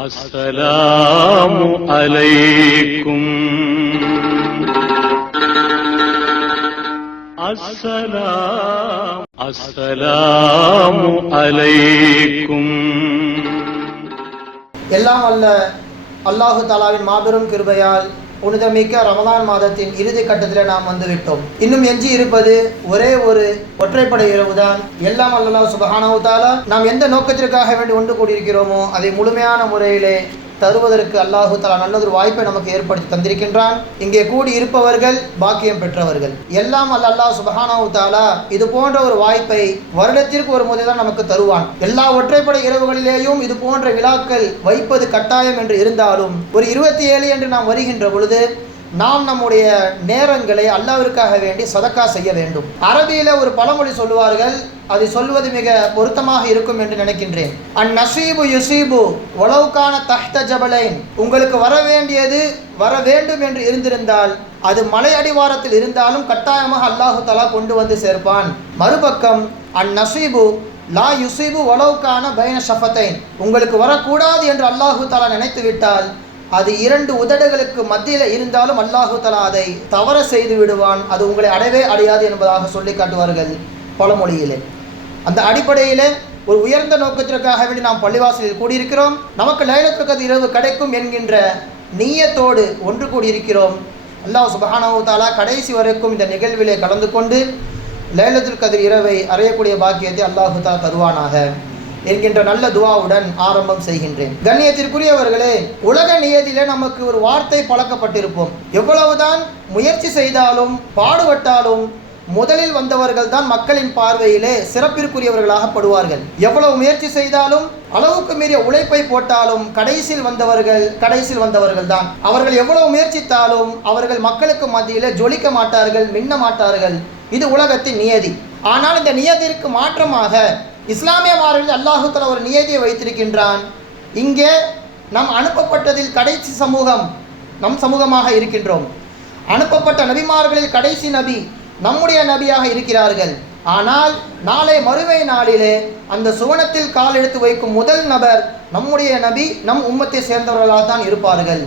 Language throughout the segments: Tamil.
அஸ்ஸலாமு அலைக்கும். அஸ்ஸலாமு அலைக்கும். எல்லாம் அல்ல அல்லாஹு தஆலாவின் மாபெரும் கிருபையால் புனிதமிக்க ரமலான் மாதத்தின் இறுதி கட்டத்தில் நாம் வந்துவிட்டோம். இன்னும் எஞ்சி இருப்பது ஒரே ஒரு ஒற்றைப்படை இரவுதான். எல்லாம் அல்லாஹ் சுப்ஹானஹு தஆலா நாம் எந்த நோக்கத்திற்காக வேண்டி ஒன்று கூடியிருக்கிறோமோ அதை முழுமையான முறையிலே தருவதற்கு அல்லாஹு தஆலா நல்லதொரு வாய்ப்பை நமக்கு ஏற்படுத்தி தந்திருக்கின்றான். இங்கே கூடி இருப்பவர்கள் பாக்கியம் பெற்றவர்கள். எல்லாம் அல்லாஹ் சுப்ஹானஹு தஆலா இது போன்ற ஒரு வாய்ப்பை வருடத்திற்கு ஒரு முறை தான் நமக்கு தருவான். எல்லா ஒற்றைப்படை இரவுகளிலேயும் இது போன்ற விழாக்கள் வைப்பது கட்டாயம் என்று இருந்தாலும் ஒரு 27 என்று நாம் வருகின்ற பொழுது நாம் நம்முடைய நேரங்களை அல்லாஹ்விற்காக வேண்டி சதக்கா செய்ய வேண்டும். அரபியில ஒரு பழமொழி சொல்லுவார்கள், அதை சொல்வது மிக பொருத்தமாக இருக்கும் என்று நினைக்கின்றேன். அந்நசீபு யுசீபு வலவுகான தஹ்த ஜபலைன். உங்களுக்கு வர வேண்டியது வர வேண்டும் என்று இருந்திருந்தால் அது மலை அடிவாரத்தில் இருந்தாலும் கட்டாயமாக அல்லாஹு தஆலா கொண்டு வந்து சேர்ப்பான். மறுபக்கம் அந்நசீபு லா யுசீபு வலவுகான பைன ஷஃபத்தைன். உங்களுக்கு வரக்கூடாது என்று அல்லாஹு தஆலா நினைத்து விட்டால் அது 2 உதடுகளுக்கு மத்தியில் இருந்தாலும் அல்லாஹு தஆலா அதை தவற செய்து விடுவான். அது உங்களை அடையவே அடையாது என்பதாக சொல்லி காட்டுவார்கள் பழமொழியிலே. அந்த அடிப்படையில் ஒரு உயர்ந்த நோக்கத்திற்காக வேண்டி நாம் பள்ளிவாசலில் கூடியிருக்கிறோம். நமக்கு லைலத்துல் கத்ர் இரவு கிடைக்கும் என்கின்ற நியத்தோடு ஒன்று கூடியிருக்கிறோம். அல்லாஹ் சுப்ஹானஹு தஆலா கடைசி வரைக்கும் இந்த நிகழ்விலே கலந்து கொண்டு லைலத்துல் கத்ர் இரவை அறையக்கூடிய பாக்கியத்தை அல்லாஹு தஆலா தருவானாக என்கின்ற நல்ல துஆவுடன் ஆரம்பம் செய்கின்றேன். கண்ணியத்திற்குரியவர்களே, உலக நியதியிலே நமக்கு ஒரு வார்த்தை பழக்கப்பட்டிருப்போம். எவ்வளவுதான் முயற்சி செய்தாலும் பாடுபட்டாலும் முதலில் வந்தவர்கள் தான் மக்களின் பார்வையிலே சிறப்பிற்குரியவர்களாக படுவார்கள். எவ்வளவு முயற்சி செய்தாலும் அளவுக்கு மீறிய உழைப்பை போட்டாலும் கடைசியில் வந்தவர்கள் தான். அவர்கள் எவ்வளவு முயற்சித்தாலும் அவர்கள் மக்களுக்கு மத்தியிலே ஜொலிக்க மாட்டார்கள், மின்ன மாட்டார்கள். இது உலகத்தின் நியதி. ஆனால் இந்த நியதிற்கு மாற்றமாக இஸ்லாமிய மார்க்கத்தில் அல்லாஹு தஆலா ஒரு நியதியை வைத்திருக்கின்றான். இங்கே நாம் அனுப்பப்பட்டதில் கடைசி சமூகம் நம் சமூகமாக இருக்கின்றோம். அனுப்பப்பட்ட நபிமார்களில் கடைசி நபி நம்முடைய நபியாக இருக்கிறார்கள். ஆனால் நாளை மறுமை நாளிலே அந்த சுவனத்தில் கால் எடுத்து வைக்கும் முதல் நபர் நம்முடைய நபி, நம் உம்மத்தை சேர்ந்தவர்களாக தான் இருப்பார்கள்.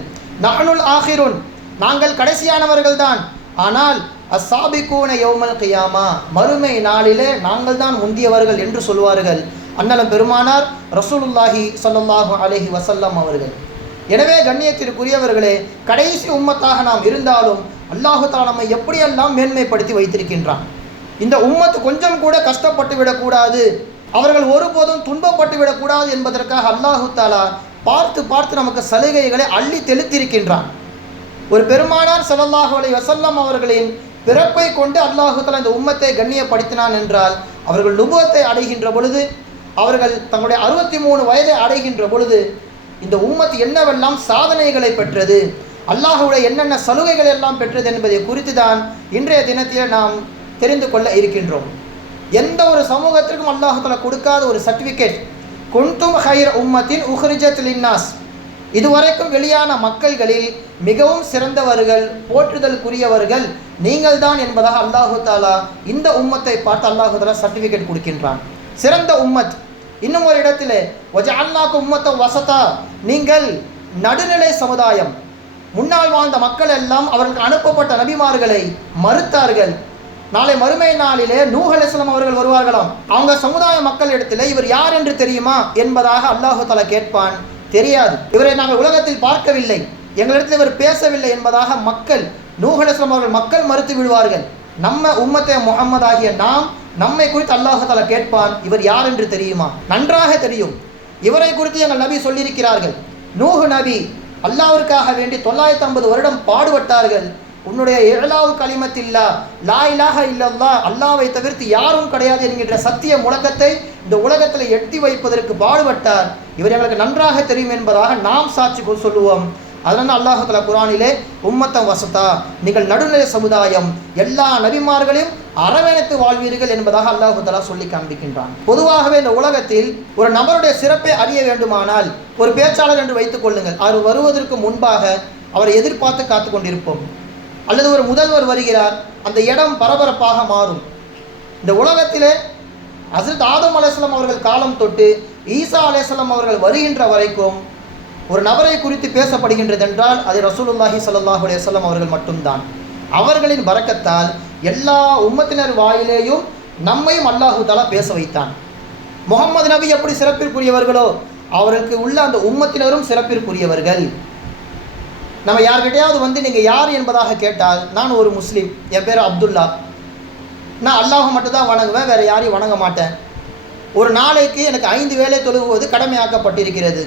நஹ்னுல் ஆஹிருன், நாங்கள் கடைசியானவர்கள் தான். ஆனால் அஸ்ஸாபிகூன யௌமல் கியாமா, மறுமை நாளிலே நாங்கள் தான் முந்தியவர்கள் என்று சொல்வார்கள் அன்னலம் பெருமானார் ரசூலுல்லாஹி ஸல்லல்லாஹு அலைஹி வஸல்லம் அவர்கள். எனவே கண்ணியத்திற்குரியவர்களே, கடைசி உம்மத்தாக நாம் இருந்தாலும் அல்லாஹு தஆலா நம்மை எப்படியெல்லாம் மேன்மைப்படுத்தி வைத்திருக்கின்றான். இந்த உம்மத்து கொஞ்சம் கூட கஷ்டப்பட்டு விடக்கூடாது, அவர்கள் ஒருபோதும் துன்பப்பட்டு விடக்கூடாது என்பதற்காக அல்லாஹு தஆலா பார்த்து பார்த்து நமக்கு சலுகைகளை அள்ளி தெளித்திருக்கின்றான். ஒரு பெருமானார் ஸல்லல்லாஹு அலைஹி வஸல்லம் அவர்களின் பிறப்பை கொண்டு அல்லாஹு தஆலா இந்த உம்மத்தை கண்ணியப்படுத்தினான் என்றால், அவர்கள் நுபுவத்தை அடைகின்ற பொழுது, அவர்கள் தங்களுடைய 63 வயதை அடைகின்ற பொழுது இந்த உம்மத்து என்னவெல்லாம் சாதனைகளை பெற்றது, அல்லாஹுடைய என்னென்ன சலுகைகள் எல்லாம் பெற்றது என்பதை குறித்து தான் இன்றைய தினத்தில் நாம் தெரிந்து கொள்ள இருக்கின்றோம். எந்த ஒரு சமூகத்திற்கும் அல்லாஹு தஆலா கொடுக்காத ஒரு சர்டிஃபிகேட், குன்தும் ஹைர உம்மத்தின் உஹ்ரிஜத் லின்னாஸ், இதுவரைக்கும் வெளியான மக்கள்களில் மிகவும் சிறந்தவர்கள், போற்றுதலுக்குரியவர்கள் நீங்கள் தான் என்பதாக அல்லாஹு தஆலா இந்த உம்மத்தை பார்த்து அல்லாஹு தஆலா சர்டிஃபிகேட் கொடுக்கின்றான். சிறந்த உம்மத். இன்னும் ஒரு இடத்திலே வஜஅல்னாக்கும் உம்மத்தன் வஸதா, நீங்கள் நடுநிலை சமுதாயம். முன்னால் வாழ்ந்த மக்கள் எல்லாம் அவர்களுக்கு அனுப்பப்பட்ட நபிமார்களை மறுத்தார்கள். நாளை மறுமை நாளிலே நூஹ் அலைஹிஸ்ஸலாம் அவர்கள் வருவார்களாம். அவங்க சமுதாய மக்கள் இடத்திலே இவர் யார் என்று தெரியுமா என்பதாக அல்லாஹு தஆலா கேட்பான். தெரியாது, இவரை நாங்கள் உலகத்தில் பார்க்கவில்லை, எங்களிடத்தில் இவர் பேசவில்லை என்பதாக மக்கள், நூஹ் அலைஹிஸ்ஸலாம் அவர்கள் மக்கள் மறுத்து விடுவார்கள். நம்ம உம்மத்தே முஹம்மது ஆகிய நாம், நம்மை குறித்து அல்லாஹு தஆலா கேட்பான், இவர் யார் என்று தெரியுமா? நன்றாக தெரியும், இவரை குறித்து எங்கள் நபி சொல்லியிருக்கிறார்கள். நூஹ் நபி அல்லாஹ்விற்காக வேண்டி 950 வருடம் பாடுபட்டார்கள். உன்னுடைய இலாஹு கலிமத்தில்லா, லா இலாஹ இல்லல்லாஹ், அல்லாஹ்வை தவிர்த்து யாரும் கிடையாது என்கின்ற சத்திய முழக்கத்தை இந்த உலகத்தில் எட்டி வைப்பதற்கு பாடுபட்டார். இவர் எங்களுக்கு நன்றாக தெரியும் என்பதாக நாம் சாட்சி சொல்லுவோம். அதனால் அல்லாஹ் தஆலா குர்ஆனிலே உம்மத்தன் வஸதா, நீங்கள் நடுநிலை சமுதாயம், எல்லா நபிமார்களையும் அரவணைத்து வாழ்வீர்கள் என்பதாக அல்லாஹ் தஆலா சொல்லி காண்பிக்கின்றான். பொதுவாகவே இந்த உலகத்தில் ஒரு நபருடைய சிறப்பை அறிய வேண்டுமானால் ஒரு பேச்சாளர் என்று வைத்துக் கொள்ளுங்கள். அவர் வருவதற்கு முன்பாக அவரை எதிர்பார்த்து காத்து கொண்டிருப்போம். அல்லது ஒரு முதல்வர் வருகிறார், அந்த இடம் பரபரப்பாக மாறும். இந்த உலகத்திலே ஹஜ்ரத் ஆதம் அலைஹிஸ்ஸலாம் அவர்கள் காலம் தொட்டு ஈசா அலைஹிஸ்ஸலாம் அவர்கள் வருகின்ற வரைக்கும் ஒரு நபரை குறித்து பேசப்படுகின்றது என்றால் அது ரசூலுல்லாஹி ஸல்லல்லாஹு அலைஹி வஸல்லம் அவர்கள் மட்டும்தான். அவர்களின் பரக்கத்தால் எல்லா உம்மத்தினர் வாயிலேயும் நம்மையும் அல்லாஹு தஆலா பேச வைத்தான். முகமது நபி எப்படி சிறப்பிற்குரியவர்களோ அவருக்கு உள்ள அந்த உம்மத்தினரும் சிறப்பிற்குரியவர்கள். நம்ம யார்கிட்டையாவது வந்து நீங்கள் யார் என்பதாக கேட்டால், நான் ஒரு முஸ்லீம், என் பேர் அப்துல்லா, நான் அல்லாஹை மட்டும் தான் வணங்குவேன், வேறு யாரையும் வணங்க மாட்டேன். ஒரு நாளைக்கு எனக்கு 5 வேளை தொழுகுவது கடமையாக்கப்பட்டிருக்கிறது.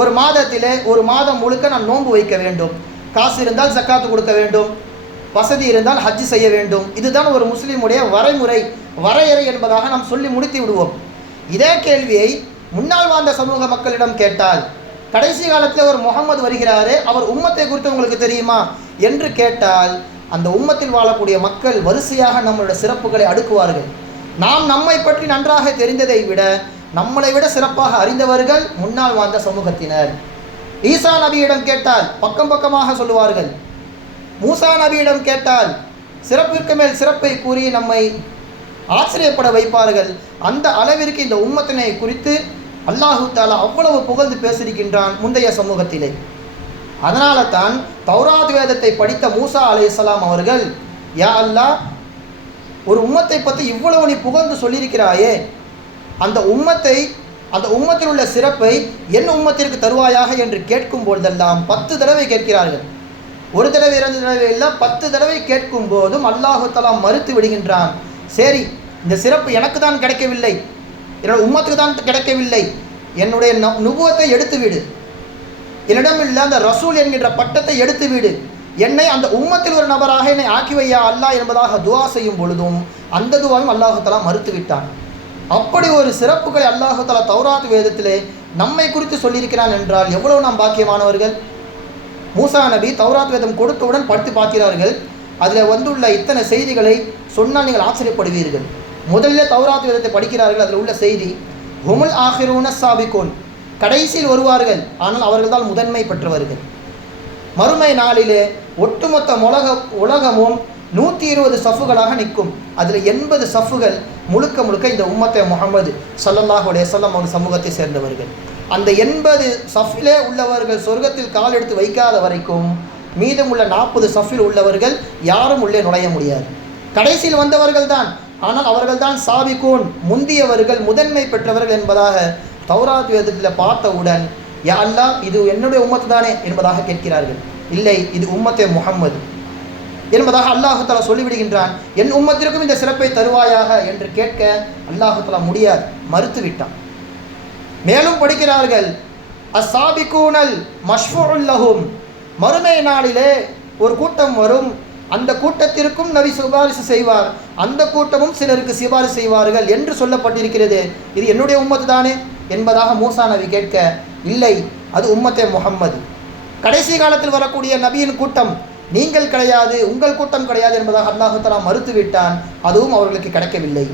ஒரு மாதத்திலே ஒரு மாதம் முழுக்க நான் நோன்பு வைக்க வேண்டும். காசு இருந்தால் ஜக்காத்து கொடுக்க வேண்டும், வசதி இருந்தால் ஹஜ்ஜு செய்ய வேண்டும். இதுதான் ஒரு முஸ்லீமுடைய வரையறை என்பதாக நாம் சொல்லி முடித்து விடுவோம். இதே கேள்வியை முன்னால் வாழ்ந்த சமூக மக்களிடம் கேட்டால், கடைசி காலத்தில் ஒரு முகமது வருகிறாரே, அவர் உம்மத்தை குறித்து உங்களுக்கு தெரியுமா என்று கேட்டால், அந்த உம்மத்தில் வாழக்கூடிய மக்கள் வரிசையாக நம்மளுடைய சிறப்புகளை அடுக்குவார்கள். நாம் நம்மை பற்றி நன்றாக தெரிந்ததை விட நம்மளை விட சிறப்பாக அறிந்தவர்கள் முன்னால் வாழ்ந்த சமூகத்தினர். ஈசா நபியிடம் கேட்டால் பக்கம் பக்கமாக சொல்லுவார்கள். மூசா நபியிடம் கேட்டால் சிறப்பிற்கு மேல் சிறப்பை கூறி நம்மை ஆச்சரியப்பட வைப்பார்கள். அந்த அளவிற்கு இந்த உம்மத்தினை குறித்து அல்லாஹு தஆலா அவ்வளவு புகழ்ந்து பேசியிருக்கின்றான் முந்தைய சமூகத்திலே. அதனால தான் தௌராத் வேதத்தை படித்த மூசா அலைஹிஸ்ஸலாம் அவர்கள், யா அல்லாஹ், ஒரு உம்மத்தை பற்றி இவ்வளவு நீ புகழ்ந்து சொல்லியிருக்கிறாயே, அந்த உம்மத்தில் உள்ள சிறப்பை என் உம்மத்திற்கு தருவாயாக என்று கேட்கும் பொழுதெல்லாம் 10 தடவை கேட்கிறார்கள். ஒரு தடவை 2 தடவை இல்லை, 10 தடவை கேட்கும் போதும் அல்லாஹு தஆலா மறுத்து விடுகின்றான். சரி, இந்த சிறப்பு எனக்கு தான் கிடைக்கவில்லை, என்னோட உம்மத்துக்கு தான் கிடைக்கவில்லை, என்னுடைய நுபுவத்தை எடுத்துவிடு, என்னிடம் இல்லை அந்த ரசூல் என்கின்ற பட்டத்தை எடுத்துவிடு, என்னை அந்த உம்மத்தில் ஒரு நபராக என்னை ஆக்கி வையா அல்லாஹ் என்பதாக துவா செய்யும் பொழுதும் அந்த துவாவும் அல்லாஹு தஆலா மறுத்து விட்டான். அப்படி ஒரு சிறப்புகளை அல்லாஹு தஆலா தௌராத் வேதத்திலே நம்மை குறித்து சொல்லியிருக்கிறான் என்றால் எவ்வளவு நாம் பாக்கியமானவர்கள். மூசா நபி தௌராத் வேதம் கொடுத்தவுடன் படித்து பார்க்கிறார்கள். அதில் வந்துள்ள இத்தனை செய்திகளை சொன்னால் நீங்கள் ஆச்சரியப்படுவீர்கள். முதலில் தௌராத் வேதத்தை படிக்கிறார்கள். அதில் உள்ள செய்தி, ஹுமுல் ஆஹிரூன சாபிகூன், கடைசியில் வருவார்கள், ஆனால் அவர்கள் தான் முதன்மை பெற்றவர்கள். மறுமை நாளிலே ஒட்டுமொத்த உலகமும் 120 சஃப்புகளாக நிற்கும். அதில் 80 சஃப்புகள் முழுக்க இந்த உம்மத்தை முஹம்மது ஸல்லல்லாஹு அலைஹி வஸல்லம் அவர் சமூகத்தை சேர்ந்தவர்கள். அந்த 80 சஃபிலே உள்ளவர்கள் சொர்க்கத்தில் கால் எடுத்து வைக்காத வரைக்கும் மீதம் உள்ள 40 சஃபில் உள்ளவர்கள் யாரும் உள்ளே நுழைய முடியாது. கடைசியில் வந்தவர்கள் தான், ஆனால் அவர்கள் தான் சாபிகூன், முந்தியவர்கள், முதன்மை பெற்றவர்கள் என்பதாக தௌராத் வேதத்தில் பார்த்தவுடன், யா அல்லாஹ், இது என்னுடைய உம்மத்து தானே என்பதாக கேட்கிறார்கள். இல்லை, இது உம்மத்தே முஹம்மது என்பதாக அல்லாஹு தஆலா சொல்லிவிடுகின்றான். என் உம்மத்திற்கும் இந்த சிறப்பை தருவாயாக என்று கேட்க அல்லாஹு தஆலா முடியாது, மறுத்து விட்டான். மேலும் படிக்கிறார்கள், அஸ்ஸாபிகூனல் மஷ்ஃபூஉல் லஹும், மறுமை நாளிலே ஒரு கூட்டம் வரும், அந்த கூட்டத்திற்கும் நபி சிபாரிசு செய்வார், அந்த கூட்டமும் சிலருக்கு சிபாரிசு செய்வார்கள் என்று சொல்லப்பட்டிருக்கிறது. இது என்னுடைய உம்மத்து தானே என்பதாக மூசா நபி கேட்க, இல்லை, அது உம்மத்தே முஹம்மது. கடைசி காலத்தில் வரக்கூடிய நபியின் கூட்டம் நீங்கள் கிடையாது, உங்கள் கூட்டம் கிடையாது என்பதாக அல்லாஹு தஆலா மறுத்து விட்டான். அதுவும் அவர்களுக்கு கிடைக்கவில்லை.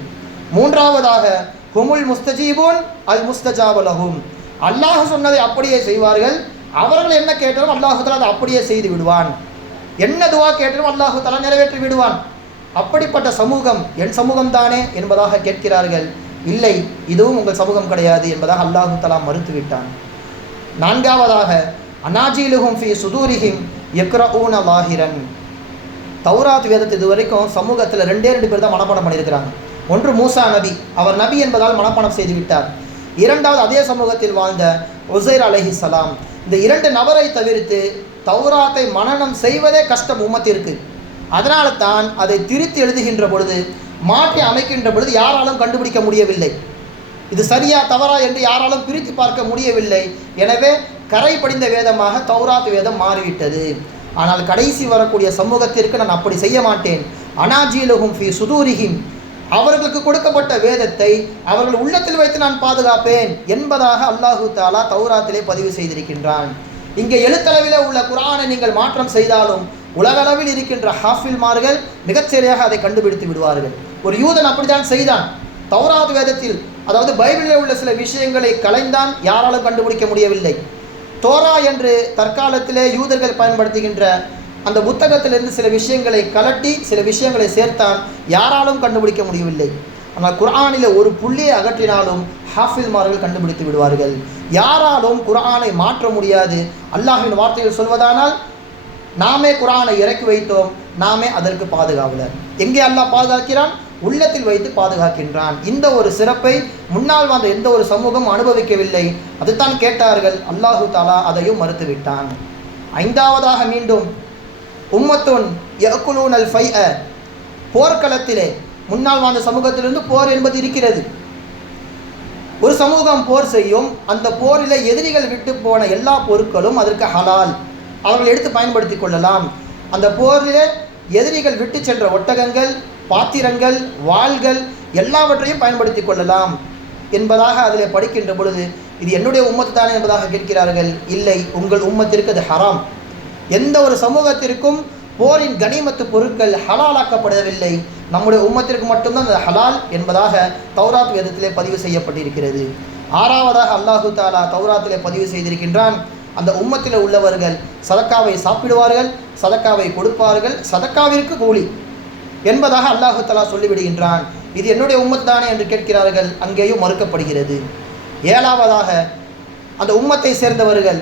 மூன்றாவதாக, ஹுமுல் முஸ்தஜீபூன் அல் முஸ்தஜாபு லஹும், அல்லாஹ் சொன்னதை அப்படியே செய்வார்கள். அவர்கள் என்ன கேட்டாலும் அல்லாஹு தஆலா அதை அப்படியே செய்து விடுவான். என்ன துவா கேட்டாலும் அல்லாஹு தஆலா நிறைவேற்றி விடுவான். அப்படிப்பட்ட சமூகம் என் சமூகம் தானே என்பதாக கேட்கிறார்கள். இல்லை, இதுவும் உங்கள் சமூகம் கிடையாது என்பதாக அல்லாஹு தஆலா மறுத்து விட்டான். நான்காவதாக, அனாஜீலுஹும் ஃபீ சுதூரிஹிம் யக்ரஊன லாஹிரன், தௌராத் வேதத்தை இதுவரைக்கும் சமூகத்தில் 2 பேர் தான் மனப்பாடம் பண்ணியிருக்கிறாங்க. ஒன்று மூசா நபி, அவர் நபி என்பதால் மனப்பாடம் செய்து விட்டார். இரண்டாவது அதே சமூகத்தில் வாழ்ந்த உஸைர் அலைஹிஸ்ஸலாம். இந்த 2 நபரை தவிர்த்து தௌராத்தை மனனம் செய்வதே கஷ்டம் உம்மத்திற்கு. அதனால தான் அதை திருத்தி எழுதுகின்ற பொழுது, மாற்றி அமைக்கின்ற பொழுது யாராலும் கண்டுபிடிக்க முடியவில்லை. இது சரியா தவறா என்று யாராலும் பிரித்து பார்க்க முடியவில்லை. எனவே கரை படிந்த வேதமாக தௌராத் வேதம் மாறிவிட்டது. ஆனால் கடைசி வரக்கூடிய சமூகத்திற்கு நான் அப்படி செய்ய மாட்டேன். அனாஜீலுஹும் ஃபீ சுதூரிஹிம், அவர்களுக்கு கொடுக்கப்பட்ட வேதத்தை அவர்கள் உள்ளத்தில் வைத்து நான் பாதுகாப்பேன் என்பதாக அல்லாஹு தஆலா தௌராத்திலே பதிவு செய்திருக்கின்றான். இங்கே எழுத்தளவில் உள்ள குர்ஆனை நீங்கள் மாற்றம் செய்தாலும் உலகளவில் இருக்கின்ற ஹாஃபில்மார்கள் மிகச்சரியாக அதை கண்டுபிடித்து விடுவார்கள். ஒரு யூதன் அப்படித்தான் செய்தான். தௌராத் வேதத்தில், அதாவது பைபிளில் உள்ள சில விஷயங்களை கலைந்தான், யாராலும் கண்டுபிடிக்க முடியவில்லை. தோரா என்று தற்காலத்திலே யூதர்கள் பயன்படுத்துகின்ற அந்த புத்தகத்திலிருந்து சில விஷயங்களை கலட்டி சில விஷயங்களை சேர்த்தான், யாராலும் கண்டுபிடிக்க முடியவில்லை. ஆனால் குர்ஆனில் ஒரு புள்ளியை அகற்றினாலும் ஹாஃபில்மார்கள் கண்டுபிடித்து விடுவார்கள். யாராலும் குர்ஆனை மாற்ற முடியாது. அல்லாஹ்வின் வார்த்தையில் சொல்வதானால் நாமே குர்ஆனை இறக்கி வைத்தோம், நாமே அதற்கு பாதுகாவலர். எங்கே அல்லாஹ் பாதுகாக்கிறான்? உள்ளத்தில் வைத்து பாதுகாக்கின்றான். இந்த ஒரு சிறப்பை முன்னால் வந்த எந்த ஒரு சமூகம் அனுபவிக்கவில்லை. அதைத்தான் கேட்டார்கள். அல்லாஹு தாலா அதையும் மறுத்துவிட்டான். ஐந்தாவதாக மீண்டும் உம்மத்துன் யஅகுலூனல் ஃபைஅ, போர்க்களத்திலே முன்னால் வாழ்ந்த சமூகத்திலிருந்து போர் என்பது இருக்கிறது. ஒரு சமூகம் போர் செய்யும். அந்த போரில் எதிரிகள் விட்டு போன எல்லா பொருட்களும் அதற்கு ஹலால், அவர்கள் எடுத்து பயன்படுத்தி கொள்ளலாம். அந்த போரில் எதிரிகள் விட்டு சென்ற ஒட்டகங்கள், பாத்திரங்கள், வாள்கள் எல்லாவற்றையும் பயன்படுத்தி கொள்ளலாம் என்பதாக அதில் படிக்கின்ற பொழுது இது என்னுடைய உம்மத்து தானே என்பதாக கேட்கிறார்கள். இல்லை, உங்கள் உம்மத்திற்கு அது ஹராம். எந்த ஒரு சமூகத்திற்கும் போரின் கனிமத்து பொருட்கள் ஹலாலாக்கப்படவில்லை. நம்முடைய உம்மத்திற்கு மட்டும்தான் அது ஹலால் என்பதாக தௌராத் வேதத்திலே பதிவு செய்யப்பட்டிருக்கிறது. ஆறாவதாக அல்லாஹு தாலா தௌராத்திலே பதிவு செய்திருக்கின்றான், அந்த உம்மத்தில் உள்ளவர்கள் சதக்காவை சாப்பிடுவார்கள், சதக்காவை கொடுப்பார்கள், சதக்காவிற்கு கூலி என்பதாக அல்லாஹு தாலா சொல்லிவிடுகின்றான். இது என்னுடைய உம்மத் தானே என்று கேட்கிறார்கள். அங்கேயும் மறுக்கப்படுகிறது. ஏழாவதாக அந்த உம்மத்தை சேர்ந்தவர்கள்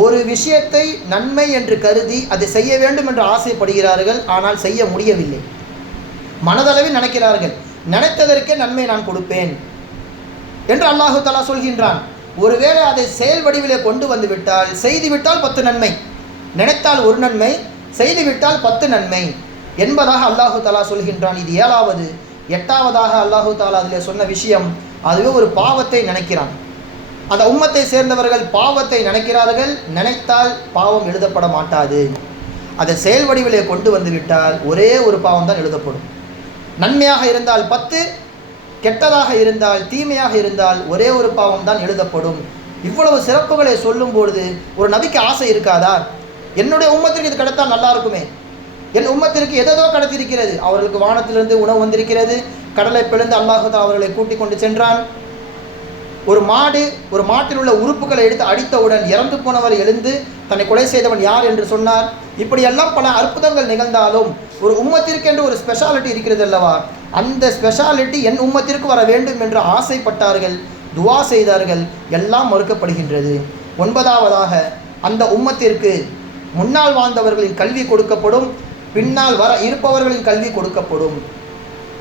ஒரு விஷயத்தை நன்மை என்று கருதி அதை செய்ய வேண்டும் என்று ஆசைப்படுகிறார்கள். ஆனால் செய்ய முடியவில்லை. மனதளவில் நினைக்கிறார்கள், நினைத்ததற்கே நன்மை நான் கொடுப்பேன் என்று அல்லாஹு தஆலா சொல்கின்றான். ஒருவேளை அதை செயல் வடிவிலே கொண்டு வந்து விட்டால், செய்துவிட்டால் 10 நன்மை, நினைத்தால் 1 நன்மை, செய்துவிட்டால் 10 நன்மை என்பதாக அல்லாஹு தஆலா சொல்கின்றான். இது ஏழாவது. எட்டாவதாக அல்லாஹு தஆலா அதில் சொன்ன விஷயம், அதுவே ஒரு பாவத்தை நினைக்கிறான். அந்த உம்மத்தை சேர்ந்தவர்கள் பாவத்தை நினைக்கிறார்கள். நினைத்தால் பாவம் எழுதப்பட மாட்டாது. அதை செயல் வடிவிலே கொண்டு வந்து விட்டால் ஒரே ஒரு பாவம் தான் எழுதப்படும். நன்மையாக இருந்தால் 10, கெட்டதாக இருந்தால், தீமையாக இருந்தால் ஒரே ஒரு பாவம் தான் எழுதப்படும். இவ்வளவு சிறப்புகளை சொல்லும் பொழுது ஒரு நபிக்கு ஆசை இருக்காதா? என்னுடைய உம்மத்திற்கு இது கிடைத்தால் நல்லா இருக்குமே. என் உம்மத்திற்கு எதோ கிடைத்திருக்கிறது. அவர்களுக்கு வானத்திலிருந்து உணவு வந்திருக்கிறது. கடலை பிளந்து அல்லாஹ் அவர்களை கூட்டிக் கொண்டு சென்றான். ஒரு மாட்டில் உள்ள உறுப்புகளை எடுத்து அடித்தவுடன் இறந்து போனவர் எழுந்து தன்னை கொலை செய்தவன் யார் என்று சொன்னார். இப்படியெல்லாம் பல அற்புதங்கள் நிகழ்ந்தாலும் ஒரு உம்மத்திற்கென்று ஒரு ஸ்பெஷாலிட்டி இருக்கிறது அல்லவா? அந்த ஸ்பெஷாலிட்டி என் உம்மத்திற்கு வர வேண்டும் என்று ஆசைப்பட்டார்கள், துவா செய்தார்கள். எல்லாம் மறுக்கப்படுகின்றது. 9வதாக அந்த உம்மத்திற்கு முன்னால் வாழ்ந்தவர்களின் கல்வி கொடுக்கப்படும், பின்னால் வர இருப்பவர்களின் கல்வி கொடுக்கப்படும்.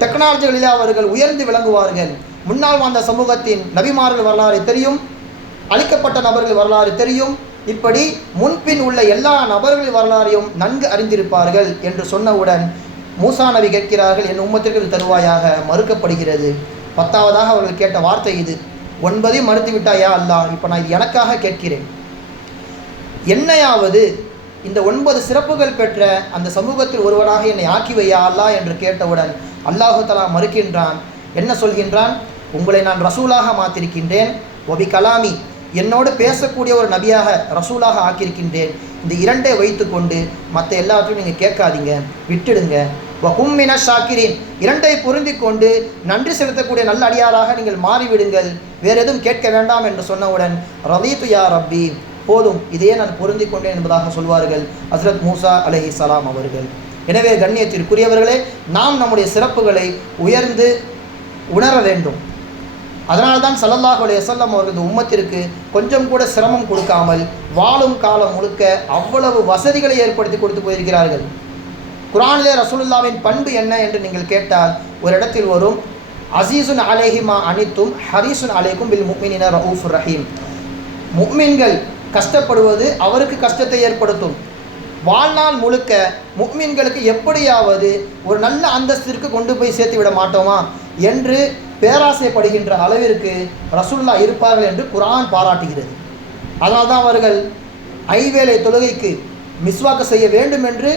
டெக்னாலஜிகளில் அவர்கள் உயர்ந்து விளங்குவார்கள். முன்னால் வாழ்ந்த சமூகத்தின் நபிமார்கள் வரலாறு தெரியும், அழிக்கப்பட்ட நபர்கள் வரலாறு தெரியும். இப்படி முன்பின் உள்ள எல்லா நபர்களின் வரலாறையும் நன்கு அறிந்திருப்பார்கள் என்று சொன்னவுடன் மூசா நபி கேட்கிறார்கள், என் உம்மத்திற்கு இது தருவாயாக. மறுக்கப்படுகிறது. 10வதாக அவர்கள் கேட்ட வார்த்தை இது. 9ஐயும் மறுத்து விட்டாயா அல்லாஹ், இப்போ நான் இது எனக்காக கேட்கிறேன், என்னையாவது இந்த 9 சிறப்புகள் பெற்ற அந்த சமூகத்தில் ஒருவராக என்னை ஆக்கி வையா அல்லாஹ் என்று கேட்டவுடன் அல்லாஹு தஆலா மறுக்கின்றான். என்ன சொல்கின்றான்? உங்களை நான் ரசூலாக மாற்றிருக்கின்றேன், ஒபி கலாமி, என்னோடு பேசக்கூடிய ஒரு நபியாக ரசூலாக ஆக்கியிருக்கின்றேன். இந்த 2ஐ வைத்துக்கொண்டு மற்ற எல்லாத்தையும் நீங்கள் கேட்காதீங்க, விட்டுடுங்க. வஹும்மின ஷாக்கிரின், 2ஐ பொருந்தி கொண்டு நன்றி செலுத்தக்கூடிய நல்ல அடியாராக நீங்கள் மாறிவிடுங்கள், வேறு எதுவும் கேட்க வேண்டாம் என்று சொன்னவுடன் ரலீது யா ரப்பி, போதும், இதையே நான் பொருந்தி கொண்டேன் என்பதாக சொல்வார்கள் ஹஸ்ரத் மூசா அலைஹிஸ்ஸலாம் அவர்கள். எனவே கண்ணியத்திற்குரியவர்களே, நாம் நம்முடைய சிறப்புகளை உயர்ந்து உணர வேண்டும். அதனால்தான் ஸல்லல்லாஹு அலைஹி வஸல்லம் அவர்கள் உம்மத்திற்கு கொஞ்சம் கூட சிரமம் கொடுக்காமல் வாழும் காலம் முழுக்க அவ்வளவு வசதிகளை ஏற்படுத்தி கொடுத்து போயிருக்கிறார்கள். குர்ஆனிலே ரசூலுல்லாவின் பண்பு என்ன என்று நீங்கள் கேட்டால் ஒரு இடத்தில் வரும், அசீசுன் அலைஹி மா அனித்தும் ஹரீசுன் அலைக்கும் பில் முஃமினீன ரഊஃபுர் ரஹீம். முஃமின்கள் கஷ்டப்படுவது அவருக்கு கஷ்டத்தை ஏற்படுத்தும். வாழ்நாள் முழுக்க முஃமின்களுக்கு எப்படியாவது ஒரு நல்ல அந்தஸ்திற்கு கொண்டு போய் சேர்த்து விட மாட்டோமா என்று பேராசைப்படுகின்ற அளவிற்கு ரசூலுல்லா இருப்பார்கள் என்று குர்ஆன் பாராட்டுகிறது. அதனால்தான் அவர்கள் ஐவேளை தொழுகைக்கு மிஸ்வாக்கு செய்ய வேண்டும் என்று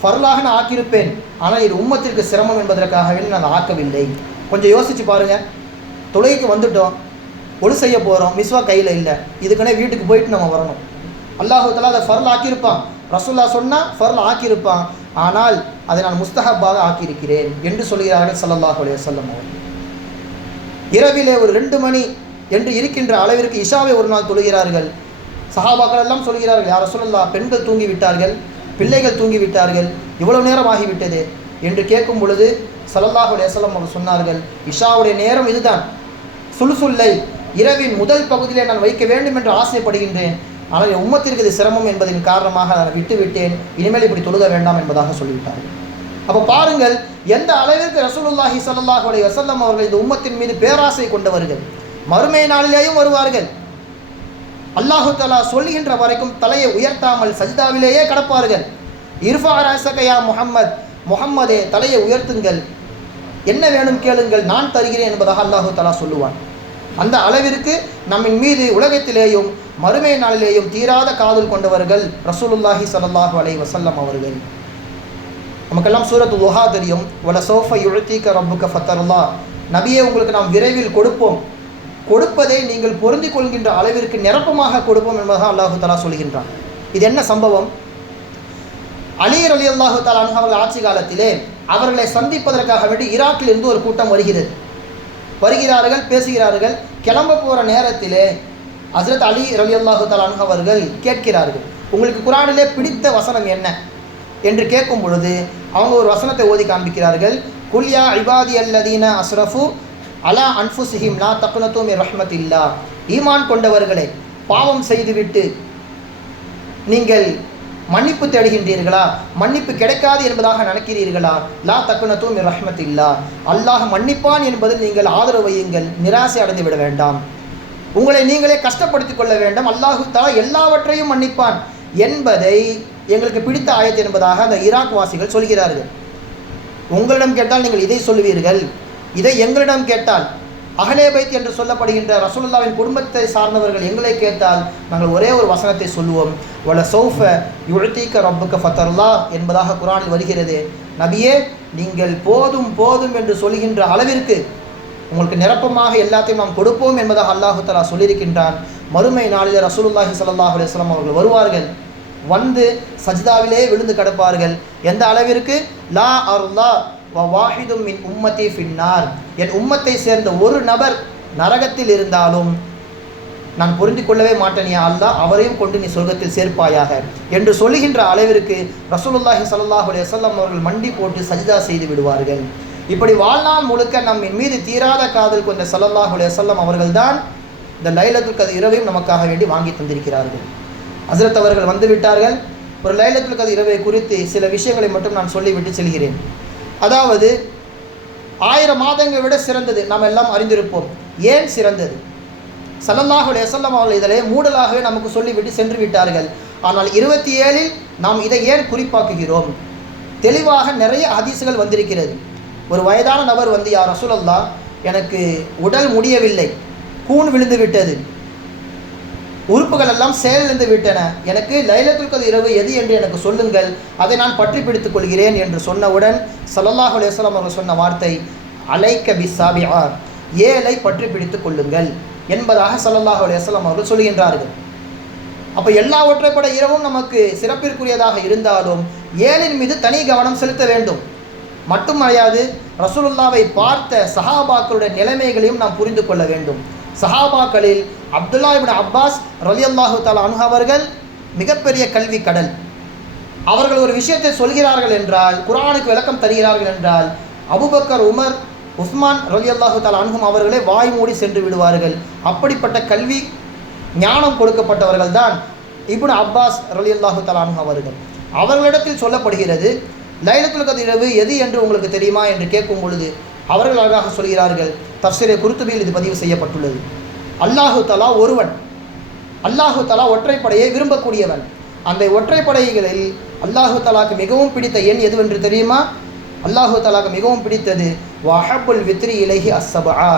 ஃபர்லாக நான் ஆக்கியிருப்பேன், ஆனால் இது உம்மத்திற்கு சிரமம் என்பதற்காகவே நான் ஆக்கவில்லை. கொஞ்சம் யோசித்து பாருங்கள். தொழுகைக்கு வந்துட்டோம், ஒழு செய்ய போகிறோம், மிஸ்வா கையில் இல்லை, இதுக்குன்னே வீட்டுக்கு போயிட்டு நம்ம வரணும். அல்லாஹு தஆலா அதை ஃபர்ல் ஆக்கியிருப்பான், ரசூலுல்லாஹ் சொன்னால் ஃபர்ல் ஆக்கியிருப்பான், ஆனால் அதை நான் முஸ்தஹப்பாக ஆக்கியிருக்கிறேன் என்று சொல்கிறார்கள் ஸல்லல்லாஹு அலைஹி வஸல்லம் அவர்கள். இரவிலே ஒரு 2 மணி என்று இருக்கின்ற அளவிற்கு இஷாவை ஒரு நாள் தொழுகிறார்கள். சஹாபாக்கள் எல்லாம் சொல்கிறார்கள், யார் ரசூலுல்லாஹ், பெண்கள் தூங்கிவிட்டார்கள், பிள்ளைகள் தூங்கிவிட்டார்கள், இவ்வளவு நேரம் ஆகிவிட்டது என்று கேட்கும் பொழுது ஸல்லல்லாஹு அலைஹி வஸல்லம் அவர்கள் சொன்னார்கள், இஷாவுடைய நேரம் இதுதான், சுல்சுல்லை இரவின் முதல் பகுதியிலே நான் வைக்க வேண்டும் என்று ஆசைப்படுகின்றேன், ஆனால் என் உம்மத்திற்கு இது சிரமம் என்பதன் காரணமாக நான் விட்டுவிட்டேன், இனிமேல் இப்படி தொழுக வேண்டாம் என்பதாக சொல்லிவிட்டார்கள். அப்போ பாருங்கள் எந்த அளவிற்கு ரசூலுல்லாஹி ஸல்லல்லாஹு அலைஹி வஸல்லம் அவர்கள் இந்த உம்மத்தின் மீது பேராசை கொண்டவர்கள். மறுமை நாளிலேயும் வருவார்கள், அல்லாஹு தஆலா சொல்லுகின்ற வரைக்கும் தலையை உயர்த்தாமல் சஜ்தாவிலேயே கடப்பார்கள். இர்ஃபா ரஸக யா முஹம்மத், முஹம்மதே தலையை உயர்த்துங்கள், என்ன வேணும் கேளுங்கள், நான் தருகிறேன் என்பதாக அல்லாஹு தஆலா சொல்லுவான். அந்த அளவிற்கு நம்மின் மீது உலகத்திலேயும் மறுமை நாளிலேயும் தீராத காதல் கொண்டவர்கள் ரசூலுல்லாஹி ஸல்லல்லாஹு அலைஹி வஸல்லம் அவர்கள். நமக்கெல்லாம் சூரத்து துஹா தெரியும். வல சௌஃப யுஅதீக ரப்புக ஃபதர்லா, நபியே உங்களுக்கு நாம் விரைவில் கொடுப்போம், கொடுப்பதை நீங்கள் பொருந்திக் கொள்கின்ற அளவிற்கு நிரப்பமாக கொடுப்போம் என்பதாக அல்லாஹு தஆலா சொல்கின்றான். இது என்ன சம்பவம்? அலி ரலியல்லாஹு தஆலா அன்ஹு அவர்கள் ஆட்சி காலத்திலே அவர்களை சந்திப்பதற்காக வேண்டி ஈராக்கில் இருந்து ஒரு கூட்டம் வருகிறார்கள், பேசுகிறார்கள். கிளம்ப போகிற நேரத்திலே ஹஸ்ரத் அலி ரலியல்லாஹு தஆலா அன்ஹு அவர்கள் கேட்கிறார்கள், உங்களுக்கு குர்ஆனிலே பிடித்த வசனம் என்ன என்று கேட்கும் பொழுது அவங்க ஒரு வசனத்தை ஓதி காண்பிக்கிறார்கள். குல் யா இபாதி அல்லதீன அஸ்ரஃபு அலா அன்ஃபுஸிஹிம் லா தக்னது மின் ரஹ்மத்தில்லா, ஈமான் கொண்டவர்களே பாவம் செய்துவிட்டு நீங்கள் மன்னிப்பு தேடுகின்றீர்களா, மன்னிப்பு கிடைக்காது என்பதாக நினைக்கிறீர்களா, லா தக்னது மின் ரஹ்மத்தில்லா, அல்லாஹ் மன்னிப்பான் என்பதில் நீங்கள் ஆதரவு வையுங்கள், நிராசை அடைந்து விட வேண்டாம், உங்களை நீங்களே கஷ்டப்படுத்திக் கொள்ள வேண்டாம், அல்லாஹு தஆலா எல்லாவற்றையும் மன்னிப்பான் என்பதை எங்களுக்கு பிடித்த ஆயத்து என்பதாக அந்த ஈராக் வாசிகள் சொல்கிறார்கள். உங்களிடம் கேட்டால் நீங்கள் இதை சொல்லுவீர்கள், இதை எங்களிடம் கேட்டால் அஹ்லே பைத் என்று சொல்லப்படுகின்ற ரசூலுல்லாஹ்வின் குடும்பத்தை சார்ந்தவர்கள் எங்களை கேட்டால் நாங்கள் ஒரே ஒரு வசனத்தை சொல்லுவோம், வல சௌஃப யுஅதீக ரப்புக ஃபதர்லா என்பதாக குர்ஆனில் வருகிறது. நபியே நீங்கள் போதும் போதும் என்று சொல்கின்ற அளவிற்கு உங்களுக்கு நிரப்பமாக எல்லாத்தையும் நாம் கொடுப்போம் என்பதாக அல்லாஹு தஆலா சொல்லியிருக்கின்றான். மறுமை நாளிலே ரசூலுல்லாஹி ஸல்லல்லாஹு அலைஹி வஸல்லம் அவர்கள் வருவார்கள், வந்து சஜ்தாவிலே விழுந்து கிடப்பார்கள். எந்த அளவிற்கு? லா அர்லா வ வாஹிதும் மின் உம்மதி ஃபின்னார், என் உம்மத்தை சேர்ந்த ஒரு நபர் நரகத்தில் இருந்தாலும் நான் பொருந்தி கொள்ளவே மாட்டேன் யா அல்லாஹ், அவரையும் கொண்டு நீ சொர்க்கத்தில் சேர்ப்பாயாக என்று சொல்லுகின்ற அளவிற்கு ரசூலுல்லாஹி ஸல்லல்லாஹு அலைஹி வஸல்லம் அவர்கள் மண்டி போட்டு சஜ்தா செய்து விடுவார்கள். இப்படி வாழ்நாள் முழுக்க நம்மின் மீது தீராத காதல் கொண்ட ஸல்லல்லாஹு அலைஹி வஸல்லம் அவர்கள்தான் இந்த லைலத்துல் கத்ர் இரவையும் நமக்காக வேண்டி வாங்கி தந்திருக்கிறார்கள். ஹஸ்ரத் அவர்கள் வந்து விட்டார்கள். ஒரு லைலத்துல் கத்ர் இரவை குறித்து சில விஷயங்களை மட்டும் நான் சொல்லிவிட்டு செல்கிறேன். அதாவது 1000 மாதங்களை விட சிறந்தது நாம் எல்லாம் அறிந்திருப்போம். ஏன் சிறந்தது? ஸல்லல்லாஹு அலைஹி வஸல்லம் அவர்கள் இதிலே மூடலாகவே நமக்கு சொல்லிவிட்டு சென்று விட்டார்கள். ஆனால் 27இல் நாம் இதை ஏன் குறிப்பாக்குகிறோம்? தெளிவாக நிறைய ஹதீஸ்கள் வந்திருக்கிறது. ஒரு வயதான நபர் வந்து, யா ரசூலல்லாஹ், எனக்கு உடல் முடியவில்லை, கூன் விழுந்து விட்டது, உறுப்புகள் எல்லாம் செயலிழந்து விட்டன, எனக்கு லைலத்துல் கத்ர் இரவு எது என்று எனக்கு சொல்லுங்கள், அதை நான் பற்றி பிடித்துக் கொள்கிறேன் என்று சொன்னவுடன் ஸல்லல்லாஹு அலைஹி வஸல்லம் அவர்கள் சொன்ன வார்த்தை அலைக்க பிஸ்ஸாபிஆ, 7ஐ பற்றி பிடித்துக் கொள்ளுங்கள் என்பதாக ஸல்லல்லாஹு அலைஹி வஸல்லம் அவர்கள் சொல்கின்றார்கள். அப்போ எல்லா ஒற்றைப்படை இரவும் நமக்கு சிறப்பிற்குரியதாக இருந்தாலும் 7இன் மீது தனி கவனம் செலுத்த வேண்டும். மட்டும் அடையாது, ரசூலுல்லாவை பார்த்த சஹாபாக்களுடைய நிலைமைகளையும் நாம் புரிந்து கொள்ள வேண்டும். சஹாபாக்களில் அப்துல்லா இப்னு அப்பாஸ் ரலியல்லாஹு தஆலா அன்ஹு அவர்கள் மிகப்பெரிய கல்வி கடல். அவர்கள் ஒரு விஷயத்தை சொல்கிறார்கள் என்றால், குர்ஆனுக்கு விளக்கம் தருகிறார்கள் என்றால், அபூபக்கர், உமர், உஸ்மான் ரலியல்லாஹு தஆலா அன்ஹும் அவர்களே வாய் மூடி சென்று விடுவார்கள். அப்படிப்பட்ட கல்வி ஞானம் கொடுக்கப்பட்டவர்கள் தான் இப்னு அப்பாஸ் ரலியல்லாஹு தஆலா அன்ஹு அவர்கள். அவர்களிடத்தில் சொல்லப்படுகிறது, லைலத்துல் கத்ர் இரவு எது என்று உங்களுக்கு தெரியுமா என்று கேட்கும் பொழுது அவர்கள் அழகாக சொல்கிறார்கள். தஃப்ஸீரே குர்துபியில் இது பதிவு செய்யப்பட்டுள்ளது. அல்லாஹு தஆலா ஒருவன், அல்லாஹு தஆலா ஒற்றைப்படையை விரும்பக்கூடியவன். அந்த ஒற்றைப்படைகளில் அல்லாஹு தஆலாக்கு மிகவும் பிடித்த எண் எதுவென்று தெரியுமா? அல்லாஹு தஆலாக்கு மிகவும் பிடித்தது வஹப்புல் வித்ரி இலைஹி அஸ்ஸபஆ,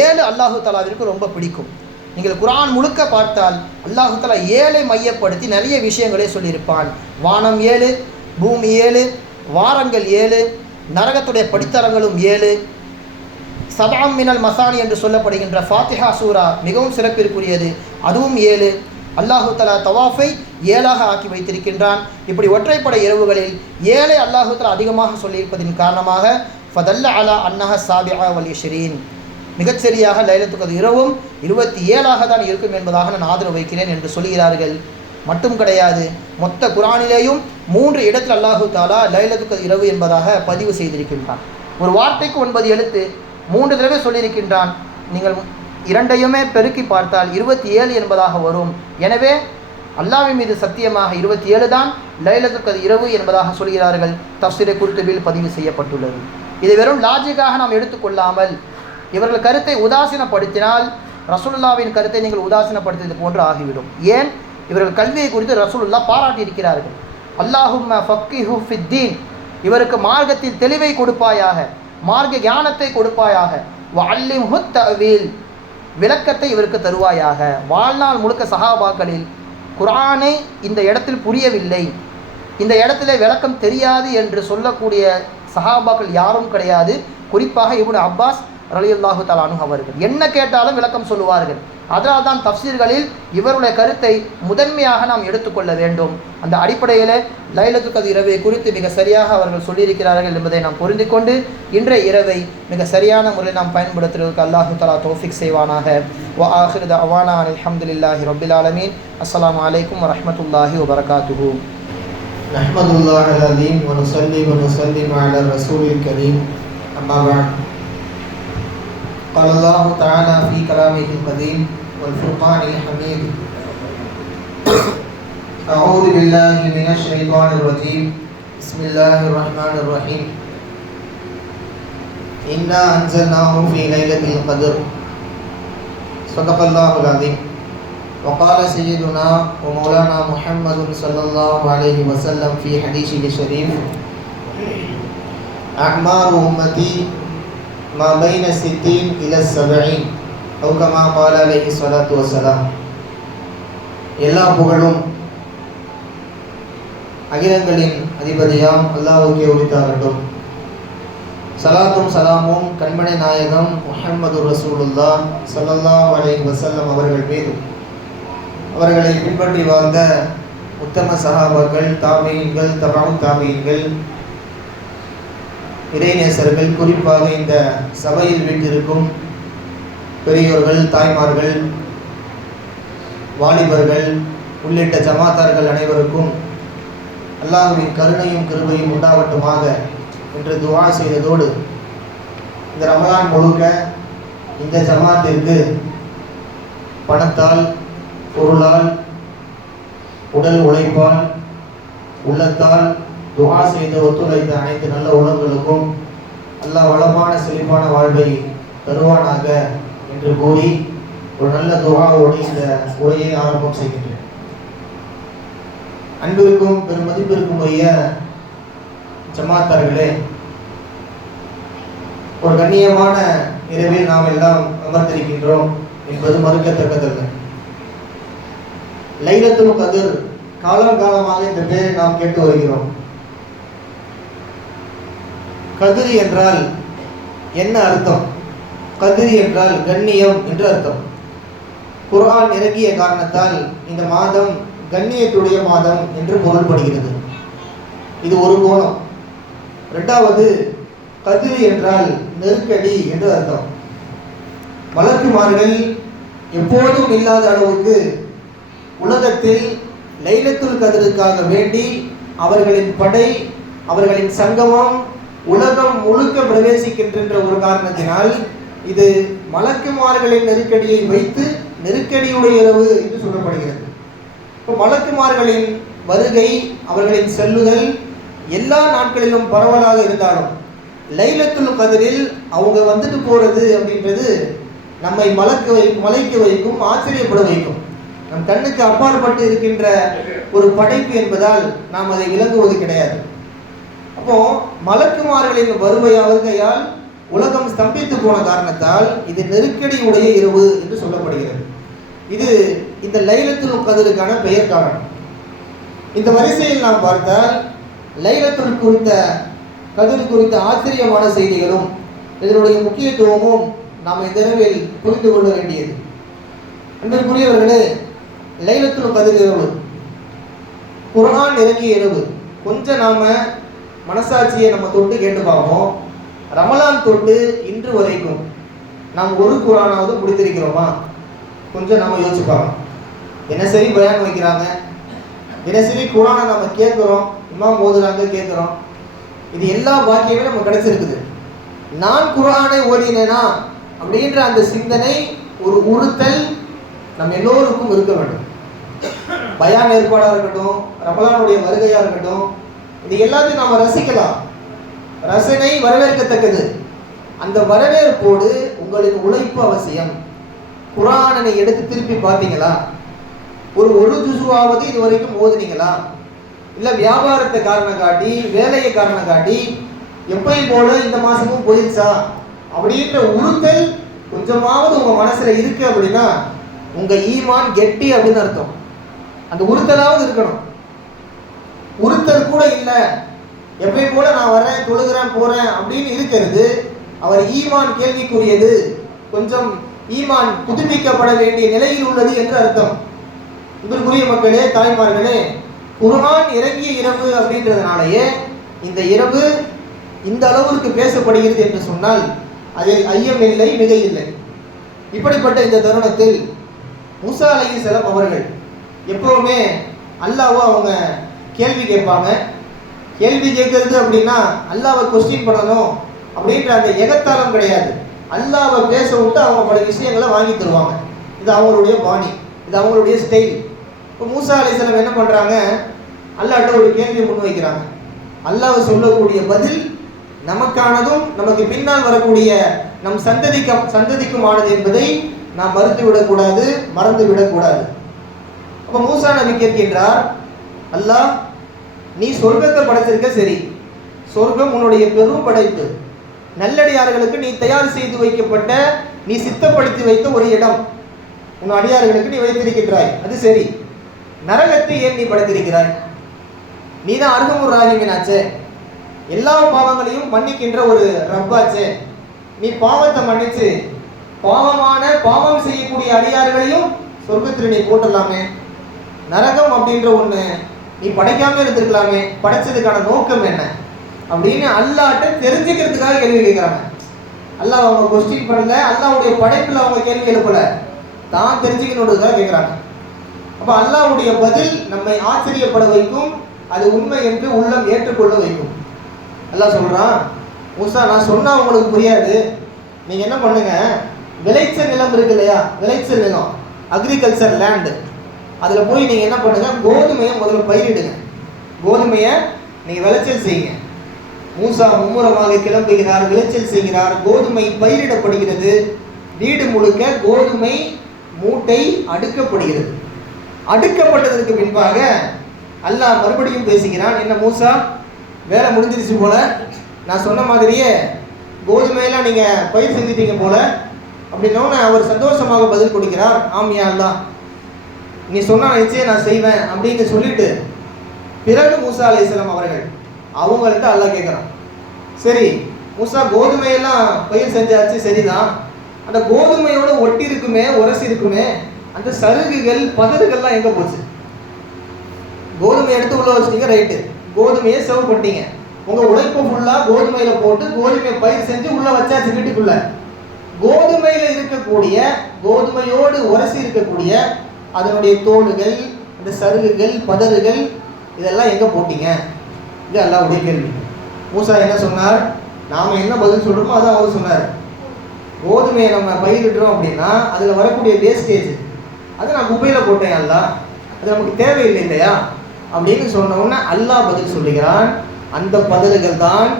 7 அல்லாஹு தஆலாவிற்கு ரொம்ப பிடிக்கும். நீங்கள் குர்ஆன் முழுக்க பார்த்தால் அல்லாஹு தஆலா 7ஐ மையப்படுத்தி நிறைய விஷயங்களை சொல்லியிருப்பான். வானம் 7, பூமி 7, வாரங்கள் 7, நரகத்துடைய படித்தரங்களும் 7, சபஅம் மினல் மசானி என்று சொல்லப்படுகின்ற ஃபாத்திஹா சூரா மிகவும் சிறப்பிற்குரியது, அதுவும் 7. அல்லாஹு தஆலா தவாஃபை 7ஆக ஆக்கி வைத்திருக்கின்றான். இப்படி ஒற்றைப்படை இரவுகளில் 7ஐ அல்லாஹு தஆலா அதிகமாக சொல்லியிருப்பதின் காரணமாக ஃபதல்ல அலா அன்னஹ சாபிஆ வல் 20, மிகச்சரியாக லைலத்துல் கத்ர் இரவும் 27ஆக தான் இருக்கும் என்பதாக நான் ஆதரவு வைக்கிறேன் என்று சொல்கிறார்கள். மட்டும் கிடையாது, மொத்த குர்ஆனிலேயும் 3 இடத்தில் அல்லாஹு தஆலா லைலத்துல் கத்ர் இரவு என்பதாக பதிவு செய்திருக்கின்றான். ஒரு வார்த்தைக்கு 9 எழுத்து 3 தடவை சொல்லியிருக்கின்றான். நீங்கள் இரண்டையுமே பெருக்கி பார்த்தால் 27 என்பதாக வரும். எனவே அல்லாஹ்வின் மீது சத்தியமாக 27 தான் லைலத்துல் கத்ர் இரவு என்பதாக சொல்கிறார்கள். தஃசீர் குர்துபியில் பதிவு செய்யப்பட்டுள்ளது. இதை வெறும் லாஜிக்காக நாம் எடுத்துக்கொள்ளாமல் இவர்கள் கருத்தை உதாசீனப்படுத்தினால் ரசூலுல்லாவின் கருத்தை நீங்கள் உதாசீனப்படுத்தியது போன்று ஆகிவிடும். ஏன்? இவர்கள் கல்வியை குறித்து ரசூலுல்லாஹ் பாராட்டியிருக்கிறார்கள். அல்லாஹும்ம ஃபக்கிஹு ஃபித்தீன், இவருக்கு மார்க்கத்தில் தெளிவை கொடுப்பாயாக, மார்க்க ஞானத்தை கொடுப்பாயாக. வஅல்லிம்ஹு தஅவீல், விளக்கத்தை இவருக்கு தருவாயாக. வாழ்நாள் முழுக்க சஹாபாக்களில் குர்ஆனை இந்த இடத்தில் புரியவில்லை, இந்த இடத்துல விளக்கம் தெரியாது என்று சொல்லக்கூடிய சஹாபாக்கள் யாரும் கிடையாது. குறிப்பாக இப்னு அப்பாஸ் ரலியல்லாஹு தஆலா அன்ஹு அவர்கள் என்ன கேட்டாலும் விளக்கம் சொல்லுவார்கள். அதனால் தான் தஃசீர்களில் இவருடைய கருத்தை முதன்மையாக நாம் எடுத்துக்கொள்ள வேண்டும். அந்த அடிப்படையில் லைலத்துல் கத்ர் இரவை குறித்து மிக சரியாக அவர்கள் சொல்லியிருக்கிறார்கள் என்பதை நாம் புரிந்து கொண்டு இன்றைய இரவை மிக சரியான முறையில் நாம் பயன்படுத்துவதற்கு அல்லாஹு தஆலா தௌஃபீக் செய்வானாக. வ ஆகிரு தஅவானா அல்ஹம்துலில்லாஹி ரப்பில் ஆலமீன். அஸ்ஸலாமு அலைக்கும் வரஹ்மத்துல்லாஹி வபரகாத்துஹு. நஹ்மதுல்லாஹி அல்-அலீம் வ நுஸல்லி வ நுஸல்லிமு அலா ரசூலில் கரீம். அம்மா பஅத். قال الله تعالى في كلامه القديم والفرقان الحميد أعوذ بالله من الشيطان الرجيم بسم الله الرحمن الرحيم إنا أنزلناه في ليلة القدر صدق الله العظيم. وقال سيدنا ومولانا محمد صلى الله عليه وسلم في حديثه الشريف أعمار أمتي ما بين 60 إلى 70 أو كما قال عليه الصلاة والسلام. எல்லா புகழும் அகிலங்களின் அதிபதியாம் அல்லாஹ்வுக்கே உரித்தாகட்டும். சலாத்தும் சலாமும் கண்மணி நாயகம் முஹம்மது ரசூலுல்லாஹ் ஸல்லல்லாஹு அலைஹி வஸல்லம் அவர்கள் மீது, அவர்களை பின்பற்றி வாழ்ந்த உத்தம சஹாபாக்கள், தாபீன்கள், தபஉ தாபீன்கள், இறைநேசர்கள், குறிப்பாக இந்த சபையில் வீட்டிருக்கும் பெரியோர்கள், தாய்மார்கள், வாலிபர்கள் உள்ளிட்ட ஜமாத்தார்கள் அனைவருக்கும் அல்லாஹ்வின் கருணையும் கிருபையும் உண்டாகட்டுமாக என்று துஆ செய்ததோடு, இந்த ரமலான் முழுக்க இந்த ஜமாத்திற்கு பணத்தால், பொருளால், உடல் உழைப்பால், உள்ளத்தால் துஆ செய்து ஒத்துழைத்த அனைத்து நல்ல உள்ளங்களுக்கும் அல்லாஹ் வளமான செழிப்பான வாழ்வை தருவானாக என்று கூறி ஒரு நல்ல துஆவோடு இந்த உரையை ஆரம்பம் செய்கின்றேன். அன்பிற்கும் பெருமதிப்பிற்கும் உரிய ஜமாத்தார்களே, ஒரு கண்ணியமான இரவில் நாம் எல்லாம் அமர்ந்திருக்கின்றோம் என்பது மறுக்கத்தக்கதல்ல. லைலத்துல் கத்ர் காலம் காலமாக இந்த பெயரை நாம் கேட்டு வருகிறோம். கதிர் என்றால் என்ன அர்த்தம்? கதிர் என்றால் கண்ணியம் என்று அர்த்தம். குர்ஆன் இறங்கிய காரணத்தால் இந்த மாதம் கண்ணியத்துடைய மாதம் என்று பொருள்படுகிறது. இது ஒரு கோணம். இரண்டாவது, கதிர் என்றால் நெருக்கடி என்று அர்த்தம். மலக்குமார்கள் எப்போதும் இல்லாத அளவுக்கு உலகத்தில் லைலத்துல் கத்ருக்காக வேண்டி அவர்களின் படை, அவர்களின் சங்கமம் உலகம் முழுக்க பிரவேசிக்கின்ற ஒரு காரணத்தினால் இது மலக்குமார்களின் நெருக்கடியை வைத்து நெருக்கடியுடைய இரவு என்று சொல்லப்படுகிறது. இப்போ மலக்குமார்களின் வருகை, அவர்களின் செல்லுதல் எல்லா நாட்களிலும் பரவலாக இருந்தாலும் லைலத்துல் கத்ரில் அவங்க வந்துட்டு போறது அப்படின்றது நம்மை மலைக்க வைக்கும், ஆச்சரியப்பட வைக்கும். நம் கண்ணுக்கு அப்பாற்பட்டு இருக்கின்ற ஒரு படைப்பு என்பதால் நாம் அதை விளங்குவது கிடையாது. அப்போ மலக்குமார்களின் வருகையால் உலகம் ஸ்தம்பித்து போன காரணத்தால் இது நெருக்கடியுடைய இரவு என்று சொல்லப்படுகிறது. இது இந்த லைலத்துல் கத்ருக்கான பெயர் காரணம். இந்த வரிசையில் நாம் பார்த்தால் லைலத்துல் கத்ர் குறித்த ஆச்சரியமான செய்திகளும் இதனுடைய முக்கியத்துவமும் நாம் இந்த இரவில் புரிந்து கொள்ள வேண்டியது. அன்பிற்குரியவர்களே, லைலத்துல் கத்ர் இரவு குர்ஆன் இறங்கிய இரவு. கொஞ்சம் நாம மனசாட்சியை நம்ம தொட்டு கேட்டு பார்ப்போம். ரமலான் தொட்டு இன்று வரைக்கும் நாம் ஒரு குர்ஆனாவது முடித்திருக்கிறோமா? கொஞ்சம் நாம யோசிச்சு பார்க்கணும். தினசரி பயான் வைக்கிறாங்க, தினசரி குர்ஆனை நம்ம கேட்குறோம், இமாம் ஓதுறாங்க கேட்குறோம். இது எல்லா பாக்கியமே நமக்கு கிடைச்சிருக்குது. நான் குர்ஆனை ஓதினேனா அப்படின்ற அந்த சிந்தனை, ஒரு உறுத்தல் நம்ம எல்லோருக்கும் இருக்க வேண்டும். பயான் ஏற்பாடாக இருக்கட்டும், ரமலானுடைய வருகையாக இருக்கட்டும், இது எல்லாத்தையும் நாம் ரசிக்கலாம். ரசனை வரவேற்கத்தக்கது. அந்த வரவேற்போடு உங்களின் உழைப்பு அவசியம். குர்ஆனை எடுத்து திருப்பி பார்த்தீங்களா? ஒரு ஜுசுவாவது இது வரைக்கும் ஓதுனீங்களா? இல்லை வியாபாரத்தை காரணம் காட்டி, வேலையை காரணம் காட்டி, எப்பயும் போல இந்த மாசமும் போயிடுச்சா அப்படின்ற உறுத்தல் கொஞ்சமாவது உங்க மனசுல இருக்கு அப்படின்னா உங்க ஈமான் கெட்டி அப்படின்னு அர்த்தம். அந்த உறுத்தலாவது இருக்கணும். உறுத்தல் கூட இல்லை, எப்பயும் போல நான் வரேன், தொழுகிறேன், போறேன் அப்படின்னு இருக்கிறது அவர் ஈமான் கேள்விக்குரியது, கொஞ்சம் ஈமான் புதுப்பிக்கப்பட வேண்டிய நிலையில் உள்ளது என்று அர்த்தம். இதற்குரிய மக்களே, தாய்மார்களே, குர்ஆன் இறங்கிய இரவு அப்படின்றதுனாலேயே இந்த இரவு இந்த அளவிற்கு பேசப்படுகிறது என்று சொன்னால் அதில் ஐயமில்லை, மிக இல்லை. இப்படிப்பட்ட இந்த தருணத்தில் மூசா அலைஹிஸ்ஸலாம் அவர்கள் எப்பவுமே அல்லாஹ்வை அவங்க கேள்வி கேட்பாங்க. கேள்வி கேட்கறது அப்படின்னா அல்லாஹ்வை கொஸ்டின் பண்ணணும் அப்படின்ற அந்த எகத்தாளம் கிடையாது. அல்லாஹ்வை பேச விட்டு அவங்க பல விஷயங்களை வாங்கி தருவாங்க. இது அவங்களுடைய பாணி, இது அவங்களுடைய ஸ்டைல். இப்போ மூசா அலைஹிஸ்ஸலாம் என்ன பண்ணுறாங்க? அல்லாஹ்ட்ட ஒரு கேள்வியை முன்வைக்கிறாங்க. அல்லாஹ் சொல்லக்கூடிய பதில் நமக்கானதும் நமக்கு பின்னால் வரக்கூடிய நம் சந்ததிக்கும் ஆனது என்பதை நாம் மறுத்து விடக்கூடாது, மறந்து விடக்கூடாது. அப்போ மூசா நபி கேட்கின்றார், அல்லாஹ் நீ சொர்க்கத்தை படைச்சிருக்க, சரி, சொர்க்கம் உன்னுடைய பெரும் படைப்பு, நல்லடியார்களுக்கு நீ தயார் செய்து வைக்கப்பட்ட, நீ சித்தப்படுத்தி வைத்த ஒரு இடம் உன் அடியார்களுக்கு நீ வைத்திருக்கின்றாய், அது சரி. நரகத்தை ஏன் நீ படைத்திருக்கிறாய்? நீ தான் அர்ஹமுர் ராஹிமீனாச்சே, எல்லா பாவங்களையும் மன்னிக்கின்ற ஒரு ரப்பாச்சே, நீ பாவத்தை மன்னிச்சு பாவம் செய்யக்கூடிய அடியார்களையும் சொர்க்கத்தில் நீ போட்டுடலாமே, நரகம் அப்படின்ற ஒன்று நீ படைக்காம இருந்திருக்கலாமே, படைச்சதுக்கான நோக்கம் என்ன அப்படின்னு அல்லாஹ்ட்ட தெரிஞ்சுக்கிறதுக்காக கேள்வி கேட்குறாங்க. அல்லாஹ் அவங்க கொஸ்டின் பண்ணல, அல்லாஹ்வுடைய படைப்பில் அவங்க கேள்வி எழுப்பல, தான் தெரிஞ்சுக்கணுன்றதுக்காக கேட்குறாங்க. அப்போ அல்லாஹ்வுடைய பதில் நம்மை ஆச்சரியப்பட வைக்கும், அது உண்மை என்று உள்ளம் ஏற்றுக்கொள்ள வைக்கும். அல்லாஹ் சொல்றான், மூசா நான் சொன்னா உங்களுக்கு புரியாது, நீங்க என்ன பண்ணுங்க, விளைச்சல் நிலம் இருக்கு இல்லையா, விளைச்சல் நிலம், அக்ரிகல்ச்சர் லேண்டு, அதில் போய் நீங்கள் என்ன பண்ணுங்க, கோதுமையை முதல்ல பயிரிடுங்க, கோதுமையை நீங்கள் விளைச்சல் செய்யுங்க. மூசா மும்முரமாக கிளம்புகிறார், விளைச்சல் செய்கிறார், கோதுமை பயிரிடப்படுகிறது, வீடு முழுக்க கோதுமை மூட்டை அடுக்கப்படுகிறது. அடுக்கப்பட்டதற்கு பின்பாக அல்லாஹ் மறுபடியும் பேசுகிறான், என்ன மூசா வேலை முடிஞ்சிருச்சு போல, நான் சொன்ன மாதிரியே கோதுமையெல்லாம் நீங்கள் பயிர் செஞ்சிட்டீங்க போல அப்படின்னோன்னு அவர் சந்தோஷமாக பதில் கொடுக்கிறார், ஆமியா அல்லாஹ் நீ சொன்னால் நிச்சயம் நான் செய்வேன் அப்படின்னு சொல்லிட்டு பிறகு மூசா அலைஹிஸ்ஸலாம் அவர்கள் அவங்கள்ட்ட அல்லாஹ் கேட்குறான், சரி மூசா கோதுமையெல்லாம் பயிர் செஞ்சாச்சு சரிதான், அந்த கோதுமையோட ஒட்டி இருக்குமே, உரசி இருக்குமே, அந்த சருகுகள் பதறுகள்லாம் எங்கே போச்சு? கோதுமை எடுத்து உள்ள வச்சிட்டீங்க, ரைட்டு, கோதுமையை சர்வ் பண்ணிட்டீங்க, உங்கள் உழைப்பு ஃபுல்லாக கோதுமையில் போட்டு கோதுமையை பயிர் செஞ்சு உள்ளே வச்சாச்சு வீட்டுக்குள்ள, கோதுமையில் இருக்கக்கூடிய, கோதுமையோடு உரசி இருக்கக்கூடிய அதனுடைய தோடுகள், அந்த சருகுகள், பதறுகள், இதெல்லாம் எங்கே போட்டீங்க? இது அல்லாஹ்வுடைய கேள்வி. மூசா என்ன சொன்னார்? நாம் என்ன பதில் சொல்கிறோமோ அதான் அவர் சொன்னார். கோதுமையை நம்ம பயிரிடுறோம் அப்படின்னா அதில் வரக்கூடிய வேஸ்டேஜ், அதை நான் குப்பையில் போட்டேன், அல்லாஹ் அது நமக்கு தேவையில்லை இல்லையா அப்படின்னு சொன்ன உடனே அல்லாஹ் பதில் சொல்லுகிறான், அந்த பதறுகள் தான்,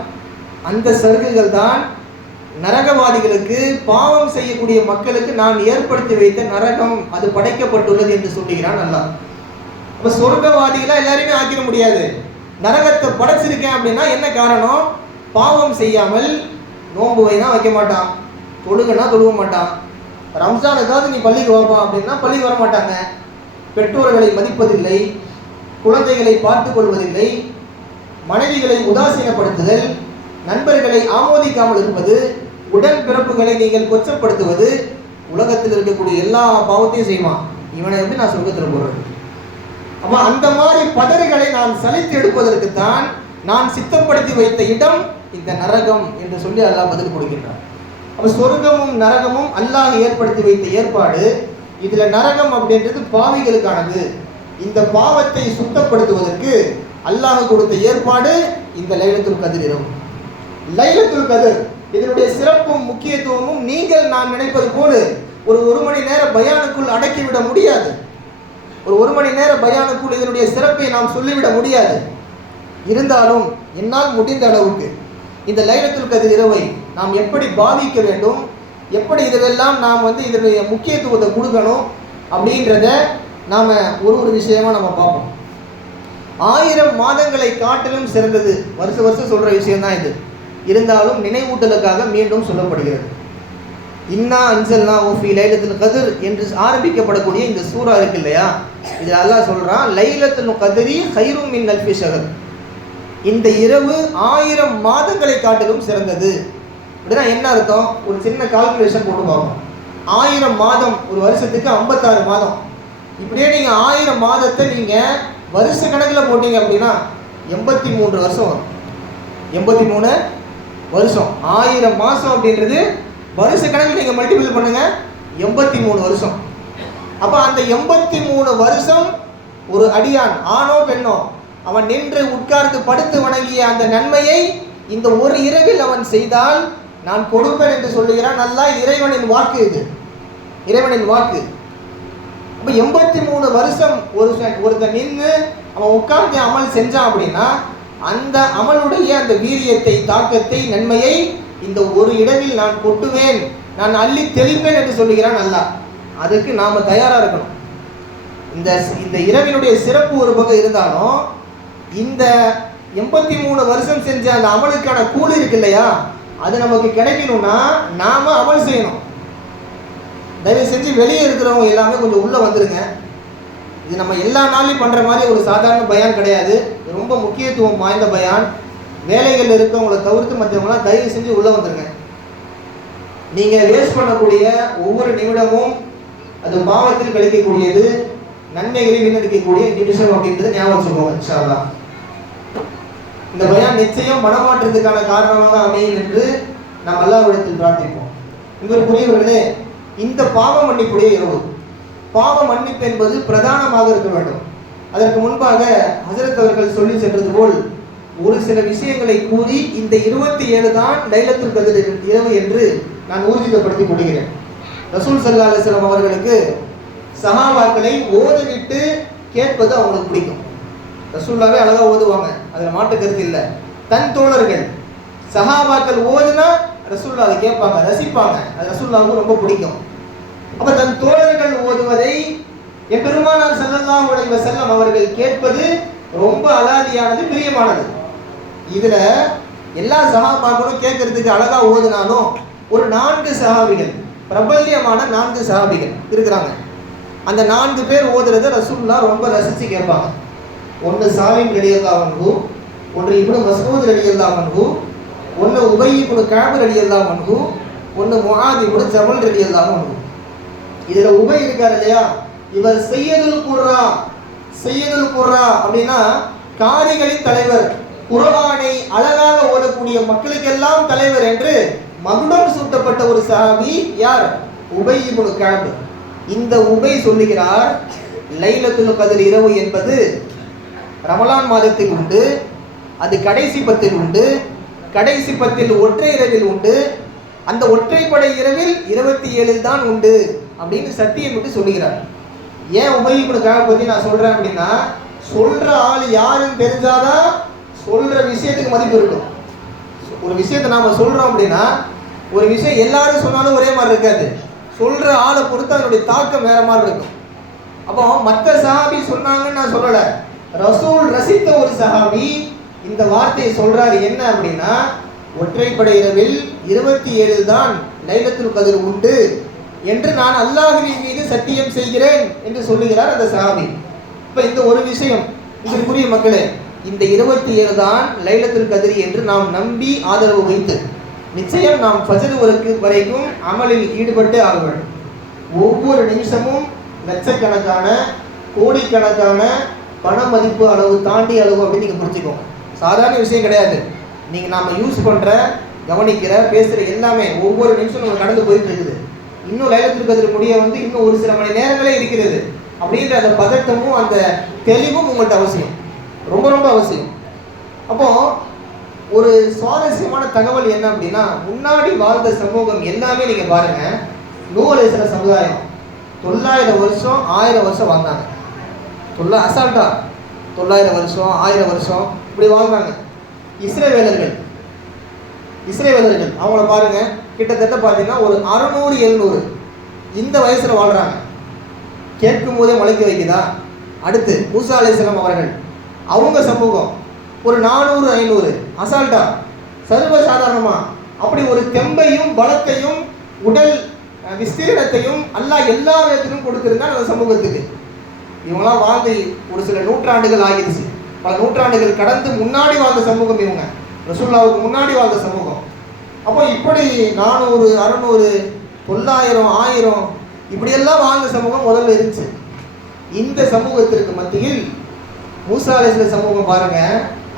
அந்த சருகுகள் தான் நரகவாதிகளுக்கு, பாவம் செய்யக்கூடிய மக்களுக்கு நான் ஏற்படுத்தி வைத்த நரகம், அது படைக்கப்பட்டுள்ளது என்று சொல்லுகிறான் அல்லாஹ். அப்போ சொர்க்கவாதிகளா எல்லாரையுமே ஆக்கிட முடியாது. நரகத்தை படைச்சிருக்கேன் அப்படின்னா என்ன காரணம்? பாவம் செய்யாமல் நோன்பு வைனா வைக்க மாட்டான், தொழுகனா தொழுக மாட்டான், ரம்ஜானுக்காவது நீ பள்ளிக்கு வாப்பான் அப்படின்னா பள்ளிக்கு வர மாட்டாங்க, பெற்றோர்களை மதிப்பதில்லை, குழந்தைகளை பார்த்து கொள்வதில்லை, மனைவிகளை உதாசீனப்படுத்துதல், நண்பர்களை ஆமோதிக்காமல் இருப்பது, உடன் பிறப்புகளை நீங்கள் கொச்சப்படுத்துவது, உலகத்தில் இருக்கக்கூடிய எல்லா பாவத்தையும் செய்வான். இவனை எப்படி நான் சொர்க்கத்தில் போடுறது? அப்போ அந்த மாதிரி பதறுகளை நான் சலித்து எடுப்பதற்குத்தான் நான் சித்தப்படுத்தி வைத்த இடம் இந்த நரகம் என்று சொல்லி அல்லாஹ் பதில் கொடுக்கின்றான். அப்போ சொர்க்கமும் நரகமும் அல்லாஹ் ஏற்படுத்தி வைத்த ஏற்பாடு. இதில் நரகம் அப்படின்றது பாவிகளுக்கானது. இந்த பாவத்தை சுத்தப்படுத்துவதற்கு அல்லாஹ் கொடுத்த ஏற்பாடு இந்த லைலத்துல் கத்ர் இரவு. லைலத்துல் கத்ர் இதனுடைய சிறப்பும் முக்கியத்துவமும் நீங்கள் நான் நினைப்பது போல ஒரு மணி நேர பயானுக்குள் அடக்கிவிட முடியாது. ஒரு மணி நேர பயானுக்குள் இதனுடைய சிறப்பை நாம் சொல்லிவிட முடியாது. இருந்தாலும் என்னால் முடிந்த அளவுக்கு இந்த லைலத்துல் கத்ர் இரவை நாம் எப்படி பாவிக்க வேண்டும், எப்படி இதெல்லாம் நாம் இதனுடைய முக்கியத்துவத்தை கொடுக்கணும் அப்படின்றத நாம் ஒரு விஷயமா நம்ம பார்ப்போம். 1000 மாதங்களை காட்டிலும் சிறந்தது வருஷம் சொல்கிற விஷயம்தான் இது. இருந்தாலும் நினைவூட்டலுக்காக மீண்டும் சொல்லப்படுகிறது. இன்னா அன்சல்னாஹு ஃபீ லைலத்துல் கத்ர் என்று ஆரம்பிக்கப்படக்கூடிய இந்த சூரா இருக்கு இல்லையா, இதில் அல்லாஹ் சொல்கிறான் லைலத்துல் கத்ரி கைரும் மின் அல்ஃபி ஷஹர், இந்த இரவு 1000 மாதங்களை காட்டிலும் சிறந்தது. அப்படின்னா என்ன அர்த்தம்? ஒரு சின்ன கால்குலேஷன் போட்டு பார்ப்போம். 1000 மாதம், ஒரு வருஷத்துக்கு 56 மாதம். இப்படியே நீங்கள் 1000 மாதத்தை நீங்கள் வருஷ கணக்கில் போட்டீங்க அப்படின்னா 83 வருஷம் வரும். 83 வருஷம். 1000 மாதம் அப்படின்றது வருஷ கணக்கில் நீங்கள் மல்டிபிள் பண்ணுங்கள், 83 வருஷம். அப்போ அந்த 83 வருஷம் ஒரு அடியான் ஆணோ பெண்ணோ அவன் நின்று உட்கார்ந்து படுத்து வணங்கிய அந்த நன்மையை இந்த ஒரு இரவில் அவன் செய்தால் நான் கொடுப்பேன் என்று சொல்லுகிறான். நல்லா இறைவனின் வாக்கு இது, இறைவனின் வாக்கு. அப்போ 83 வருஷம் ஒருத்தன் நின்று அவன் உட்கார்ந்து அமல் செஞ்சான் அப்படின்னா அந்த அமலுடைய அந்த வீரியத்தை, தாக்கத்தை, நன்மையை இந்த ஒரு இடவில் நான் கொட்டுவேன், நான் அள்ளி தெளிப்பேன் என்று சொல்லுகிறான் அல்லாஹ். அதுக்கு நாம் தயாராக இருக்கணும். இந்த இரவினுடைய சிறப்பு ஒரு பக்கம் இருந்தாலும் இந்த 83 வருஷம் செஞ்ச அந்த அமலுக்கான கூலி இருக்கு இல்லையா, அது நமக்கு கிடைக்கணும்னா நாம அமல் செய்யணும். தயவு செஞ்சு வெளியே இருக்கிறவங்க எல்லாமே கொஞ்சம் உள்ளே வந்துருங்க. இது நம்ம எல்லா நாளையும் பண்ணுற மாதிரி ஒரு சாதாரண பயான் கிடையாது, ரொம்ப முக்கியத்துவம் வாய்ந்த பயான். வேலைகள் இருக்கவங்களை தவிர்த்து மற்றவங்களாம் தயவு செஞ்சு உள்ளே வந்துருங்க. நீங்கள் வேஸ்ட் பண்ணக்கூடிய ஒவ்வொரு நிமிடமும் அது பாவத்தில் கழிக்கக்கூடியது, நன்மைகளை வீணடிக்கக்கூடிய நிமிஷம் அப்படின்றது ஞாபகம் வச்சுக்கோங்க. இன்ஷா அல்லாஹ் இந்த பயான் நிச்சயம் மனமாற்றத்துக்கான காரணமாக அமையும் என்று நாம் அல்லாஹ்விடத்தில் பிரார்த்திப்போம். இவருக்குரியவர்களே, இந்த பாவ மன்னிப்புடைய இரவு, பாவ மன்னிப்பு என்பது பிரதானமாக இருக்க வேண்டும். அதற்கு முன்பாக ஹஜரத் அவர்கள் சொல்லி சென்றது போல் ஒரு சில விஷயங்களை கூறி இந்த 27 தான் லைலத்துல் கத்ர் இரவு என்று நான் ஊர்ஜிதப்படுத்தி கொள்கிறேன். ரசூல் ஸல்லல்லாஹு அலைஹி வஸல்லம் அவர்களுக்கு சஹாபாக்களை ஓதவிட்டு கேட்பது அவங்களுக்கு பிடிக்கும். ரசூல்லாவே அழகாக ஓதுவாங்க, அதில் மாட்டு கருத்து இல்லை. தன் தோழர்கள் சஹாபாக்கள் ஓதுனா ரசூல்லா அதை கேட்பாங்க, ரசிப்பாங்க. அது ரசூல்லாவுக்கு ரொம்ப பிடிக்கும். அப்போ தன் தோழர்கள் ஓதுவதை எம்பெருமானார் ஸல்லல்லாஹு அலைஹி வஸல்லம் அவர்கள் கேட்பது ரொம்ப அலாதியானது, பிரியமானது. இதில் எல்லா சஹாபாக்களும் கேட்கறதுக்கு அழகாக ஓதுனாலும் ஒரு 4 சஹாபிகள், பிரபல்யமான 4 சஹாபிகள் இருக்கிறாங்க. அந்த 4 பேர் ஓதுறதை ரசூல்லா ரொம்ப ரசித்து கேட்பாங்க. ஒன்று சாலிம் ரலியல்லாஹு அன்ஹு, ஒன்று இப்னு மஸ்ஊத் ரலியல்லாஹு அன்ஹு, ஒன்று உபய் இப்னு கஅப் ரலியல்லாஹு அன்ஹு, ஒன்று முஆத் இப்னு ஜபல் ரலியல்லாஹு அன்ஹு. இதில் உபய் இருக்கார் இல்லையா, இவர் சையதுல் குர்ரா அப்படின்னா காரிகளின் தலைவர், குர்ஆனை அழகாக ஓதக்கூடிய மக்களுக்கெல்லாம் தலைவர் என்று மகுடம் சூட்டப்பட்ட ஒரு சஹாபி. யார்? உபய் இப்னு கஅப். இந்த உபய் சொல்லுகிறார், லைலத்துல் கத்ர் இரவு என்பது ரமலான் மாதத்தில் உண்டு, அது கடைசி 10 உண்டு, கடைசி 10 ஒற்றை இரவில் உண்டு, அந்த ஒற்றைப்படை இரவில் 27 தான் உண்டு அப்படின்னு சத்தியம் விட்டு சொல்லுகிறார். ஏன் உபய் இப்னு கஅப் பற்றி நான் சொல்கிறேன் அப்படின்னா, சொல்கிற ஆள் யாருன்னு தெரிஞ்சாதான் சொல்கிற விஷயத்துக்கு மதிப்பு இருக்கும். ஒரு விஷயத்தை நாம் சொல்கிறோம் அப்படின்னா, ஒரு விஷயம் எல்லாரும் சொன்னாலும் ஒரே மாதிரி இருக்காது, சொல்கிற ஆளை பொறுத்து அதனுடைய தாக்கம் வேறு மாதிரி இருக்கும். அப்போ மற்ற சஹாபி சொன்னாங்கன்னு நான் சொல்லலை, ரசூல் ரசித்த ஒரு சஹாபி இந்த வார்த்தையை சொல்கிறார். என்ன அப்படின்னா, ஒற்றைப்படை இரவில் 27 தான் லைலத்துல் கத்ர் உண்டு என்று நான் அல்லாஹ்வின் மீது சத்தியம் செய்கிறேன் என்று சொல்லுகிறார் அந்த சஹாபி. இப்போ இந்த ஒரு விஷயம், இதற்குரிய மக்களே, இந்த 27 தான் லைலத்துல் கத்ர் என்று நாம் நம்பி ஆதரவு வைத்து நிச்சயம் நாம் ஃபஜ்ர் வரைக்கும் அமலில் ஈடுபட்டு ஆக வேண்டும். ஒவ்வொரு நிமிஷமும் லட்சக்கணக்கான, கோடிக்கணக்கான பண மதிப்பு அளவு தாண்டி அளவு அப்படின்னு நீங்கள் புரிஞ்சுக்கோங்க. சாதாரண விஷயம் கிடையாது. நீங்கள் நாம் யூஸ் பண்ணுற, கவனிக்கிற, பேசுகிற எல்லாமே ஒவ்வொரு நிமிஷம் நம்ம கடந்து போயிட்டு இருக்குது. இன்னும் லைலத்துல் கத்ர் முடிய இன்னும் ஒரு சில மணி நேரங்களே இருக்கிறது அப்படின்ற அந்த பதட்டமும் அந்த தெளிவும் உங்கள்கிட்ட அவசியம், ரொம்ப ரொம்ப அவசியம். அப்போ ஒரு சுவாரஸ்யமான தகவல் என்ன அப்படின்னா, முன்னாடி வாழ்ந்த சமூகம் எல்லாமே நீங்க பாருங்க, நூஹ் அலைஹிஸ்ஸலாம் சமுதாயம் 900 வருஷம் 1000 வருஷம் வாழ்ந்தாங்க. அசால்ட்டா 900 வருஷம் 1000 வருஷம் இப்படி வாழ்ந்தாங்க. இஸ்ரேவேலர்கள் அவங்கள பாருங்க, கிட்டத்தட்ட பார்த்தீங்கன்னா ஒரு 600-700 இந்த வயசுல வாழ்றாங்க. கேட்கும் போதே முளைக்க வைக்குதா? அடுத்து மூசா அலைஹிஸ்ஸலாம் அவர்கள், அவங்க சமூகம் ஒரு 400-500 அசால்ட்டா சர்வ சாதாரணமா அப்படி ஒரு தெம்பையும் பலத்தையும் உடல் விஸ்தீரணத்தையும் அல்லாஹ் எல்லா விதத்திலும் கொடுத்திருந்தான் அந்த சமூகத்துக்கு. இவங்களாம் வாழ்ந்து ஒரு சில நூற்றாண்டுகள் ஆகிடுச்சு, பல நூற்றாண்டுகள் கடந்து முன்னாடி வாழ்ந்த சமூகம் இவங்க, ரசூலுல்லாஹ்வுக்கு முன்னாடி வாழ்ந்த சமூகம். அப்போ இப்படி 400, 600, 900, 1000 இப்படியெல்லாம் வாழ்ந்த சமூகம் முதல்ல இருந்துச்சு. இந்த சமூகத்திற்கு மத்தியில் மூசா அலைஹிஸ்ஸலாம் சமூகம் பாருங்க,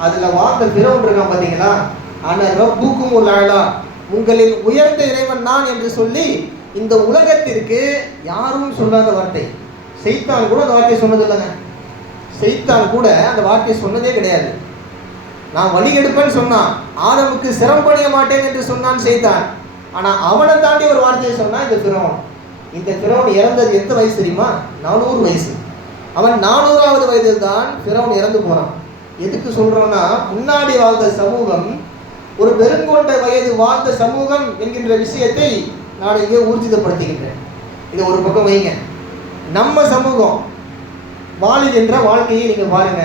அதுல வாழ்ந்த ஃபிரௌன் இருக்கான் பாத்தீங்களா, அன ரப்புக்குமுல் அலா, உங்களின் உயர்ந்த இறைவன் நான் என்று சொல்லி இந்த உலகத்திற்கு யாரும் சொல்லாத வார்த்தை. சைத்தான் கூட அந்த வார்த்தையை சொன்னது இல்லைங்க. சைத்தான் கூட அந்த வார்த்தையை சொன்னதே கிடையாது. நான் வழி எடுப்பேன்னு சொன்னான், ஆதமுக்கு சிரம் பணிய மாட்டேன் என்று சொன்னான் சைத்தான். ஆனா அவனை தாண்டி ஒரு வார்த்தையை சொன்னான் இந்த ஃபிரௌன். இந்த ஃபிரௌன் இறந்தது எந்த வயசு தெரியுமா? 400 வயசு. அவன் 400வது வயதில் தான் ஃபிரௌன் இறந்து போனான். எதுக்கு சொல்றோம்னா, முன்னாடி வாழ்ந்த சமூகம் ஒரு பெருங்கொண்ட வயது வாழ்ந்த சமூகம் என்கின்ற விஷயத்தை நான் இங்கே ஊர்ஜிதப்படுத்துகின்றேன். இதை ஒரு பக்கம் வைங்க. நம்ம சமூகம் வாழுகின்ற வாழ்க்கையை நீங்க பாருங்க,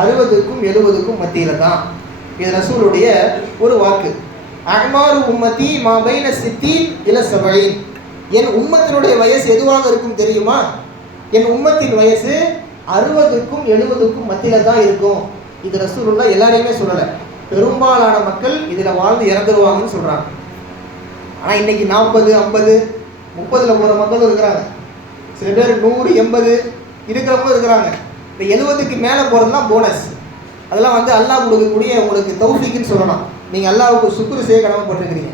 60க்கும் 70க்கும் மத்தியில தான். இது ரசூலுடைய ஒரு வாக்கு. அஹ்மாரு உம்மதி மா பைன 60 இல 70. என் உம்மத்தினுடைய வயசு எதுவாக இருக்கும் தெரியுமா? என் உம்மத்தின் வயசு 60க்கும் 70க்கும் மத்தியில தான் இருக்கும். இது ரசூலுல்லாஹ் எல்லாரையுமே சொல்லலை, பெரும்பாலான மக்கள் இதில் வாழ்ந்து இறந்துருவாங்கன்னு சொல்கிறாங்க. ஆனால் இன்னைக்கு 40, 50, 30 போகிற மக்களும் இருக்கிறாங்க. சில பேர் 100, 80 இருக்கிறவங்களும் இருக்கிறாங்க. இந்த 70க்கு மேலே போகிறதுலாம் போனஸ். அதெல்லாம் வந்து அல்லாஹ் கொடுக்கக்கூடிய உங்களுக்கு தௌஃபீக்குன்னு சொல்லலாம். நீங்கள் அல்லாஹ்வுக்கு சுக்ரு செய்ய கடமைப்பட்டிருக்கிறீங்க.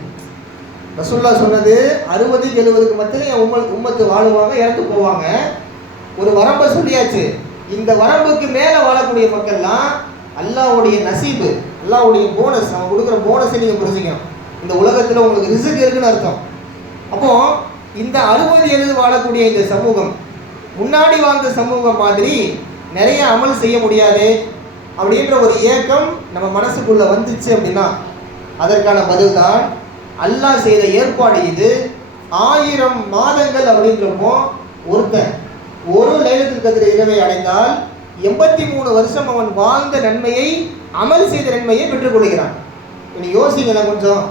ரசூலுல்லாஹ் சொன்னது 60, 70க்கு மத்தியில் என் உம்மத்து வாழுவாங்க, இறந்து போவாங்க. ஒரு வரம்பை சொல்லியாச்சு. இந்த வரம்புக்கு மேலே வாழக்கூடிய மக்கள்லாம் அல்லாஹ்வுடைய நசீபு, அல்லாஹ்வுடைய போனஸ், அவன் கொடுக்குற போனஸை நீங்கள் புரிஞ்சுக்கணும். இந்த உலகத்தில் உங்களுக்கு ரிஸ்க் இருக்குன்னு அர்த்தம். அப்போ இந்த 60, 70 வாழக்கூடிய இந்த சமூகம் முன்னாடி வாழ்ந்த சமூகம் மாதிரி நிறைய அமல் செய்ய முடியாது அப்படின்ற ஒரு ஏக்கம் நம்ம மனசுக்குள்ள வந்துச்சு அப்படின்னா அதற்கான பதில் தான் அல்லாஹ் செய்த ஏற்பாடு. இது 1000 மாதங்கள் அப்படின்றப்போ ஒருத்தன் ஒரு லைலத்துல் கத்ர் இரவை அடைந்தால் 83 வருஷம் அவன் வாழ்ந்த நன்மையை, அமல் செய்த நன்மையை பெற்றுக்கொள்கிறான். நீ யோசிங்களேன் கொஞ்சம்.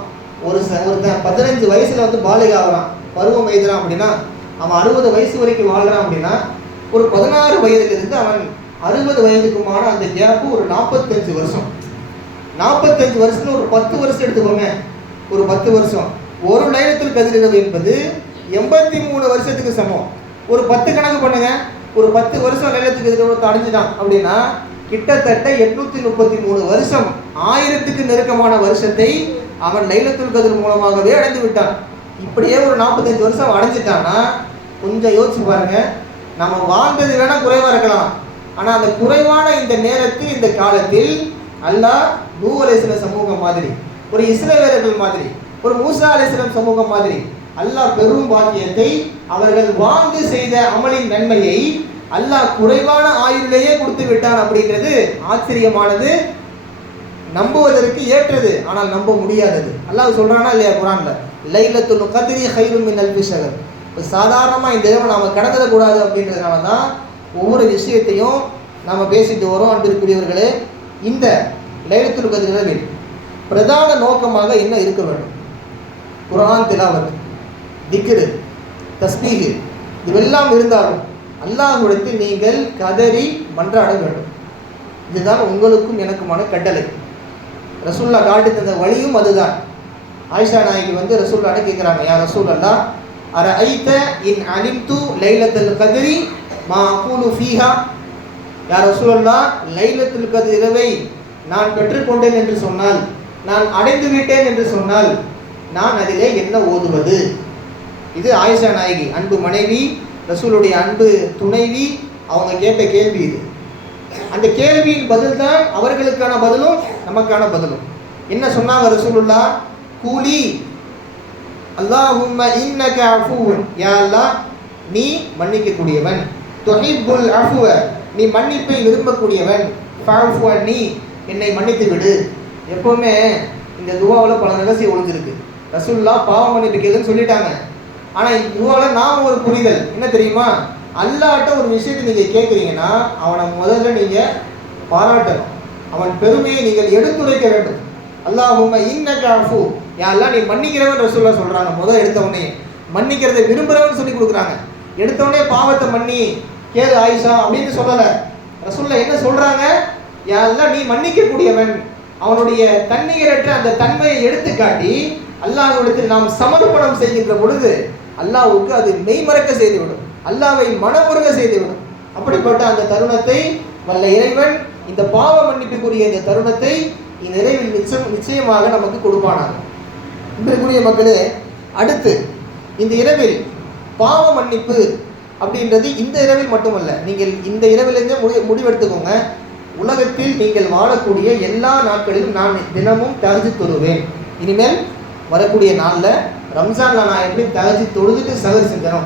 ஒருத்தன் 15 வயசுல வந்து பாலிக ஆகிறான், பருவம் எய்துறான் அப்படின்னா அவன் 60 வயசு வரைக்கும் வாழ்றான் அப்படின்னா ஒரு 16 வயதிலிருந்து அவன் 60 வயதுக்குமான அந்த கேப்பு ஒரு 45 வருஷம். 45 வருஷத்துல ஒரு 10 வருஷம் எடுத்துக்கோங்க. ஒரு 10 வருஷம் ஒரு லைலத்துல் கத்ர் இரவு என்பது 83 வருஷத்துக்கு சமம். ஒரு 10 கணக்கு பண்ணுங்க. ஒரு 10 வருஷம் லைலத்துல் கத்ர் அடைஞ்சிட்டான் அப்படின்னா கிட்டத்தட்ட 833 வருஷம், 1000க்கு நெருக்கமான வருஷத்தை அவன் லைலத்துல் கத்ர் மூலமாகவே அடைந்து விட்டான். இப்படியே ஒரு 45 வருஷம் அடைஞ்சிட்டான்னா கொஞ்சம் யோசிச்சு பாருங்க. நம்ம வாழ்ந்தது வேணா குறைவா இருக்கலாம், ஆனா அந்த குறைவான இந்த நேரத்தில், இந்த காலத்தில் அல்லாஹ் நூஹ் அலைஹிஸ்ஸலாம் சமூகம் மாதிரி, ஒரு இஸ்ரவேலர்கள் மாதிரி, ஒரு மூசா அலைஹிஸ்ஸலாம் சமூகம் மாதிரி அல்லாஹ் பெரும் பாக்கியத்தை, அவர்கள் வாழ்ந்து செய்த அமலின் நன்மையை அல்லாஹ் குறைவான ஆயுளிலேயே கொடுத்து விட்டான். அப்படிங்கிறது ஆச்சரியமானது, நம்புவதற்கு ஏற்றது, ஆனால் நம்ப முடியாதது. அல்லாஹ் சொல்றானா இல்லையா குர்ஆன்ல, லைலத்துல் கத்ரி கைரும் மின் அல்ஃபி ஷஹர். சாதாரணமாக இந்த இரவை நாம் கடந்துடக்கூடாது அப்படின்றதுனால தான் ஒவ்வொரு விஷயத்தையும் நாம் பேசிட்டு வரோம். அன்பிற்குரியவர்களே, இந்த லைலத்துல் கத்ர் இரவில் பிரதான நோக்கமாக என்ன இருக்க வேண்டும்? குர்ஆன் திலாவத், திக்ரு, தஸ்பீஹ் இதுவெல்லாம் இருந்தாலும் அல்லாஹ்விடத்தில் நீங்கள் கதறி மன்றாட வேண்டும். இதுதான் உங்களுக்கும் எனக்குமான கட்டளை. ரசூலுல்லாஹ் காட்டி தந்த வழியும் அதுதான். ஆயிஷா நாயகி வந்து ரசூலுல்லாஹ் கேட்குறாங்க, யா ரசூலல்லாஹ் அரஐத இன் அலிம்து லைலத்துல் கத்ரி மா அகூலு ஃபீஹா. யா ரசூலல்லாஹ், லைலத்துல் கத்ர் இரவை நான் பெற்றுக்கொண்டேன் என்று சொன்னால், நான் அடைந்து விட்டேன் என்று சொன்னால் நான் அதிலே என்ன ஓதுவது? இது ஆயிஷா நாயகி, அன்பு மனைவி, ரசூலுடைய அன்பு துணைவி, அவங்க கேட்ட கேள்வி இது. அந்த கேள்வியின் பதில் தான் அவர்களுக்கான பதிலும் நமக்கான பதிலும். என்ன சொன்னாங்க ரசூலுல்லாஹ்? கூலி அல்லாஹும்ம இன்னக அஃபூன், யா அல்லாஹ் நீ மன்னிக்க கூடியவன், துஹிப்புல் அஃப்வ நீ மன்னிப்பை விரும்பக்கூடியவன், ஃபஅஃபு அன்னி என்னை மன்னித்து விடு. எப்பவுமே இந்த துஆவில் பல ரகசியம் ஒளிஞ்சிருக்கு. ரசூலுல்லாஹ் பாவம் மன்னிப்பு கேளுன்னு சொல்லிட்டாங்க. ஆனால் இந்த துஆவில் நாம் ஒரு புரிதல் என்ன தெரியுமா? அல்லாஹ்ட்ட ஒரு விஷயத்தை நீங்கள் கேட்குறீங்கன்னா அவனை முதல்ல நீங்கள் பாராட்டணும், அவன் பெருமையை நீங்கள் எடுத்துரைக்க வேண்டும். அல்லாஹும்ம இன்னக அஃபூ, யா அல்லாஹ் நீ மன்னிக்கிறவன் ரசூலுல்லாஹ் சொல்கிறாங்க. முதல் எடுத்தவனே மன்னிக்கிறதை விரும்புகிறவன் சொல்லி கொடுக்குறாங்க. எடுத்தவொடனே பாவத்தை மன்னி கேளு ஆயிஷா அப்படின்னு சொல்லலை. ரசூலுல்லாஹ் என்ன சொல்கிறாங்க? யா அல்லாஹ் நீ மன்னிக்கக்கூடியவன். அவனுடைய தன்னிகரற்ற அந்த தன்மையை எடுத்துக்காட்டி அல்லாஹ்விடத்தில் நாம் சமர்ப்பணம் செய்கின்ற பொழுது அல்லாஹ்வுக்கு அது மெய்மறக்க செய்துவிடும், அல்லாஹ்வை மனமுருக செய்துவிடும். அப்படிப்பட்ட அந்த தருணத்தை வல்ல இறைவன் இந்த பாவ மன்னிப்புக்குரிய இந்த தருணத்தை இந்நிறைவில் நிச்சயமாக நமக்கு கொடுப்பானாங்க. இன்றைக்குரிய மக்களே, அடுத்து இந்த இரவில் பாவ மன்னிப்பு அப்படின்றது இந்த இரவில் மட்டுமல்ல, நீங்கள் இந்த இரவிலிருந்தே முடிவெடுத்துக்கோங்க. உலகத்தில் நீங்கள் வாழக்கூடிய எல்லா நாட்களிலும் நான் தினமும் தஹஜ்ஜுத் தொழுவேன். இனிமேல் வரக்கூடிய நாளில் ரம்ஜானில் நான் எப்படி தஹஜ்ஜுத் தொழுதுட்டு சஹர் செஞ்சனோ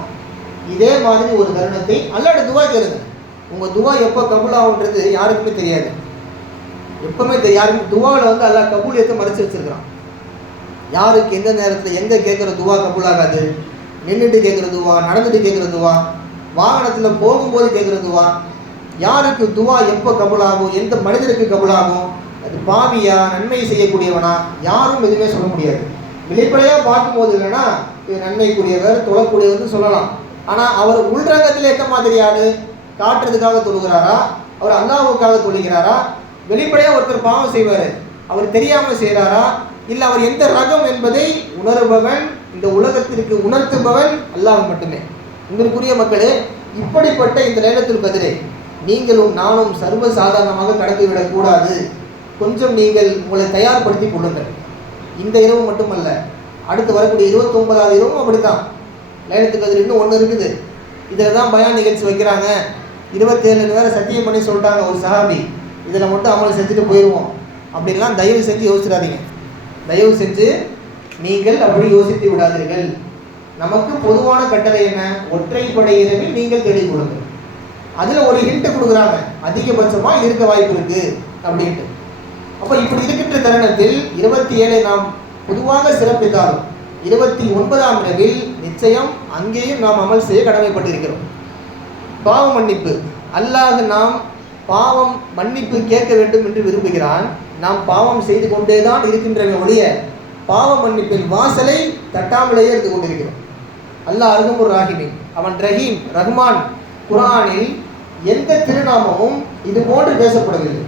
இதே மாதிரி ஒரு தருணத்தை அல்லாஹ்ட்ட துவா கேளுங்க. உங்கள் துவா எப்போ கபூலாகுன்றது யாருக்குமே தெரியாது. எப்பவுமே யாருக்கும் துவாவில் வந்து அல்லாஹ் கபூலியத்தை மறைச்சி வச்சிருக்கிறான். யாருக்கு எந்த நேரத்தில் எங்கே கேட்குற துவா கபூலாகாது, நின்றுட்டு கேட்குற துவா, நடந்துட்டு கேட்குற துவா, வாகனத்தில் போகும்போது கேட்குற துவா, யாருக்கு துவா எப்போ கபூலாகும், எந்த மனிதருக்கு கபூலாகும், அது பாவியா நன்மை செய்யக்கூடியவனா யாரும் எதுவுமே சொல்ல முடியாது. வெளிப்படையாக பார்க்கும்போது இல்லைன்னா இது நன்மைக்குரியவர் தொழக்கூடியவர்னு சொல்லலாம். ஆனால் அவர் உள்ரங்கத்தில் எந்த மாதிரியாரு காட்டுறதுக்காக தொழுகிறாரா, அவர் அல்லாஹ்வுக்காக தொழுகிறாரா, வெளிப்படையாக ஒருத்தர் பாவம் செய்வார் அவர் தெரியாமல் செய்கிறாரா, இல்லை அவர் எந்த ரகம் என்பதை உணர்பவன் இந்த உலகத்திற்கு உணர்த்துபவன் அல்லாஹ் மட்டுமே. உங்களுக்குரிய மக்களே, இப்படிப்பட்ட இந்த லைலத்துல் கத்ரை நீங்களும் நானும் சர்வ சாதாரணமாக கடந்துவிடக்கூடாது. கொஞ்சம் நீங்கள் உங்களை தயார்படுத்தி கொள்ளுங்கள். இந்த இரவு மட்டுமல்ல, அடுத்து வரக்கூடிய 29வது இரவும் அப்படித்தான். லைலத்துல் கத்ர் இன்னும் ஒன்று இருக்குது. இதில் தான் பயான் நிகழ்ச்சி வைக்கிறாங்க. 27 வேறு சத்தியம் பண்ணி சொல்லிட்டாங்க ஒரு சஹாபி, இதில் மட்டும் அமல் செஞ்சுட்டு போயிடுவோம் அப்படின்லாம் தயவு செஞ்சு யோசிச்சிடாதீங்க. தயவு செஞ்சு நீங்கள் அப்படி யோசித்து விடாதீர்கள். நமக்கு பொதுவான கட்டளை என்ன? ஒற்றைப்படை இரவில் நீங்கள் தேடி கொடுங்கள். அதில் ஒரு ஹிண்ட் கொடுக்குறாங்க, அதிகபட்சமாக இருக்க வாய்ப்பு இருக்குது அப்படின்ட்டு. அப்போ இப்படி இருக்கின்ற தருணத்தில் 27 நாம் பொதுவாக சிறப்பித்தாலும் 29ஆம் இரவில் நிச்சயம் அங்கேயும் நாம் அமல் செய்ய கடமைப்பட்டிருக்கிறோம். பாவ மன்னிப்பு, அல்லாஹ் நாம் பாவம் மன்னிப்பு கேட்க வேண்டும் என்று விரும்புகிறான். நாம் பாவம் செய்து கொண்டே தான் இருக்கின்றன ஒழிய பாவ மன்னிப்பின் வாசலை தட்டாமலேயே இருந்து கொண்டிருக்கிறோம். அல்லாஹ் அர்ஹமுர் ராஹிமீன், அவன் ரஹீம் ரஹ்மான். குர்ஆனில் எந்த திருநாமமும் இது போன்று பேசப்படவில்லை.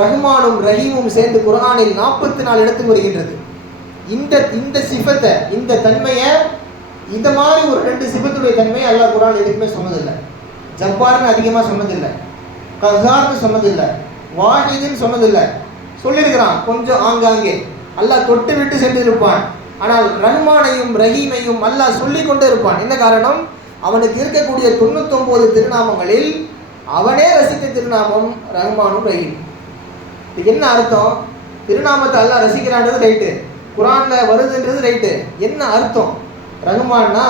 ரஹ்மானும் ரஹீமும் சேர்ந்து குர்ஆனில் 44 இடத்தில் வருகின்றது. இந்த சிஃபத்தை, இந்த தன்மையை, இந்த மாதிரி ஒரு 2 சிஃபத்துடைய தன்மையை அல்லாஹ் குர்ஆன் எதுக்குமே சொன்னதில்லை. ஜப்பார்னு அதிகமாக சொன்னதில்லை, கஹார்னு சொன்னதில்லை, வாஹிதுன்னு சொன்னதில்லை. சொல்லியிருக்கிறான் கொஞ்சம் ஆங்காங்கே, அல்லாஹ் தொட்டு விட்டு சென்றிருப்பான். ஆனால் ரஹ்மானையும் ரஹீமையும் அல்லாஹ் சொல்லிக் கொண்டே இருப்பான். என்ன காரணம்? அவனுக்கு இருக்கக்கூடிய 99 திருநாமங்களில் அவனே ரசித்த திருநாமம் ரஹ்மானும் ரஹீம். இது என்ன அர்த்தம்? திருநாமத்தை அல்லாஹ் ரசிக்கிறான்றது ரைட்டு, குர்ஆனில் வருதுன்றது ரைட்டு. என்ன அர்த்தம்? ரஹ்மான்னா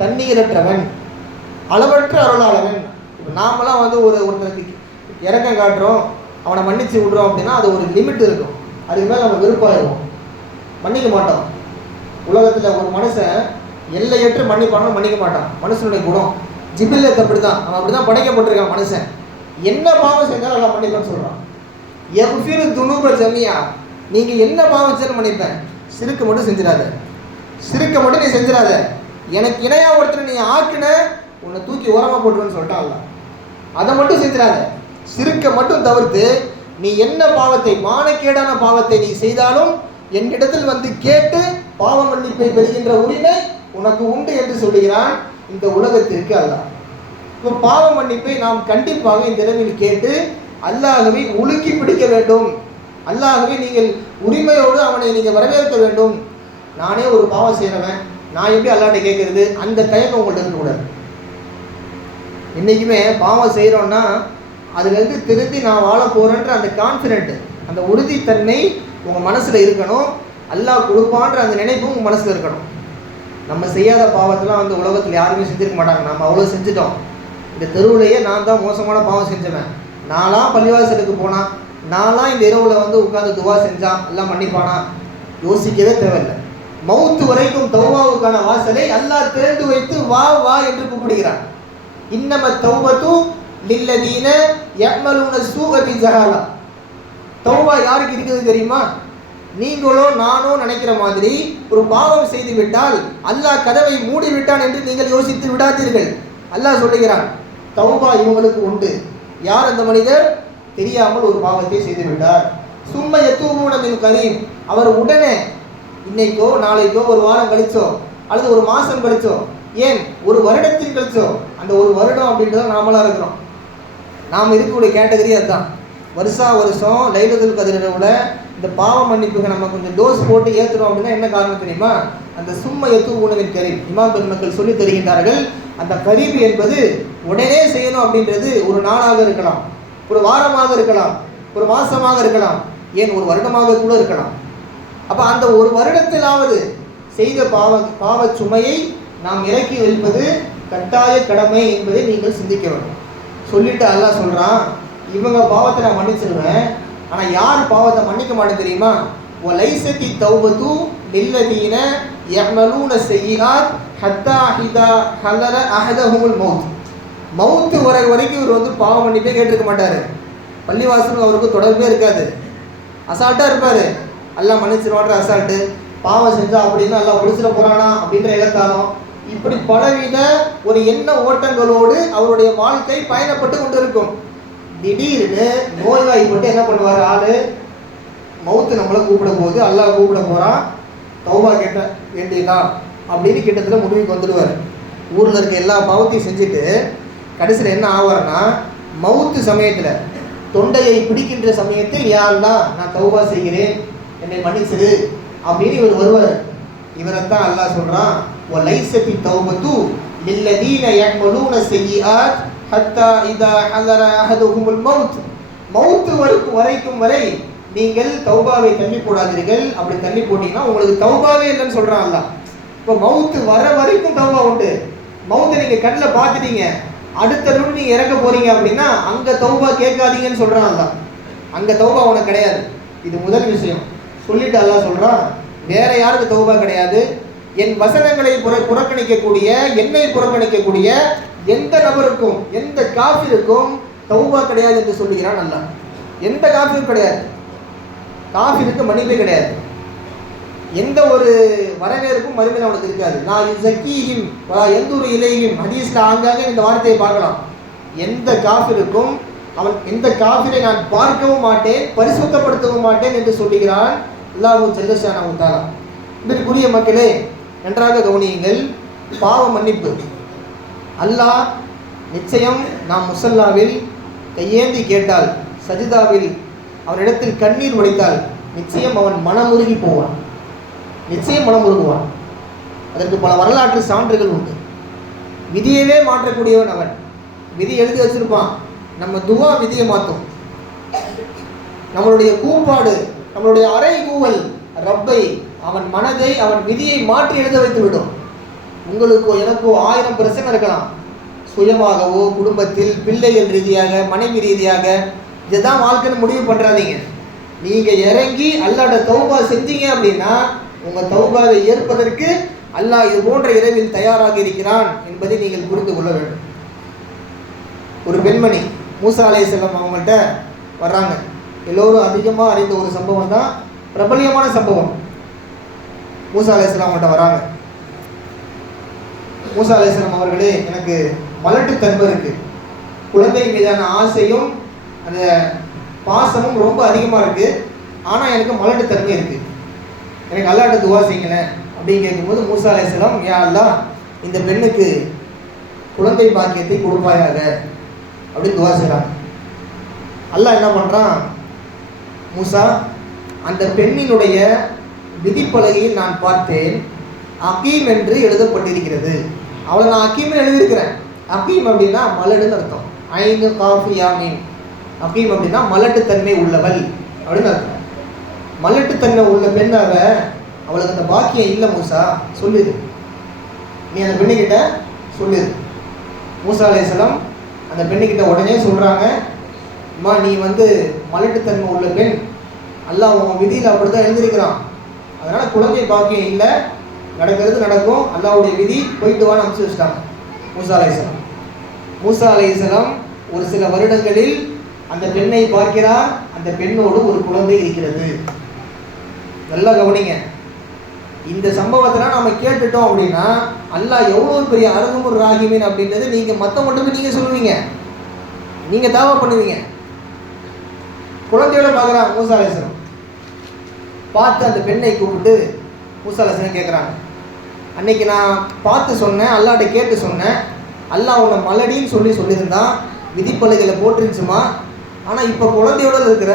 தண்ணீரற்றவன், அளவற்ற அருளாளவன். இப்போ நாமெல்லாம் வந்து ஒருத்தருக்கு இறக்கம் காட்டுறோம், அவனை மன்னிச்சு விட்றோம் அப்படின்னா அது ஒரு லிமிட் இருக்கும். அதுக்கு மேலே நம்ம விருப்பாயிருவோம், மன்னிக்க மாட்டோம். உலகத்தில் ஒரு மனுஷன் எல்லையற்ற மன்னிப்பானோ மன்னிக்க மாட்டான். மனுஷனுடைய குணம் ஜிபில்லத் அப்படி தான், அவன் அப்படி தான் படைக்கப்பட்டிருக்கான். மனுஷன் என்ன பாவம் செஞ்சாலும் நல்லா மன்னிப்பேன்னு சொல்கிறான். எஃபிரு துனூப ஜமியா, நீங்கள் என்ன பாவம் செஞ்சாலும் மன்னிப்பேன், சிறுக்கு மட்டும் செஞ்சிடாத, சிறுக்க மட்டும் நீ செஞ்சிடாத, எனக்கு இணையாக ஒருத்தர் நீ ஆக்கின உன்னை தூக்கி ஓரமாக போட்டுருன்னு சொல்லிட்டான் அல்ல. அதை மட்டும் செஞ்சிடாத, சிறுக்க மட்டும் தவிர்த்து நீ என்ன பாவத்தை, மானக்கேடான பாவத்தை நீ செய்தாலும் என்னிடத்தில் வந்து கேட்டு பாவ மன்னிப்பை பெறுகின்ற உரிமை உனக்கு உண்டு என்று சொல்லுகிறான் இந்த உலகத்திற்கு அல்லாஹ். இப்போ பாவ மன்னிப்பை நாம் கண்டிப்பாக இந்த இரவில் கேட்டு அல்லாஹ்வை உலுக்கி பிடிக்க வேண்டும். அல்லாஹ்வை நீங்கள் உரிமையோடு அவனை நீங்கள் வரவேற்க வேண்டும். நானே ஒரு பாவம் செய்கிறவன், நான் எப்படி அல்லாஹ்ட்ட கேட்கறது, அந்த தயக்கம் உங்கள்கிட்ட இருக்கக்கூடாது. என்றைக்குமே பாவம் செய்கிறோன்னா அதுலேருந்து திருந்தி நான் வாழ போகிறேன்ற அந்த கான்ஃபிடென்ட்டு அந்த உறுதித்தன்மை உங்கள் மனசில் இருக்கணும். அல்லாஹ் கொடுப்பான்ற அந்த நினைப்பும் உங்கள் மனசில் இருக்கணும். நம்ம செய்யாத பாவத்தெல்லாம் வந்து உலகத்தில் யாருமே செஞ்சிருக்க மாட்டாங்க. நம்ம அவ்வளோ செஞ்சுட்டோம். இந்த தெருவுலையே நான் தான் மோசமான பாவம் செஞ்சவன், நான்லாம் பள்ளிவாசலுக்கு போனான், நான்லாம் இந்த இரவில் வந்து உட்காந்து துவா செஞ்சான், எல்லாம் மன்னிப்பானா, யோசிக்கவே தேவையில்லை. மௌத்து வரைக்கும் தௌபாவுக்கான வாசலை அல்லாஹ் திறந்து வைத்து வா வா என்று கூப்பிடுகிறான். இன்னம தௌபத்து லில்லதீன யஅமலூன ஸூஅ பிஜஹாலா. தௌபா யாருக்கு இருக்குது தெரியுமா? நீங்களோ நானோ நினைக்கிற மாதிரி ஒரு பாவம் செய்து விட்டால் அல்லாஹ் கதவை மூடி விட்டான் என்று நீங்கள் யோசித்து விடாதீர்கள். அல்லாஹ் சொல்லுகிறான், தௌபா இவங்களுக்கு உண்டு. யார் அந்த மனிதர்? தெரியாமல் ஒரு பாவத்தை செய்து விட்டார். சும்ம யத்தூபூன மின் கரீம். அவர் உடனே இன்னைக்கோ நாளைக்கோ ஒரு வாரம் கழிச்சோ அல்லது ஒரு மாதம் கழிச்சோ, ஏன் ஒரு வருடத்தின் கழிச்சோ, அந்த ஒரு வருடம் அப்படின்றத நாமளாக இருக்கிறோம். நாம் இருக்கக்கூடிய கேட்டகரி அதுதான். வருஷம் லைலத்துல் கத்ரில் இந்த பாவ மன்னிப்புக்கு நம்ம கொஞ்சம் டோஸ் போட்டு ஏற்றுறோம் அப்படின்னா என்ன காரணம் தெரியுமா? அந்த சும்ம யத்தூபூன மின் கரீம். இமாம் பெருமக்கள் சொல்லி தருகின்றார்கள், அந்த கரீப் என்பது உடனே செய்யணும் அப்படின்றது ஒரு நாளாக இருக்கலாம், ஒரு வாரமாக இருக்கலாம், ஒரு மாசமாக இருக்கலாம், ஏன் ஒரு வருடமாக கூட இருக்கலாம். அப்போ அந்த ஒரு வருடத்திலாவது செய்த பாவ சுமையை நாம் இறக்கி வைப்பது கட்டாய கடமை என்பதை நீங்கள் சிந்திக்க வேண்டும். சொல்லிட்டு அல்லாஹ் சொல்கிறான், இவங்க பாவத்தை நான் மன்னிச்சிருவேன், ஆனால் யார் பாவத்தை மன்னிக்க மாட்டேன் தெரியுமா? வலைஸத்தி தௌபத்து லில்லதீன யஅமலூன ஸய்யிஆத் ஹத்தா இதா ஹலர அஹதஹுமுல் மௌத். மௌத்து வர வரைக்கும் இவர் வந்து பாவ மன்னிப்பே கேட்டிருக்க மாட்டார். பள்ளிவாசலுக்கு அவருக்கு தொடர்பே இருக்காது, அசால்ட்டாக இருப்பார். எல்லாம் மன்னிச்சிருவான்ற அசால்ட்டு, பாவம் செஞ்சா அப்படின்னு எல்லாம் பிடிச்சிட போகிறானா அப்படின்ற எகத்தாலும், இப்படி பலவித ஒரு எண்ண ஓட்டங்களோடு அவருடைய வாழ்க்கை பயணப்பட்டு கொண்டு இருக்கும். திடீர்னு நோய்வாய்ப்பட்டு என்ன பண்ணுவார் ஆளு? மௌத்து நம்மளை கூப்பிட போகுது, அல்லாஹ் கூப்பிட போகிறான், தௌபா கேட்ட வேண்டியதான் அப்படின்னு கிட்டத்தட்ட முடிவுக்கு வந்துடுவார். ஊரில் இருக்க எல்லா பாவத்தையும் செஞ்சுட்டு கடைசியில் என்ன ஆவார்னா, மௌத்து சமயத்தில் தொண்டையை பிடிக்கின்ற சமயத்தில் யாரெல்லாம் நான் தௌபா செய்கிறேன், என்னை மன்னிச்சிரு அப்படின்னு இவர் வருவார். இவரைத்தான் அல்லாஹ் சொல்கிறான், வலைஸத்தி தௌபத்து லில்லதீன யஅமலூன ஸய்யிஆத் ஹத்தா இதா ஹலர அஹதுஹுமுல் மௌத். மௌத்து வரைக்கும் வரை நீங்கள் தௌபாவை தள்ளி போடாதீர்கள். அப்படி தள்ளி போட்டீங்கன்னா உங்களுக்கு தௌபாவே இல்லைன்னு சொல்கிறான் அல்லாஹ். இப்போ மௌத்து வர வரைக்கும் தௌபா உண்டு. மௌத்தை நீங்கள் கண்ணில் பார்த்துட்டீங்க, அடுத்த நொடி நீங்கள் இறக்க போகிறீங்க அப்படின்னா அங்கே தௌபா கேட்காதீங்கன்னு சொல்கிறான் அல்லாஹ். அங்கே தௌபா உனக்கு கிடையாது. இது முதல் விஷயம். சொல்லிட்டு அல்லாஹ் சொல்கிறான், வேற யாருக்கு தௌபா கிடையாது? என் வசனங்களை புறக்கணிக்கக்கூடிய, என்னை புறக்கணிக்கக்கூடிய எந்த நபருக்கும், எந்த காஃபிருக்கும் தௌபா கிடையாது என்று சொல்லுகிறான் அல்லாஹ். எந்த காஃபிரும் கிடையாது, காஃபிருக்கு மன்னிப்பே கிடையாது, எந்த ஒரு வரவேற்பும் மறுமையில் அவனுக்கு இருக்காது. நான் ஸக்கீஹிம் வலா யன்துரு இலைஹிம், ஹதீஸ்ல ஆங்காங்கே இந்த வார்த்தையை பார்க்கலாம். எந்த காஃபிருக்கும் எந்த காஃபிரை நான் பார்க்கவும் மாட்டேன், பரிசுத்தப்படுத்தவும் மாட்டேன் என்று சொல்லுகிறான் அல்லாஹ் ஜல்லஷானஹு தஆலா. இதற்குரிய மக்களே, நன்றாக கவனியுங்கள். பாவ மன்னிப்பு அல்லாஹ் நிச்சயம் நாம் முஸல்லாவில் கையேந்தி கேட்டால், சஜிதாவில் அவனிடத்தில் கண்ணீர் வடித்தால் நிச்சயம் அவன் மனமுருகி போவான், நிச்சயம் மனமுருகுவான். அதற்கு பல வரலாற்று சான்றுகள் உண்டு. விதியவே மாற்றக்கூடியவன் அவன். விதி எழுதி வச்சிருப்பான், நம்ம துவா விதியை மாற்றும். நம்மளுடைய கூப்பாடு, நம்மளுடைய அறை கூவல் ரப்பை, அவன் மனதை, அவன் விதியை மாற்றி எழுத வைத்து விடும். உங்களுக்கோ எனக்கோ 1000 பிரச்சனை இருக்கலாம், சுயமாகவோ குடும்பத்தில் பிள்ளைகள் ரீதியாக மனைவி ரீதியாக. இதுதான் வாழ்க்கைன்னு முடிவு பண்ணுறாதீங்க. நீங்கள் இறங்கி அல்லாஹ்ட தௌபா செஞ்சீங்க அப்படின்னா உங்கள் தௌபாவை ஏற்பதற்கு அல்லாஹ் இது போன்ற இரவில் தயாராக இருக்கிறான் என்பதை நீங்கள் புரிந்து கொள்ள வேண்டும். ஒரு பெண்மணி மூசா அலைஹிஸ்ஸலாம் அவங்கள்ட்ட வர்றாங்க. எல்லோரும் அதிகமாக அறிந்த ஒரு சம்பவம் தான், பிரபலியமான சம்பவம். மூசா அலைஹிஸ்ஸலாம் அவங்கள்ட்ட வராங்க. மூசா அலைஹிஸ்ஸலாம் அவர்களே, எனக்கு மலட்டுத்தன்மை இருக்குது, குழந்தை மீதான ஆசையும் அந்த பாசமும் ரொம்ப அதிகமாக இருக்குது, ஆனால் எனக்கு மலட்டுத்தன்மை இருக்குது, எனக்கு அல்லாஹ்ட்ட துவா செய்யுங்களேன் அப்படின்னு கேட்கும்போது மூசா அலைஹிஸ்ஸலாம், யா அல்லாஹ் இந்த பெண்ணுக்கு குழந்தை பாக்கியத்தை கொடுப்பாயாக அப்படின்னு துவா செய்கிறாங்க. அல்லாஹ் என்ன பண்ணுறான், மூசா அந்த பெண்ணினுடைய விதிப்பலகையில் நான் பார்த்தேன், அகீம் என்று எழுதப்பட்டிருக்கிறது. அவளை நான் அகீம்னு எழுதியிருக்கிறேன். அகீம் அப்படின்னா மலடுன்னு அர்த்தம். ஐந்து காஃபி யாமீன். அகீம் அப்படின்னா மலட்டுத்தன்மை உள்ளவள் அப்படின்னு அர்த்தம். மலட்டுத்தன்மை உள்ள பெண் அவளுக்கு அந்த பாக்கியம் இல்லை மூசா, சொல்லிடு, நீ அந்த பெண்ணுக்கிட்ட சொல்லிடு. மூசா அலைஹிஸ்ஸலாம் அந்த பெண்ணுக்கிட்ட உடனே சொல்கிறாங்க, அம்மா நீ மலட்டுத்தன்மை உள்ள பெண், அல்லாஹ் உன் விதியில் அப்படி தான் எழுந்திருக்கிறான், அதனால் குழந்தை பாக்கியம் இல்லை, நடக்கிறது நடக்கும், அல்லாஹ்வுடைய விதி, போயிட்டு வான்னு அனுப்பிச்சு வச்சிட்டாங்க மூசா அலைஹிஸ்ஸலாம். மூசா அலைஹிஸ்ஸலாம் ஒரு சில வருடங்களில் அந்த பெண்ணை பார்க்கிறார், அந்த பெண்ணோடு ஒரு குழந்தை இருக்கிறது. நல்லா கவனிங்க, இந்த சம்பவத்தெல்லாம் நம்ம கேட்டுட்டோம் அப்படின்னா அல்லாஹ் எவ்வளோ பெரிய அருகுமுர் ராஹிமீன் அப்படின்றது நீங்கள் மற்றவங்கள்ட்ட நீங்கள் சொல்லுவீங்க, நீங்கள் தாவா பண்ணுவீங்க. குழந்தையோட பார்க்குறாங்க மூசா அலைஹிஸ்ஸலாம், பார்த்து அந்த பெண்ணை கூப்பிட்டு மூசா அலைஹிஸ்ஸலாம் கேட்குறாங்க, அன்னைக்கு நான் பார்த்து சொன்னேன், அல்லாஹ்ட்ட கேட்டு சொன்னேன், அல்லாஹ் உன்னை மலடின்னு சொல்லியிருந்தான், விதிப்பலைகளை போட்டுருந்துச்சுமா, ஆனால் இப்போ குழந்தையோட இருக்கிற,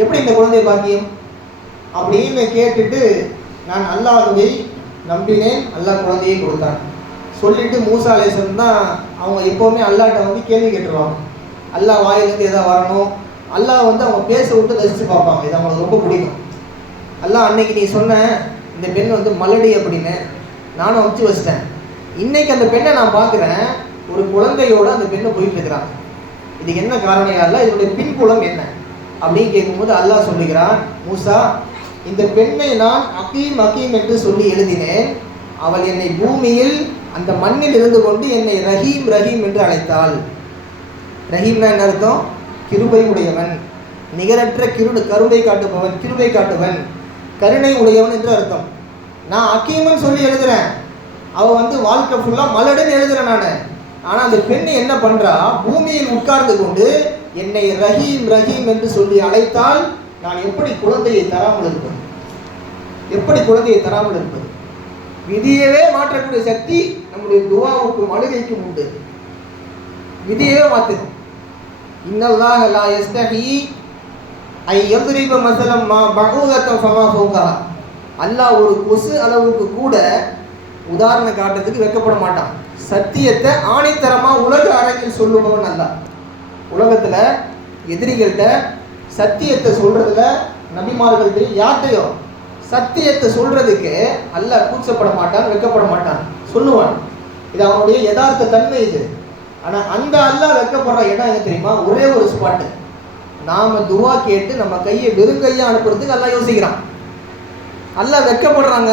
எப்படி இந்த குழந்தைய பாக்கியம் அப்படின்னு கேட்டுட்டு, நான் அல்லாஹ்வை நம்பினேன், அல்லாஹ் குழந்தையை கொடுத்தான் சொல்லிட்டு மூசா அலைஹிஸ்ஸலாம் தான் அவங்க எப்போவுமே அல்லாஹ்ட்ட கேள்வி கேட்டுருவாங்க. அல்லாஹ் வாயிலேருந்து எதாவது வரணும், அல்லாஹ் அவங்க பேச விட்டு ரசித்து பார்ப்பாங்க, இது அவங்களுக்கு ரொம்ப பிடிக்கும். அல்லாஹ் அன்னைக்கு நீ சொன்ன இந்த பெண் மலடி அப்படின்னு நானும் அமுச்சு வச்சிட்டேன், இன்னைக்கு அந்த பெண்ணை நான் பார்க்குறேன், ஒரு குழந்தையோட அந்த பெண்ணை போயிட்டு இருக்கிறாங்க, இதுக்கு என்ன காரணம் யாரில், இதனுடைய பின்புலம் என்ன அப்படின்னு கேட்கும்போது அல்லாஹ் சொல்லுகிறான், மூசா இந்த பெண்ணை நான் அகீம் அகீம் என்று சொல்லி எழுதினேன், அவள் என்னை பூமியில் அந்த மண்ணில் இருந்து கொண்டு என்னை ரஹீம் ரஹீம் என்று அழைத்தாள். ரஹீம்னா என்ன அர்த்தம்? கிருபை உடையவன், நிகரற்ற கருணை காட்டுபவன், கிருபை காட்டுவன், கருணை உடையவன் என்று அர்த்தம். நான் அகீம்னு சொல்லி எழுதுறேன், அவள் வாழ்க்கை ஃபுல்லாக மலடுன்னு எழுதுறேன் நான். ஆனால் அந்த பெண் என்ன பண்ணுறா, பூமியில் உட்கார்ந்து கொண்டு என்னை ரஹீம் ரஹீம் என்று சொல்லி அழைத்தால் நான் எப்படி குழந்தையை தராமல் இருப்பது, எப்படி குழந்தையை தராமல் இருப்பது? விதியவே மாற்றக்கூடிய சக்தி நம்முடைய துஆவுக்கும் அழுகைக்கும் உண்டு. விதியவே மாற்றணும். இன்னல்லாஹ லா யஸ்தஹி ஐ யத்ரிப மஸலம் மா பஊதத்தன் ஃபமா ஃபௌகஹா. அல்லாஹ் ஒரு கொசு அளவுக்கு கூட உதாரணம் காட்டுறதுக்கு வெட்கப்பட மாட்டான். சத்தியத்தை ஆணித்தரமாக உலக அரங்கில் சொல்லுபவன் அல்லாஹ். உலகத்தில் எதிரிகள்கிட்ட சத்தியத்தை சொல்றதுல நபிமார்கள்ட்ட யார்கிட்டையோ சத்தியத்தை சொல்றதுக்கு அல்லாஹ் கூச்சப்பட மாட்டான், வெட்கப்பட மாட்டான், சொல்லுவான். இது அவனுடைய யதார்த்த தன்மை இது. ஆனால் அந்த அல்லாஹ் வெட்கப்படுற இடம் என்ன தெரியுமா? ஒரே ஒரு ஸ்பாட்டு, நாம துவா கேட்டு நம்ம கையை வெறுங்கையா அனுப்புறதுக்கு அல்லாஹ் யோசிக்கிறான். அல்லாஹ் வெட்கப்படுறாங்க,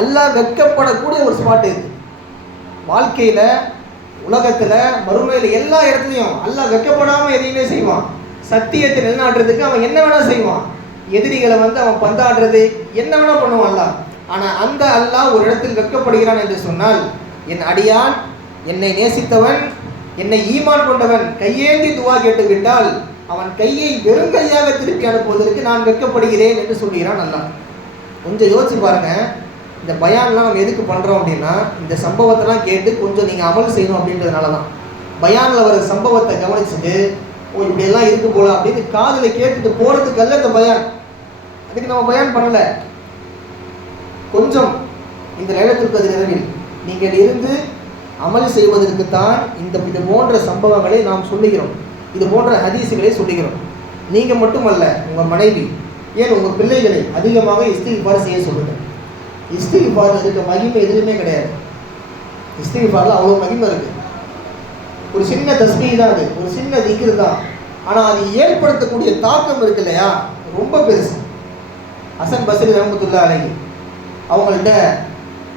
அல்லாஹ் வெட்கப்படக்கூடிய ஒரு ஸ்பாட்டு இது. வாழ்க்கையில, உலகத்துல, மறுமையில எல்லா இடத்துலையும் அல்லாஹ் வெட்கப்படாம எதையுமே செய்வான். சத்தியத்தை நிலைநாட்டுறதுக்கு அவன் என்ன வேணா செய்வான். எதிரிகளை அவன் பந்தாடுறது என்ன வேணா பண்ணுவான் அல்லாஹ். ஆனா அந்த அல்லாஹ் ஒரு இடத்தில் வெட்கப்படுகிறான் என்று சொன்னால், என் அடியான், என்னை நேசித்தவன், என்னை ஈமான் கொண்டவன் கையேந்தி துவா கேட்டு விட்டால் அவன் கையை வெறுங்கையாக திருப்பி அனுப்புவதற்கு நான் வெட்கப்படுகிறேன் என்று சொல்கிறான் அல்லாஹ். கொஞ்சம் யோசிச்சு பாருங்க, இந்த பயான்லாம் நம்ம எதுக்கு பண்ணுறோம் அப்படின்னா, இந்த சம்பவத்தெல்லாம் கேட்டு கொஞ்சம் நீங்கள் அமல் செய்யணும் அப்படின்றதுனால தான். பயானில் வர சம்பவத்தை கவனிச்சுட்டு, ஓ இப்படியெல்லாம் இருக்கு போல அப்படின்னு காதில் கேட்டுட்டு போகிறதுக்கல்ல இந்த பயான். அதுக்கு நம்ம பயான் பண்ணலை. கொஞ்சம் இந்த லைலத்துல் கத்ர் இரவில் நீங்கள் இருந்து அமல் செய்வதற்குத்தான் இது போன்ற சம்பவங்களை நாம் சொல்லுகிறோம், இது போன்ற ஹதீஸுகளை சொல்லுகிறோம். நீங்கள் மட்டுமல்ல, உங்கள் மனைவி, ஏன் உங்கள் பிள்ளைகளை அதிகமாக இஸ்திக்ஃபார் செய்ய சொல்லுங்கள். இஸ்திக்ஃபார் இருக்க மகிமை எதுவுமே கிடையாது. இஸ்திக்ஃபாரில் அவ்வளோ மகிமை இருக்குது. ஒரு சின்ன தஸ்பீஹ் தான் அது, ஒரு சின்ன திக்ர் தான். ஆனால் அது ஏற்படுத்தக்கூடிய தாக்கம் இருக்கு இல்லையா, ரொம்ப பெருசு. ஹசன் பஸ்ரி ரஹ்மத்துல்லாஹி அலைஹி அவங்கள்ட்ட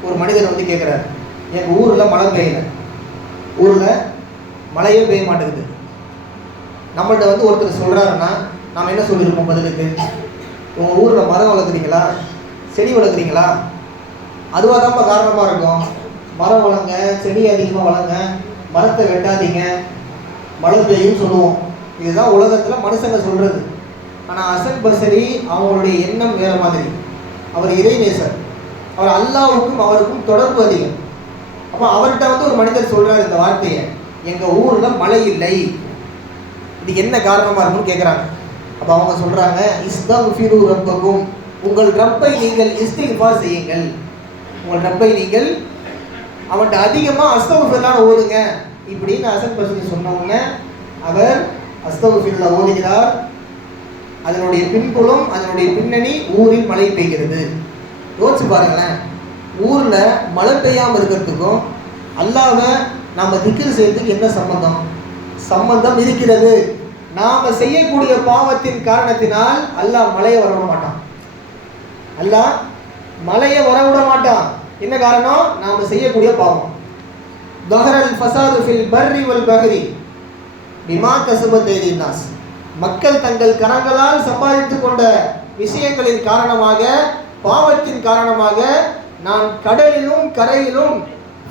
ஒரு மனிதர் கேட்குறாரு, எங்கள் ஊரில் மழை பெய்யல, ஊரில் மழையே பெய்ய மாட்டேங்குது. நம்மள்கிட்ட ஒருத்தர் சொல்கிறாருன்னா நாம் என்ன சொல்லியிருப்போம் பதிலுக்கு? உங்கள் ஊரில் மரம் வளர்க்குறீங்களா, செடி வளர்க்குறீங்களா? அதுவாக தான்ப்பா காரணமாக இருக்கும். மரம் வளங்க, செடி அதிகமாக வளங்க, மரத்தை வெட்டாதீங்க, மழை பெய்யும் சொல்லுவோம். இதுதான் உலகத்தில் மனுஷங்க சொல்கிறது. ஆனால் ஹசன் பஸ்ரி அவங்களுடைய எண்ணம் வேறு மாதிரி. அவர் இறைநேசர், அவர் அல்லாஹ்வுக்கும் அவருக்கும் தொடர்பு அதிகம். அப்போ அவர்கிட்ட ஒரு மனிதர் சொல்கிறார் இந்த வார்த்தையை, எங்கள் ஊரில் மழை இல்லை, இது என்ன காரணமாக இருக்குன்னு கேட்குறாங்க. அப்போ அவங்க சொல்கிறாங்க, இஸ்தக்ஃபிரு ரப்பக்கும், உங்கள் ரப்பை நீங்கள் இஸ்திக்ஃபார் செய்யுங்கள், உங்கள் ரப்பை நீங்கள் அவன்கிட்ட அதிகமாக அஸ்தக்ஃபிருல்லாஹ் ஓதுங்க இப்படின்னு ஹசன் பஸ்ரி சொன்ன உடனே அவர் அஸ்தக்ஃபிருல்லாஹ் ஓதுகிறார். அதனுடைய பின்புலம், அதனுடைய பின்னணி ஊரில் மழை பெய்கிறது. யோசிச்சு பாருங்களேன், ஊரில் மழை பெய்யாமல் இருக்கிறதுக்கும் அல்லாஹ்வை நாம் திக்ர் செய்யறதுக்கு என்ன சம்பந்தம்? சம்பந்தம் இருக்கிறது. நாம் செய்யக்கூடிய பாவத்தின் காரணத்தினால் அல்லாஹ் மழையை வரவிட மாட்டான். அல்லாஹ் மழையை வரவிட மாட்டான். என்ன காரணம்? நாம் செய்யக்கூடிய பாவம். தஹரல் ஃபஸாது ஃபில் பர்ரி வல் பஹ்ரி பிமா கஸபத் ஐதின் நாஸ். மக்கள் தங்கள் கரங்களால் சம்பாதித்துக் கொண்ட விஷயங்களின் காரணமாக, பாவத்தின் காரணமாக நான் கடலிலும் கரையிலும்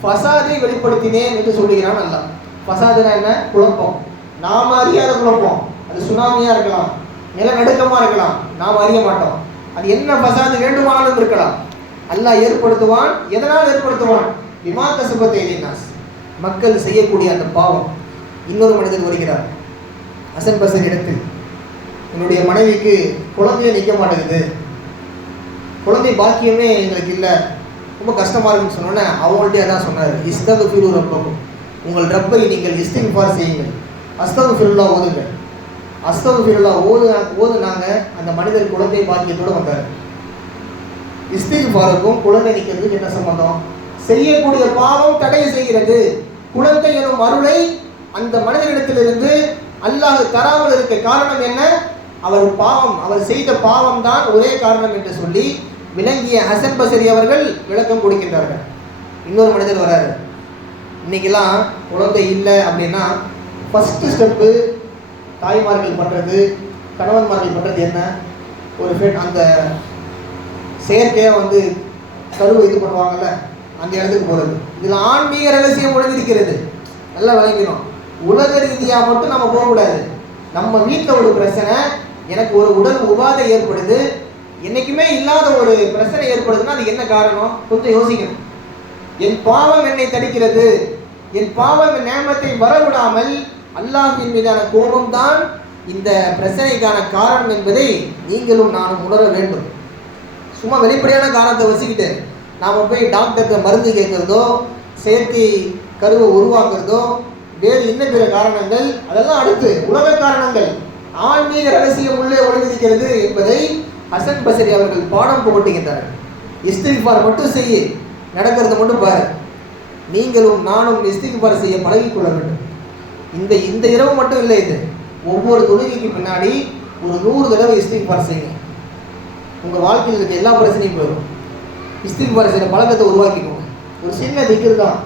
ஃபஸாதை வெளிப்படுத்தினேன் என்று சொல்லுகிறான் அல்லாஹ். ஃபஸாதுனா என்ன? குழப்பம். நாம் அறியாத குழப்பம். அது சுனாமியா இருக்கலாம், நிலநடுக்கமா இருக்கலாம், நாம் அறிய மாட்டோம். அது என்ன ஃபஸாது வேண்டுமானாலும் இருக்கலாம். அல்லாஹ் ஏற்படுத்துவான். எதனால் ஏற்படுத்துவான்? பிமா கஸபத் ஐதின் நாஸ். மக்கள் செய்யக்கூடிய அந்த பாவம். இன்னொரு மனிதர் வருகிறார் ஹசன் பஸ்ரி இடத்தில். என்னுடைய மனைவிக்கு குழந்தைய நிற்க மாட்டேங்குது, குழந்தை பாக்கியமே எங்களுக்கு இல்லை, ரொம்ப கஷ்டமாக இருக்குன்னு சொன்னோன்னே அவங்கள்ட்டே அதான் சொன்னார், இஸ்தக்ஃபிரு ரப்பக்கும், உங்கள் ரப்பை நீங்கள் இஸ்திக்ஃபார் செய்யுங்கள், அஸ்தக்ஃபிருல்லாஹ் ஓதுங்கள். அஸ்தக்ஃபிருல்லாஹ் ஓதுனாங்க. அந்த மனிதர் குழந்தை பாக்கியத்தோடு வந்தார். இஸ்திக்ஃபாருக்கும் குழந்தை நிற்கிறதுக்கு என்ன சம்பந்தம்? செய்யக்கூடிய பாவம் தடை செய்கிறது. குழந்தை எனும் அருளை அந்த மனிதனிடத்திலிருந்து அல்லாஹ் தராமல் இருக்க காரணம் என்ன? அவர் செய்த பாவம் தான் ஒரே காரணம் என்று சொல்லி விளங்கிய ஹசன் பஸ்ரி அவர்கள் விளக்கம் கொடுக்கின்றார்கள். இன்னொரு மனிதர் வராரு. இன்னைக்கெல்லாம் குழந்தை இல்லை அப்படின்னா ஃபஸ்ட்டு ஸ்டெப்பு தாய்மார்கள் பண்ணுறது, கணவன்மார்கள் பண்ணுறது என்ன? ஒரு அந்த செயற்கையாக கருவை இது பண்ணுவாங்கல்ல, அந்த இடத்துக்கு போகிறது. இதில் ஆன்மீக ரகசியம் ஒளிந்திருக்கிறது. நல்லா விளங்கணும். உலக ரீதியாக மட்டும் நம்ம போகக்கூடாது. நம்ம வீட்டில் ஒரு பிரச்சனை, எனக்கு ஒரு உடல் உபாதை ஏற்படுது, என்றைக்குமே இல்லாத ஒரு பிரச்சனை ஏற்படுதுன்னா அது என்ன காரணம்? கொஞ்சம் யோசிக்கணும். என் பாவம் என்னை தடுக்கிறது, என் பாவம் நேமத்தை வரவிடாமல் அல்லாஹ்வின் மீதான கோபம்தான் இந்த பிரச்சனைக்கான காரணம் என்பதை நீங்களும் நானும் உணர வேண்டும். சும்மா வெளிப்படையான காரணத்தை வச்சுக்கிட்டு நாம் போய் டாக்டர்கிட்ட மருந்து கேட்குறதோ, செயற்கை கருவை உருவாக்குறதோ, வேறு இன்னும் பிற காரணங்கள், அதெல்லாம் அடுத்து உலக காரணங்கள். ஆன்மீக ரகசியம் உள்ளே ஒளிந்திருக்கிறது என்பதை ஹசன் பஸ்ரி அவர்கள் பாடம் புகட்டுகின்றனர். இஸ்திக்ஃபார் மட்டும் செய்ய, நடக்கிறத மட்டும் பாரு. நீங்களும் நானும் இஸ்திக்ஃபார் செய்ய பழகிக்கொள்ள வேண்டும். இந்த இரவு மட்டும் இல்லை, இது ஒவ்வொரு தொழுகைக்கு பின்னாடி ஒரு 100 தடவை இஸ்திக்ஃபார் செய்யுங்க. உங்கள் வாழ்க்கையில் இருக்க எல்லா பிரச்சனையும் போயிடும். இஸ்திக்ஃபார் செய்கிற பழக்கத்தை உருவாக்கிக்கோங்க. ஒரு சின்ன திக்ர் தான்.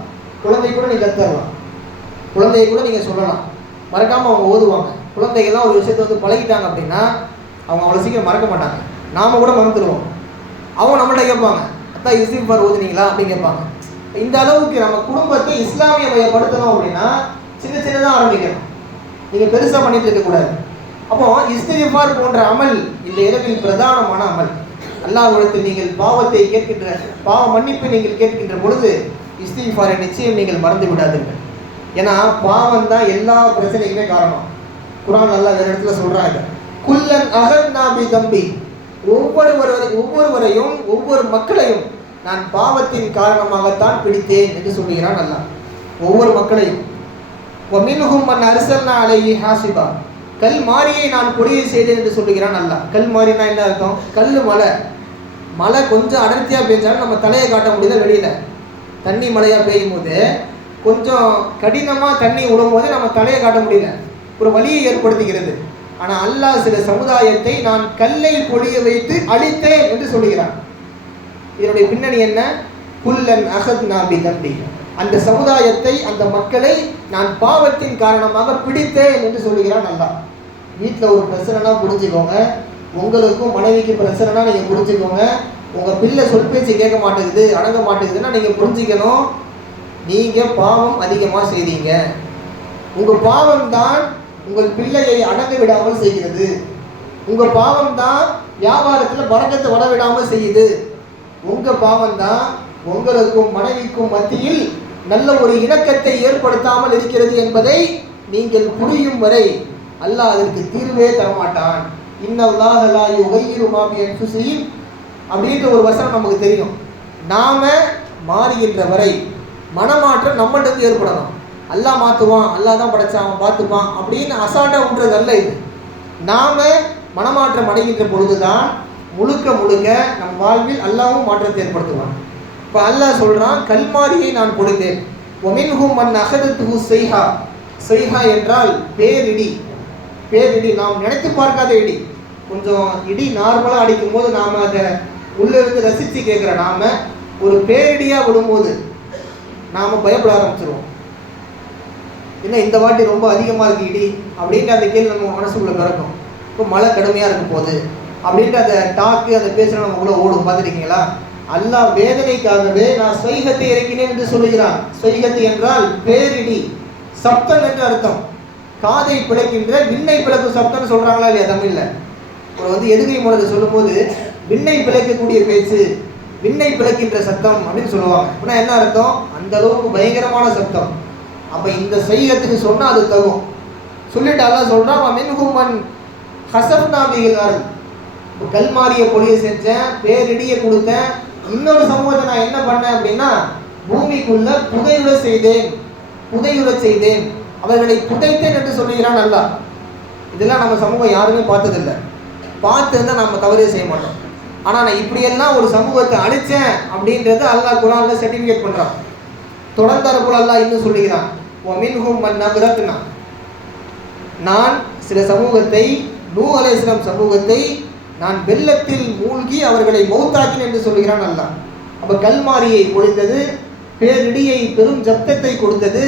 குழந்தை கூட நீங்கள் கற்றுக்கலாம், குழந்தைய கூட நீங்கள் சொல்லலாம், மறக்காமல் அவங்க ஓதுவாங்க. குழந்தைகள்லாம் ஒரு விஷயத்தை பழகிட்டாங்க அப்படின்னா அவங்க அவ்வளோ சீக்கிரம் மறக்க மாட்டாங்க. நாம் கூட மறந்துடுவோம். அவங்க நம்மள்ட்ட கேட்பாங்க, அத்தா இஸ்திக்ஃபார் ஓதுனீங்களா அப்படின்னு கேட்பாங்க. இந்த அளவுக்கு நம்ம குடும்பத்தை இஸ்லாமிய மையப்படுத்தணும் அப்படின்னா சின்னதாக ஆரம்பிக்கணும். நீங்கள் பெருசாக பண்ணிட்டு இருக்கக்கூடாது. அப்போ இஸ்திக்ஃபார் போன்ற அமல் இந்த இரவில் பிரதானமான அமல். அல்லாஹ்விடத்தில் நீங்கள் பாவத்தை கேட்கின்ற, பாவ மன்னிப்பு நீங்கள் கேட்கின்ற பொழுது இஸ்திக்ஃபாரை நிச்சயம் நீங்கள் மறந்து விடாதீர்கள். ஏன்னா பாவம் தான் எல்லா பிரச்சனைக்குமே காரணம். குர்ஆன் அல்லாஹ் வேறு இடத்துல சொல்றாங்க, குல்லன் அகன்னா பி தம்பி, ஒவ்வொருவரையும் ஒவ்வொரு மக்களையும் நான் பாவத்தின் காரணமாகத்தான் பிடித்தேன் என்று சொல்லுகிறான் அல்லாஹ். ஒவ்வொரு மக்களையும் வமின்ஹும் மன் அர்சல்னா அலைஹி ஹாசிபா, கல் மாரியை நான் பொழிய செய்தேன் என்று சொல்லுகிறான் அல்லாஹ். கல் மாரினா என்ன அர்த்தம்? கல் மழை கொஞ்சம் அடர்த்தியாக பெய்ஞ்சாலும் நம்ம தலையை காட்ட முடியல. வெளியில் தண்ணி மழையாக பெய்யும் போது கொஞ்சம் கடினமாக தண்ணி விடும் போது நம்ம தலையை காட்ட முடியல, ஒரு வலியை ஏற்படுத்துகிறது. ஆனால் அல்லாஹ் சில சமுதாயத்தை நான் கல்லை பொழிய வைத்து அழித்தேன் என்று சொல்லுகிறான். இதனுடைய பின்னணி என்ன? குல்லன் அகத்னா பி தம்பி, அந்த சமுதாயத்தை, அந்த மக்களை நான் பாவத்தின் காரணமாக பிடித்தேன் என்று சொல்லுகிறான் அல்லாஹ். வீட்டில் ஒரு பிரச்சனைனா புரிஞ்சுக்கோங்க. உங்களுக்கும் மனைவிக்கு பிரச்சனைனா நீங்கள் புரிஞ்சுக்கோங்க. உங்கள் பிள்ளை சொல் பேச்சு கேட்க மாட்டேங்குது, அடங்க மாட்டேங்குதுன்னா நீங்கள் புரிஞ்சுக்கணும், நீங்கள் பாவம் அதிகமாக செய்தீங்க. உங்கள் பாவம் தான் உங்கள் பிள்ளையை அடங்க விடாமல் செய்கிறது. உங்கள் பாவம் தான் வியாபாரத்தில் பரக்கத்தை வர விடாமல் செய்யுது. உங்கள் பாவம் தான் உங்களுக்கும் மனைவிக்கும் மத்தியில் நல்ல ஒரு இணக்கத்தை ஏற்படுத்தாமல் இருக்கிறது என்பதை நீங்கள் புரியும் வரை அல்லாஹ் அதற்கு தீர்வே தரமாட்டான். இன்னல்லாஹ லா யுகையிரு மா பி அன்ஃபுஸிஹிம் அப்படின்ற ஒரு வசனம் நமக்கு தெரியும். நாம மாறுகின்ற வரை மனமாற்றம் நம்மகிட்ட ஏற்படணும். அல்லாஹ் மாற்றுவான், அல்லாஹ் தான் படைச்சான், அவன் பார்த்துப்பான் அப்படின்னு அசால்ட்டாக விட்டுறது அல்ல இது. நாம் மனமாற்றம் அடைகின்ற பொழுதுதான் முழுக்க முழுக்க நம் வாழ்வில் அல்லாஹ்வும் மாற்றத்தை ஏற்படுத்துவான். இப்போ அல்லாஹ் சொல்றான், கல்மாரியை நான் கொடுத்தேன். ஒமின்ஹும் மன் அகதத்துஹு செய்ஹா. செய்ஹா என்றால் பேரிடி. பேரிடி நாம் நினைத்து பார்க்காத இடி. கொஞ்சம் இடி நார்மலாக அடிக்கும் போது நாம் அதை உள்ளே இருந்து ரசித்து கேட்குற நாம ஒரு பேரிடியாக விடும்போது நாம் பயப்பட ஆரம்பிச்சிருவோம். என்ன இந்த வாட்டி ரொம்ப அதிகமாக இருக்குது இடி அப்படின்ட்டு அந்த கேள்வி நம்ம மனசுக்குள்ளே பிறக்கும். இப்போ மழை கடுமையாக இருக்கும் போது அப்படின்ட்டு அந்த டாக்கு அந்த பேசுகிற நமக்குள்ளே ஓடும். பார்த்துருக்கீங்களா? அல்லாஹ் வேதனைக்காகவே நான் சொய்கத்தை இறக்கினேன் என்று சொல்லுகிறான். சொய்கத்து என்றால் பேரிடி, சப்தம் என்று அர்த்தம். காதை பிளக்கின்ற விண்ணை பிளக்கும் சப்தம்னு சொல்கிறாங்களா இல்லையா தமிழில்? ஒரு எதுகை முறை சொல்லும்போது விண்ணை பிளக்கக்கூடிய பேச்சு, விண்ணை பிளக்கின்ற சத்தம் அப்படின்னு சொல்லுவாங்க. அப்படின்னா என்ன அர்த்தம்? அந்த அளவுக்கு பயங்கரமான சப்தம். அப்போ இந்த செய்யத்துக்கு சொன்னால் அது தகும். சொல்லிட்டு அல்லாஹ் சொல்கிறான், மின்ஹும் ஹசப்னா பிஹில். கல்மாரியை பொழிய செஞ்சேன், பேரிடியை கொடுத்தேன். இன்னொரு சமூகத்தை நான் என்ன பண்ணேன் அப்படின்னா, பூமிக்குள்ள புதையுற செய்தேன், அவர்களை புதைத்தேன் என்று சொல்லுகிறான் அல்லாஹ். இதெல்லாம் நம்ம சமூகம் யாருமே பார்த்ததில்லை. பார்த்துருந்தா நம்ம தவறே செய்ய மாட்டோம். ஆனால் நான் இப்படியெல்லாம் ஒரு சமூகத்தை அழிச்சேன் அப்படின்றது அல்லாஹ் குர்ஆன்ல சர்டிஃபிகேட் பண்ணுறான். தொடர்ந்தாற்போல் அல்லாஹ் இன்னும் சொல்லுகிறான், ஒமின்ஹும் மன் அக்ரக்னா. நான் சில சமூகத்தை, நூஹ் அலைஹிஸ்ஸலாம் சமூகத்தை நான் வெள்ளத்தில் மூழ்கி அவர்களை மௌத்தாக்கினேன் என்று சொல்கிறான் அல்லாஹ். அப்போ கல்மாரியை பொழிந்தது, பேரிடியை பெரும் ஜப்தத்தை கொடுத்தது,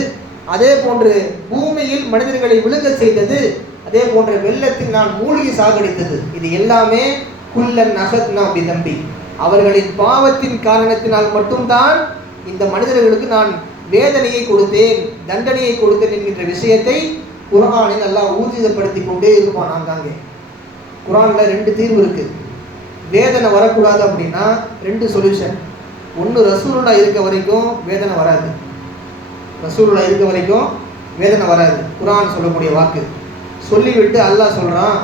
அதே போன்று பூமியில் மனிதர்களை விழுங்க செய்தது, அதே போன்ற வெள்ளத்தில் நான் மூழ்கி சாகடித்தது. இது எல்லாமே குல்லன் அகத்னா பிதம்பி, அவர்களின் பாவத்தின் காரணத்தினால் மட்டும்தான் இந்த மனிதர்களுக்கு நான் வேதனையை கொடுத்தேன், தண்டனையை கொடுத்தேன் என்கின்ற விஷயத்தை குர்ஆனில் அல்லாஹ் ஊர்ஜிதப்படுத்தி கொண்டே இருப்பான். ஆங்காங்கே குர்ஆனில் 2 தீர்வு இருக்கு. வேதனை வரக்கூடாது அப்படின்னா 2 சொல்யூஷன். ஒன்று, ரசூலுல்லாஹ் இருக்க வரைக்கும் வேதனை வராது. ரசூலுல்லாஹ் இருக்க வரைக்கும் வேதனை வராது. குர்ஆன் சொல்லக்கூடிய வாக்கு. சொல்லிவிட்டு அல்லாஹ் சொல்கிறான்,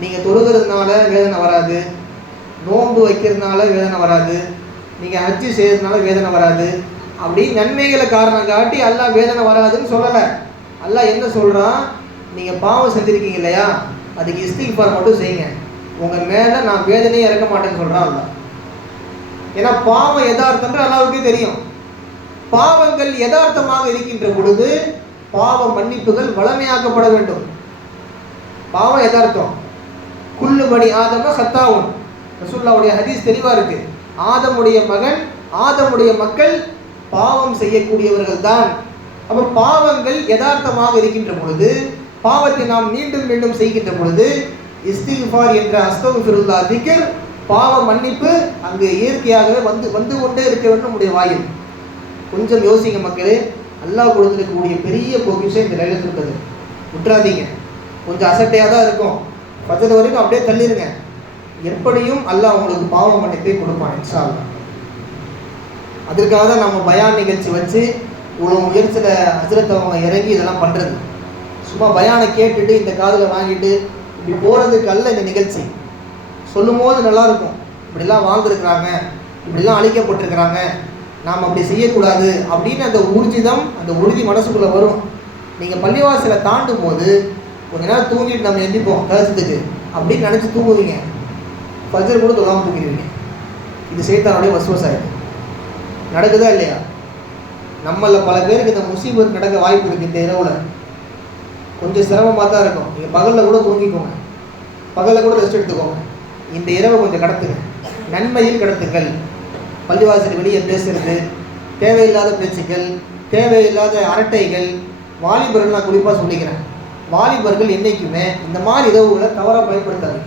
நீங்கள் தொழுகிறதுனால வேதனை வராது, நோன்பு வைக்கிறதுனால வேதனை வராது, நீங்கள் ஹஜ்ஜு செய்கிறதுனால வேதனை வராது, அப்படி நன்மைகளை காரணம் காட்டி அல்லாஹ் வேதனை வராதுன்னு சொல்லலை. அல்லாஹ் என்ன சொல்கிறான், நீங்கள் பாவம் செஞ்சுருக்கீங்க இல்லையா, அதுக்கு இஸ்திக்ஃபார் மட்டும் செய்யுங்க, உங்கள் மேலே நான் வேதனையே இறக்க மாட்டேன்னு சொல்கிறான் அல்லாஹ். ஏன்னா பாவம் யதார்த்தம்ன்ற அல்லாஹ்வுக்கே தெரியும். பாவங்கள் யதார்த்தமாக இருக்கின்ற பொழுது பாவ மன்னிப்புகள் வளமையாக்கப்பட வேண்டும். பாவம் யதார்த்தம். குல்லு பனி ஆதம ஹத்தாவுன், ரசூலுல்லாஹ்வுடைய ஹதீஸ் தெளிவாக இருக்கு. ஆதமுடைய மகன், ஆதமுடைய மக்கள் பாவம் செய்யக்கூடியவர்கள் தான். அப்போ பாவங்கள் யதார்த்தமாக இருக்கின்ற பொழுது, பாவத்தை நாம் மீண்டும் மீண்டும் செய்கின்ற பொழுது இஸ்திக்ஃபார் என்ற அஸ்தக்ஃபிருல்லாஹ் திக்ர், பாவ மன்னிப்பு அங்கு இயற்கையாகவே வந்து கொண்டே இருக்க வேண்டும் நம்முடைய வாயில். கொஞ்சம் யோசிங்க மக்களே, அல்லாஹ் கொடுத்துருக்கக்கூடிய பெரிய பொக்கிஷம் இந்த லைலத்துல் கத்ர். விட்டுறாதீங்க. கொஞ்சம் அசட்டையாக தான் இருக்கும், ஃபஜ்ர் வரைக்கும் அப்படியே தள்ளிடுங்க. எப்படியும் அல்லாஹ் உங்களுக்கு பாவ மன்னிப்பை கொடுப்பான் இன்ஷா அல்லாஹ். அதற்காக தான் நம்ம பயான் நிகழ்ச்சி வச்சு இவ்வளோ முயற்சியில் ஹஜ்ரத் அவங்க இறங்கி இதெல்லாம் பண்ணுறது. சும்மா பயானை கேட்டுட்டு இந்த காதில் வாங்கிட்டு இப்படி போகிறதுக்கு அல்ல இந்த நிகழ்ச்சி. சொல்லும் போது நல்லாயிருக்கும், இப்படிலாம் வாழ்ந்துருக்குறாங்க, இப்படிலாம் அழிக்கப்பட்டிருக்கிறாங்க, நாம் அப்படி செய்யக்கூடாது அப்படின்னு அந்த ஊர்ஜிதம், அந்த உறுதி மனசுக்குள்ளே வரும். நீங்கள் பள்ளிவாசலை தாண்டும் போது கொஞ்ச நேரம் தூங்கிட்டு நம்ம எந்திப்போம் கழுத்துக்கு அப்படின்னு நினச்சி தூங்குவீங்க, ஃபஜ்ர் கூட தொழாமல் தூங்கிடுவீங்க. இது சைத்தானுடைய வஸ்வசாயிடும். நடக்குதா இல்லையா? நம்மளில் பல பேருக்கு இந்த முசீபத் நடக்க வாய்ப்பு இருக்குது. இந்த இரவில் கொஞ்சம் சிரமமாக தான் இருக்கும். நீங்கள் பகலில் கூட தூங்கிக்கோங்க, பகலில் கூட ரெஸ்ட் எடுத்துக்கோங்க. இந்த இரவை கொஞ்சம் கடத்துங்க, நன்மையில் கடத்துங்கள். பள்ளிவாசல் வெளியே பேசுறது, தேவையில்லாத பேச்சுக்கள், தேவையில்லாத அரட்டைகள். வாலிபர்கள் நான் குறிப்பாக சொல்லிக்கிறேன், வாலிபர்கள் என்றைக்குமே இந்த மாதிரி இரவுகளை தவறாக பயன்படுத்தாது.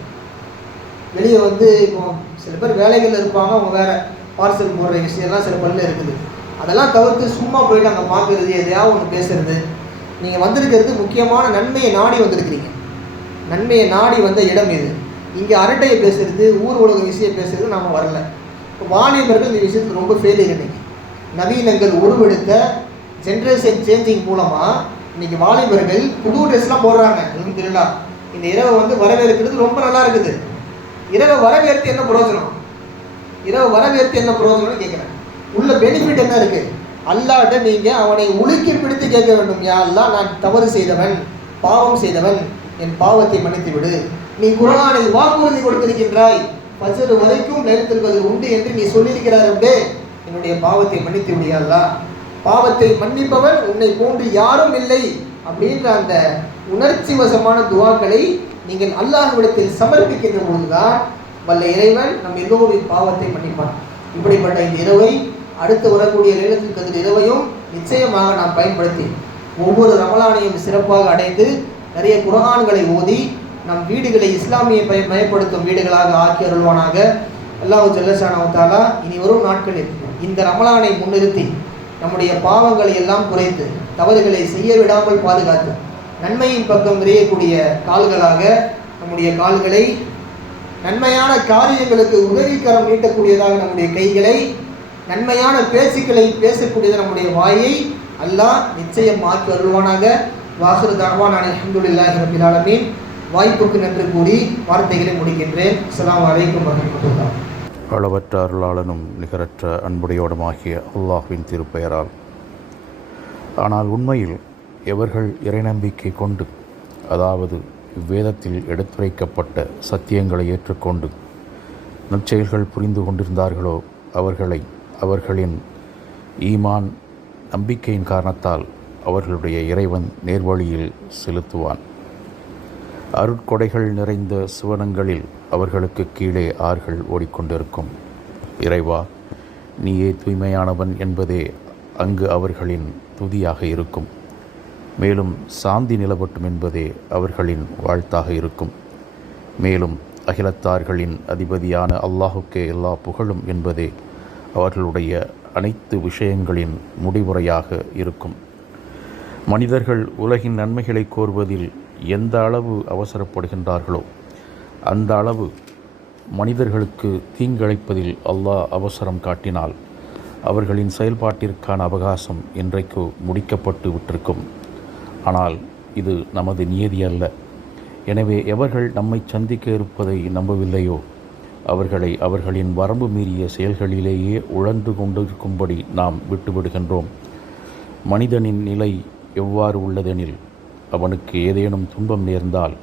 வெளியே இப்போ சில பேர் வேலைகளில் இருப்பாங்க, அவங்க வேறு பார்சல் போடுற விஷயம்லாம் சில பள்ளியில் இருக்குது. அதெல்லாம் தவிர்த்து சும்மா போயிட்டு அங்கே பார்க்குறது, எதையாவது ஒன்று பேசுறது. நீங்கள் வந்திருக்கிறது முக்கியமான நன்மையை நாடி வந்திருக்கிறீங்க. நன்மையை நாடி வந்த இடம் இது. இங்கே அரட்டையை பேசுறது, ஊர் உலக விஷயம் பேசுறது நாம் வரல. இப்போ வாலிபர்கள் இந்த விஷயத்தில் ரொம்ப ஃபெயிலியர். இன்னைக்கு நவீனங்கள் உருவெடுத்த ஜென்ரேஷன் சேஞ்சிங் மூலமாக இன்றைக்கி வாலிபர்கள் புது ட்ரெஸ்லாம் போடுறாங்க. இல்லா இந்த இரவை வரவேற்கிறது ரொம்ப நல்லா இருக்குது. இரவை வரவேற்று என்ன பிரயோஜனம்? இரவு வரவேற்று என்ன பிரயோஜனம்னு கேட்குறேன். உள்ள பெனிஃபிட் என்ன இருக்குது? அல்லாஹ்ட்ட நீங்கள் அவனை உலுக்கி பிடித்து கேட்க வேண்டும், யா அல்லாஹ் நான் தவறு செய்தவன், பாவம் செய்தவன், என் பாவத்தை மன்னித்து விடு, நீ குர்ஆனில் வாக்குறுதி கொடுத்திருக்கின்றாய், ஃபஜ்ர் வரைக்கும் லைலத்துல் கத்ர் உண்டு என்று நீ சொல்லியிருக்கிறாய். அப்படியே என்னுடைய பாவத்தை மன்னித்து விடு யா அல்லாஹ். பாவத்தை மன்னிப்பவன் உன்னை போன்று யாரும் இல்லை அப்படின்ற அந்த உணர்ச்சி வசமான துவாக்களை நீங்கள் அல்லாஹ்விடத்தில் சமர்ப்பிக்கின்ற பொழுதுதான் வல்ல இறைவன் நம் எல்லோரின் பாவத்தை மன்னிப்பான். இப்படிப்பட்ட இந்த இரவை, அடுத்து வரக்கூடிய லைலத்துல் கத்ர் இரவையும் நிச்சயமாக நாம் பயன்படுத்தி ஒவ்வொரு ரமலானையும் சிறப்பாக அடைந்து நிறைய குர்ஆன்களை ஓதி நம் வீடுகளை இஸ்லாமிய மயப்படுத்தும் வீடுகளாக ஆக்கி அருள்வானாக. அல்லாஹ் ஜல்லஷானஹு தஆலா இனி வரும் நாட்களில் இந்த ரமலானை முன்னிறுத்தி நம்முடைய பாவங்களை எல்லாம் குறைத்து தவறுகளை செய்ய விடாமல் பாதுகாத்து நன்மையின் பக்கம் விரையக்கூடிய கால்களாக நம்முடைய கால்களை, நன்மையான காரியங்களுக்கு உதவிக்கரம் நீட்டக்கூடியதாக நம்முடைய கைகளை, நன்மையான பேச்சுக்களை பேசக்கூடியது நம்முடைய வாயை அல்லாஹ் நிச்சயம் ஆக்கி அருள்வானாக. வாஹிரு தஅவானா அல்ஹம்துலில்லாஹி ரப்பில் ஆலமீன். வாய்ப்புக்கு நன்றி கூறி வார்த்தைகளை முடிக்கின்றேன். அஸ்ஸலாமு அலைக்கும் வரஹ்மத்துல்லாஹ். அளவற்ற அருளாளனும் நிகரற்ற அன்புடையோடுமாகிய அல்லாஹ்வின் திருப்பெயரால். ஆனால் உண்மையில் எவர்கள் இறைநம்பிக்கை கொண்டு, அதாவது இவ்வேதத்தில் எடுத்துரைக்கப்பட்ட சத்தியங்களை ஏற்றுக்கொண்டு நற்செயல்கள் புரிந்து கொண்டிருந்தார்களோ அவர்களை அவர்களின் ஈமான் நம்பிக்கையின் காரணத்தால் அவர்களுடைய இறைவன் நேர்வழியில் செலுத்துவான். அருட்கொடைகள் நிறைந்த சுவனங்களில் அவர்களுக்கு கீழே ஆறுகள் ஓடிக்கொண்டிருக்கும். இறைவா, நீயே தூய்மையானவன் என்பதே அங்கு அவர்களின் துதியாக இருக்கும். மேலும் சாந்தி நிலவட்டும் என்பதே அவர்களின் வாழ்த்தாக இருக்கும். மேலும் அகிலத்தார்களின் அதிபதியான அல்லாஹுக்கே எல்லா புகழும் என்பதே அவர்களுடைய அனைத்து விஷயங்களின் முடிவுரையாக இருக்கும். மனிதர்கள் உலகின் நன்மைகளை கோருவதில் எந்த அளவு அவசரப்படுகின்றார்களோ அந்த அளவு மனிதர்களுக்கு தீங்கிழைப்பதில் அல்லாஹ் அவசரம் காட்டினால் அவர்களின் செயல்பாட்டிற்கான அவகாசம் இன்றைக்கு முடிக்கப்பட்டு விட்டிருக்கும். ஆனால் இது நமது நியதி அல்ல. எனவே எவர்கள் நம்மை சந்திக்க இருப்பதை நம்பவில்லையோ அவர்களை அவர்களின் வரம்பு மீறிய செயல்களிலேயே உழன்று கொண்டிருக்கும்படி நாம் விட்டுவிடுகின்றோம். மனிதனின் நிலை எவ்வாறு உள்ளதெனில், அவனுக்கு ஏதேனும் துன்பம் நேர்ந்தால்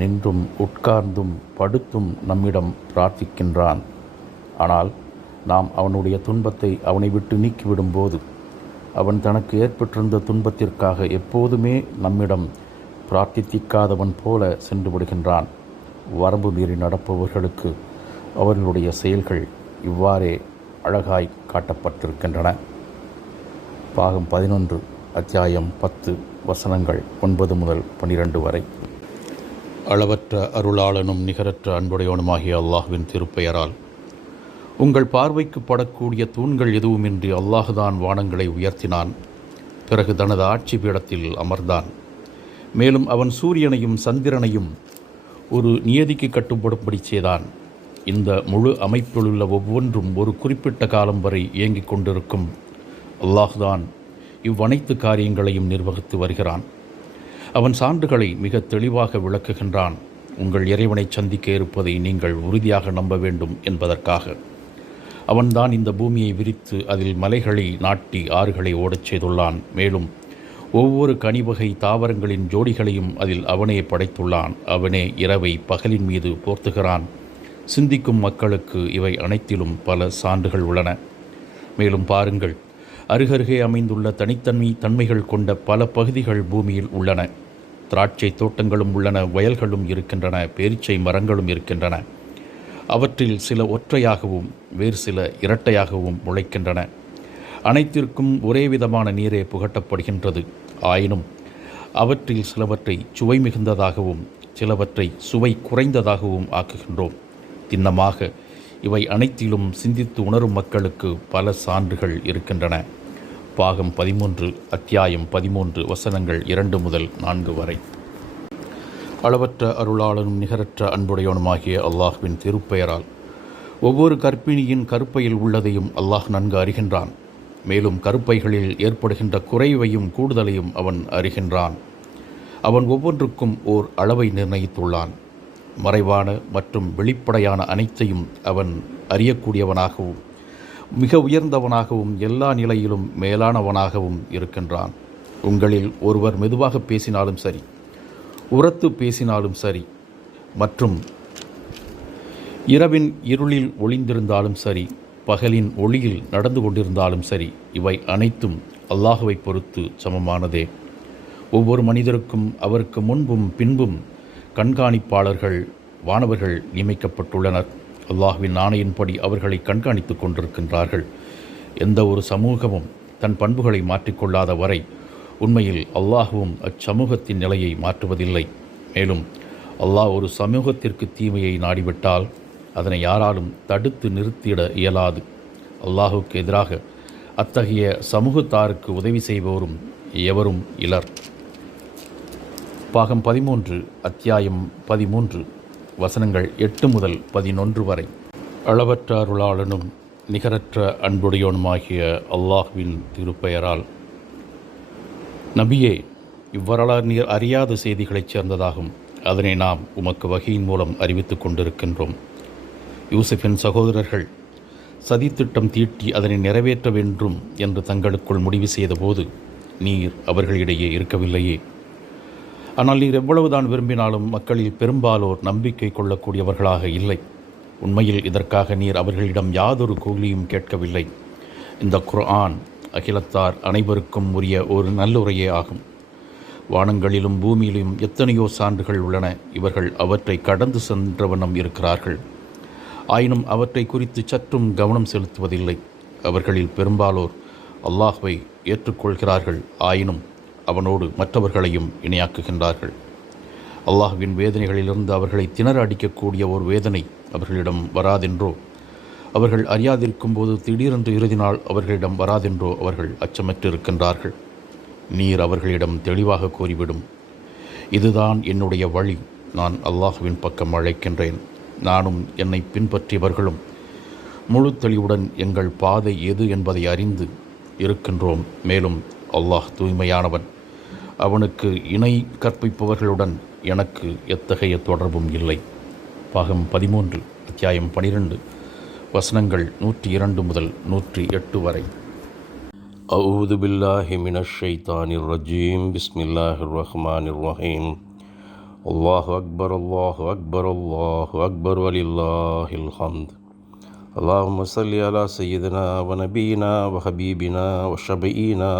நின்றும் உட்கார்ந்தும் படுத்தும் நம்மிடம் பிரார்த்திக்கின்றான். ஆனால் நாம் அவனுடைய துன்பத்தை அவனை விட்டு நீக்கிவிடும்போது அவன் தனக்கு ஏற்பட்டிருந்த துன்பத்திற்காக எப்போதுமே நம்மிடம் பிரார்த்திக்காதவன் போல சென்று விடுகின்றான். வரம்பு மீறி நடப்பவர்களுக்கு அவர்களுடைய செயல்கள் இவ்வாறே அழகாய் காட்டப்பட்டிருக்கின்றன. பாகம் 11, அத்தியாயம் 10, வசனங்கள் 9 முதல் 12 வரை. அளவற்ற அருளாளனும் நிகரற்ற அன்புடையவனுமாகிய அல்லாஹ்வின் திருப்பெயரால். உங்கள் பார்வைக்கு படக்கூடிய தூண்கள் எதுவுமின்றி அல்லாஹுதான் வானங்களை உயர்த்தினான். பிறகு தனது ஆட்சி பீடத்தில் அமர்ந்தான். மேலும் அவன் சூரியனையும் சந்திரனையும் ஒரு நியதிக்கு கட்டுப்படும்படி செய்தான். இந்த முழு அமைப்பிலுள்ள ஒவ்வொன்றும் ஒரு குறிப்பிட்ட காலம் வரை இயங்கிக் கொண்டிருக்கும். அல்லாஹுதான் இவ்வனைத்து காரியங்களையும் நிர்வகித்து வருகிறான். அவன் சான்றுகளை மிக தெளிவாக விளக்குகின்றான். உங்கள் இறைவனை சந்திக்க இருப்பதை நீங்கள் உறுதியாக நம்ப வேண்டும் என்பதற்காக. அவன்தான் இந்த பூமியை விரித்து அதில் மலைகளை நாட்டி ஆறுகளை ஓடச் செய்துள்ளான். மேலும் ஒவ்வொரு கனிவகை தாவரங்களின் ஜோடிகளையும் அதில் அவனே படைத்துள்ளான். அவனே இரவை பகலின் மீது போர்த்துகிறான். சிந்திக்கும் மக்களுக்கு இவை அனைத்திலும் பல சான்றுகள் உள்ளன. மேலும் பாருங்கள், அருகருகே அமைந்துள்ள தனித்தன்மைகள் கொண்ட பல பகுதிகள் பூமியில் உள்ளன. திராட்சை தோட்டங்களும் உள்ளன, வயல்களும் இருக்கின்றன, பேரீச்சை மரங்களும் இருக்கின்றன. அவற்றில் சில ஒற்றையாகவும் வேறு சில இரட்டையாகவும் முளைக்கின்றன. அனைத்திற்கும் ஒரே விதமான நீரே புகட்டப்படுகின்றது. ஆயினும் அவற்றில் சிலவற்றை சுவை மிகுந்ததாகவும் சிலவற்றை சுவை குறைந்ததாகவும் ஆக்குகின்றோம். திண்ணமாக இவை அனைத்திலும் சிந்தித்து உணரும் மக்களுக்கு பல சான்றுகள் இருக்கின்றன. பாகம் 13, அத்தியாயம் 13, வசனங்கள் 2 முதல் 4 வரை. அளவற்ற அருளாளனும் நிகரற்ற அன்புடையவனுமாகிய அல்லாஹ்வின் திருப்பெயரால். ஒவ்வொரு கர்ப்பிணியின் கருப்பையில் உள்ளதையும் அல்லாஹ் நன்கு அறிகின்றான். மேலும் கருப்பைகளில் ஏற்படுகின்ற குறைவையும் கூடுதலையும் அவன் அறிகின்றான். அவன் ஒவ்வொன்றுக்கும் ஓர் அளவை நிர்ணயித்துள்ளான். மறைவான மற்றும் வெளிப்படையான அனைத்தையும் அவன் அறியக்கூடியவனாகவும் மிக உயர்ந்தவனாகவும் எல்லா நிலையிலும் மேலானவனாகவும் இருக்கின்றான். உங்களில் ஒருவர் மெதுவாக பேசினாலும் சரி, உரத்து பேசினாலும் சரி, மற்றும் இரவின் இருளில் ஒளிந்திருந்தாலும் சரி, பகலின் ஒளியில் நடந்து கொண்டிருந்தாலும் சரி, இவை அனைத்தும் அல்லாஹுவை பொறுத்து சமமானதே. ஒவ்வொரு மனிதருக்கும் அவருக்கு முன்பும் பின்பும் கண்காணிப்பாளர்கள், வானவர்கள் நியமிக்கப்பட்டுள்ளனர். அல்லாஹுவின் ஆணையின்படி அவர்களை கண்காணித்து கொண்டிருக்கின்றார்கள். எந்த ஒரு சமூகமும் தன் பண்புகளை மாற்றிக்கொள்ளாத வரை உண்மையில் அல்லாஹுவும் அச்சமூகத்தின் நிலையை மாற்றுவதில்லை. மேலும் அல்லாஹ் ஒரு சமூகத்திற்கு தீமையை நாடிவிட்டால் அதனை யாராலும் தடுத்து நிறுத்திட இயலாது. அல்லாஹுக்கு எதிராக அத்தகைய சமூகத்தாருக்கு உதவி செய்பவரும் எவரும் இலர். பாகம் 13, அத்தியாயம் 13, வசனங்கள் 8 முதல் 11 வரை. அளவற்ற அருளாளனும் நிகரற்ற அன்புடையோனுமாகிய அல்லாஹ்வின் திருப்பெயரால். நபியே, இவ்வரலாறு நீர் அறியாத செய்திகளைச் சேர்ந்ததாகும். அதனை நாம் உமக்கு வகையின் மூலம் அறிவித்து கொண்டிருக்கின்றோம். யூசுஃபின் சகோதரர்கள் சதித்திட்டம் தீட்டி அதனை நிறைவேற்ற வேண்டும் என்று தங்களுக்குள் முடிவு செய்தபோது நீர் அவர்களிடையே இருக்கவில்லையே. ஆனால் நீர் எவ்வளவுதான் விரும்பினாலும் மக்களில் பெரும்பாலோர் நம்பிக்கை கொள்ளக்கூடியவர்களாக இல்லை. உண்மையில் இதற்காக நீர் அவர்களிடம் யாதொரு கூலியும் கேட்கவில்லை. இந்த குர்ஆன் அகிலத்தார் அனைவருக்கும் உரிய ஒரு நல்லுரையே ஆகும். வானங்களிலும் பூமியிலும் எத்தனையோ சான்றுகள் உள்ளன. இவர்கள் அவற்றை கடந்து சென்ற வண்ணம் இருக்கிறார்கள். ஆயினும் அவற்றை குறித்து சற்றும் கவனம் செலுத்துவதில்லை. அவர்களில் பெரும்பாலோர் அல்லாஹ்வை ஏற்றுக்கொள்கிறார்கள். ஆயினும் அவனோடு மற்றவர்களையும் இணையாக்குகின்றார்கள். அல்லாஹ்வின் வேதனைகளிலிருந்து அவர்களை திணற அடிக்கக்கூடிய ஒரு வேதனை அவர்களிடம் வராதென்றோ, அவர்கள் அறியாதிருக்கும் போது திடீரென்று இறுதி நாள் அவர்களிடம் வராதென்றோ அவர்கள் அச்சமற்று இருக்கின்றார்கள். நீர் அவர்களிடம் தெளிவாக கூறிவிடும், இதுதான் என்னுடைய வழி, நான் அல்லாஹ்வின் பக்கம் அழைக்கின்றேன். நானும் என்னை பின்பற்றியவர்களும் முழு தெளிவுடன் எங்கள் பாதை எது என்பதை அறிந்து இருக்கின்றோம். மேலும் அல்லாஹ் தூய்மையானவன், அவனுக்கு இணை கற்பிப்பவர்களுடன் எனக்கு எத்தகைய தொடர்பும் இல்லை. பாகம் 13, அத்தியாயம் 12, வசனங்கள் 102 முதல் 108 வரை. அஊது பில்லாஹி மினஷ் ஷைத்தானிர் ரஜீம். பிஸ்மில்லாஹிர் ரஹ்மானிர் ரஹீம். அல்லாஹு அக்பர், அல்லாஹு அக்பர், அல்லாஹு அக்பர், வலில்லாஹில் ஹம்த். அல்லாஹும்ம ஸல்லி அலா சய்யிதினா வ நபியினா வ ஹபீபினா வ ஷபீனா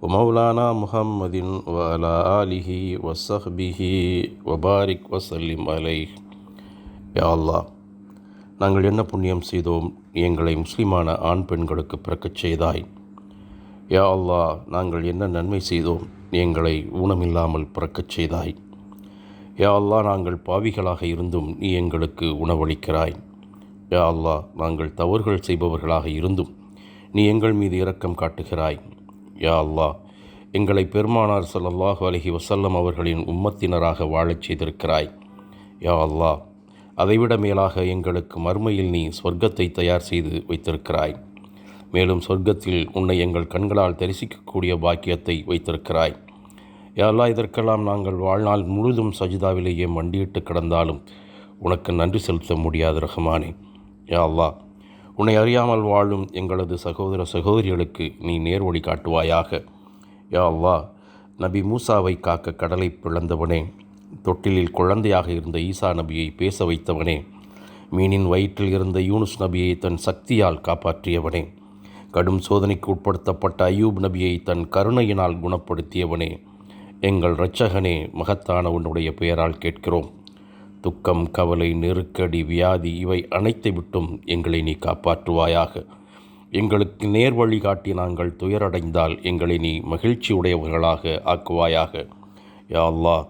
வ மௌலானா முஹம்மதின் வ அலா ஆலிஹி வ ஸஹ்பிஹி வ பாரிக் வ ஸல்லிம் அலைஹி. யா அல்லாஹ், நாங்கள் என்ன புண்ணியம் செய்தோம், எங்களை முஸ்லிமான ஆண் பெண்களுக்கு பிறக்கச் செய்தாய். யா அல்லாஹ், நாங்கள் என்ன நன்மை செய்தோம், எங்களை ஊனமில்லாமல் பிறக்கச் செய்தாய். யா அல்லாஹ், நாங்கள் பாவிகளாக இருந்தும் நீ எங்களுக்கு உணவளிக்கிறாய். யா அல்லாஹ், நாங்கள் தவறுகள் செய்பவர்களாக இருந்தும் நீ எங்கள் மீது இரக்கம் காட்டுகிறாய். யா அல்லாஹ், எங்களை பெருமானார் ஸல்லல்லாஹு அலைஹி வஸல்லம் அவர்களின் உம்மத்தினராக வாழச் செய்திருக்கிறாய். யா அல்லாஹ், அதைவிட மேலாக எங்களுக்கு மறுமையில் நீ சொர்க்கத்தை தயார் செய்து வைத்திருக்கிறாய். மேலும் சொர்க்கத்தில் உன்னை எங்கள் கண்களால் தரிசிக்கக்கூடிய பாக்கியத்தை வைத்திருக்கிறாய். யா அல்லாஹ், இதற்கெல்லாம் நாங்கள் வாழ்நாள் முழுதும் சஜிதாவிலேயே மண்டியிட்டு கிடந்தாலும் உனக்கு நன்றி செலுத்த முடியாது ரஹ்மானே. யா அல்லாஹ், உன்னை அறியாமல் வாழும் எங்களது சகோதர சகோதரிகளுக்கு நீ நேர்வழி காட்டுவாயாக. யா அல்லாஹ், நபி மூசாவை காக்க கடலை பிளந்தவனே, தொட்டிலில் குழந்தையாக இருந்த ஈசா நபியை பேச வைத்தவனே, மீனின் வயிற்றில் இருந்த யூனுஸ் நபியை தன் சக்தியால் காப்பாற்றியவனே, கடும் சோதனைக்கு உட்படுத்தப்பட்ட அய்யூப் நபியை தன் கருணையினால் குணப்படுத்தியவனே, எங்கள் இரட்சகனே, மகத்தான உன்னுடைய பெயரால் கேட்கிறோம். துக்கம், கவலை, நெருக்கடி, வியாதி இவை அனைத்தை விட்டும் எங்களை நீ காப்பாற்றுவாயாக. எங்களுக்கு நேர்வழி காட்டி நாங்கள் துயரடைந்தால் எங்களை நீ மகிழ்ச்சி உடையவர்களாக ஆக்குவாயாக. யா அல்லாஹ்,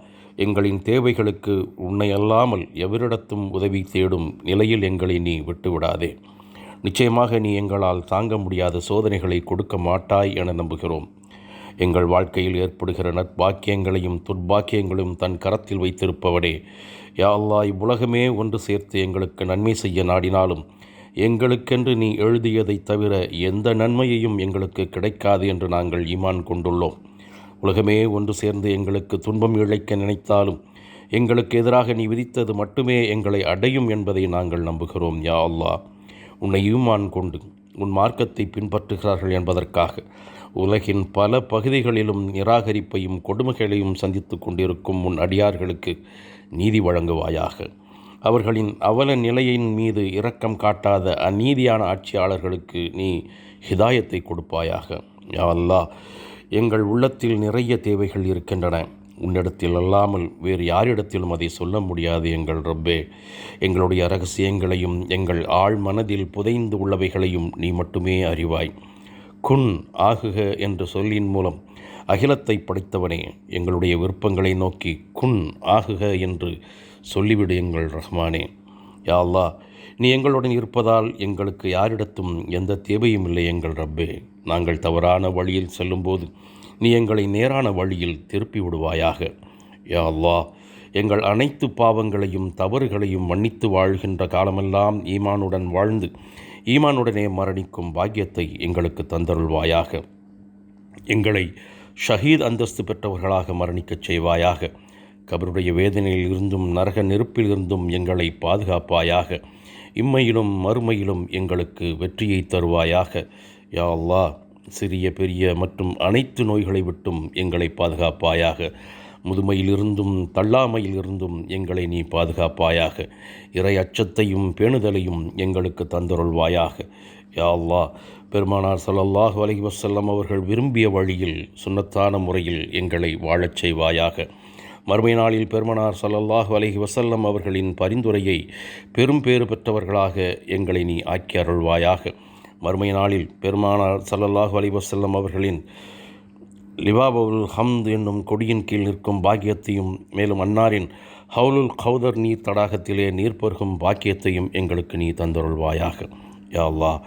எங்களின் தேவைகளுக்கு உன்னை அல்லாமல் எவரிடத்தும் உதவி தேடும் நிலையில் எங்களை நீ விட்டுவிடாதே. நிச்சயமாக நீ எங்களால் தாங்க முடியாத சோதனைகளை கொடுக்க மாட்டாய் என நம்புகிறோம். எங்கள் வாழ்க்கையில் ஏற்படுகிற நற்பாக்கியங்களையும் துர்பாக்கியங்களையும் தன் கரத்தில் வைத்திருப்பவனே, யா அல்லாஹ், இவ்வுலகமே ஒன்று சேர்த்து எங்களுக்கு நன்மை செய்ய நாடினாலும் எங்களுக்கென்று நீ எழுதியதை தவிர எந்த நன்மையையும் எங்களுக்கு கிடைக்காது என்று நாங்கள் ஈமான் கொண்டுள்ளோம். உலகமே ஒன்று சேர்ந்து எங்களுக்கு துன்பம் இழைக்க நினைத்தாலும் எங்களுக்கு எதிராக நீ விதித்தது மட்டுமே எங்களை அடையும் என்பதை நாங்கள் நம்புகிறோம். யா அல்லாஹ், உன்னை ஈமான் கொண்டு உன் மார்க்கத்தை பின்பற்றுகிறார்கள் என்பதற்காக உலகின் பல பகுதிகளிலும் நிராகரிப்பையும் கொடுமைகளையும் சந்தித்து கொண்டிருக்கும் உன் அடியார்களுக்கு நீதி வழங்குவாயாக. அவர்களின் அவல நிலையின் மீது இரக்கம் காட்டாத அநீதியான ஆட்சியாளர்களுக்கு நீ ஹிதாயத்தை கொடுப்பாயாக. யா அல்லாஹ், எங்கள் உள்ளத்தில் நிறைய தேவைகள் இருக்கின்றன. உன்னிடத்தில் அல்லாமல் வேறு யாரிடத்திலும் அதை சொல்ல முடியாது. எங்கள் ரப்பே, எங்களுடைய இரகசியங்களையும் எங்கள் ஆழ் மனதில் புதைந்து உள்ளவைகளையும் நீ மட்டுமே அறிவாய். குன் ஆகுக என்ற சொல்லின் மூலம் அகிலத்தை படைத்தவனே, எங்களுடைய விருப்பங்களை நோக்கி குன் ஆகுக என்று சொல்லிவிடு எங்கள் ரஹ்மானே. யா அல்லாஹ், நீ எங்களுடன் இருப்பதால் எங்களுக்கு யாரிடத்தும் எந்த தேவையும் இல்லை. எங்கள் ரப்பே, நாங்கள் தவறான வழியில் செல்லும்போது நீ எங்களை நேரான வழியில் திருப்பி விடுவாயாக. யா அல்லாஹ், எங்கள் அனைத்து பாவங்களையும் தவறுகளையும் மன்னித்து வாழ்கின்ற காலமெல்லாம் ஈமானுடன் வாழ்ந்து ஈமானுடனே மரணிக்கும் பாக்கியத்தை எங்களுக்கு தந்தருள்வாயாக. எங்களை ஷஹீத் அந்தஸ்து பெற்றவர்களாக மரணிக்கச் செய்வாயாக. கபருடைய வேதனையில் இருந்தும் நரக நெருப்பில் இருந்தும் எங்களை பாதுகாப்பாயாக. இம்மையிலும் மறுமையிலும் எங்களுக்கு வெற்றியை தருவாயாக. யா அல்லாஹ், சிறிய பெரிய மற்றும் அனைத்து நோய்களை விட்டும் எங்களை பாதுகாப்பாயாக. முதுமையிலிருந்தும் தள்ளாமையிலிருந்தும் எங்களை நீ பாதுகாப்பாயாக. இறை அச்சத்தையும் பேணுதலையும் எங்களுக்கு தந்தருள்வாயாக. யா அல்லாஹ், பெருமானார் ஸல்லல்லாஹு அலைஹி வஸல்லம் அவர்கள் விரும்பிய வழியில் சுன்னத்தான முறையில் எங்களை வாழச் செய்வாயாக. மறுமை நாளில் பெருமானார் ஸல்லல்லாஹு அலைஹி வஸல்லம் அவர்களின் பரிந்துரையை பெரும் பேறு பெற்றவர்களாக எங்களை நீ ஆக்கி அருள்வாயாக. மறுமை நாளில் பெருமானார் ஸல்லல்லாஹு அலைஹி வஸல்லம் அவர்களின் லிவாபுல் ஹம்த் என்னும் கொடியின் கீழ் நிற்கும் பாக்கியத்தையும், மேலும் அன்னாரின் ஹவுலுல் கௌதர் நீர் தடாகத்திலே நீர் பருகும் பாக்கியத்தையும் எங்களுக்கு நீ தந்தருள்வாயாக. யா அல்லாஹ்,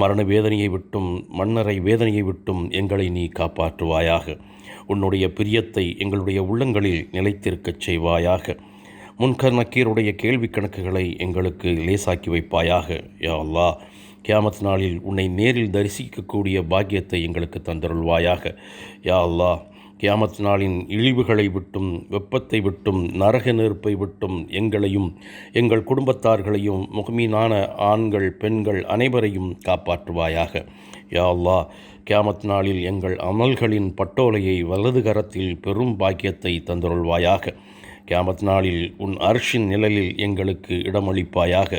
மரண வேதனையை விட்டும் மண்ணறை வேதனையை விட்டும் எங்களை நீ காப்பாற்றுவாயாக. உன்னுடைய பிரியத்தை எங்களுடைய உள்ளங்களில் நிலைத்திருக்கச் செய்வாயாக. முன்கர் நக்கீருடைய கேள்வி கணக்குகளை எங்களுக்கு லேசாக்கி வைப்பாயாக. யா அல்லாஹ், கியாமத் நாளில் உன்னை நேரில் தரிசிக்கக்கூடிய பாக்கியத்தை எங்களுக்கு தந்தருள்வாயாக. யா அல்லாஹ், கியாமத் நாளின் இழிவுகளை விட்டும் வெப்பத்தை விட்டும் நரக நெருப்பை விட்டும் எங்களையும் எங்கள் குடும்பத்தார்களையும் முஹ்மீனான ஆண்கள் பெண்கள் அனைவரையும் காப்பாற்றுவாயாக. யா அல்லாஹ், கியாமத் நாளில் எங்கள் அமல்களின் பட்டோலையை வலது கரத்தில் பெரும் பாக்கியத்தை தந்தருள்வாயாக. கியாமத் நாளில் உன் அர்ஷின் நிழலில் எங்களுக்கு இடமளிப்பாயாக.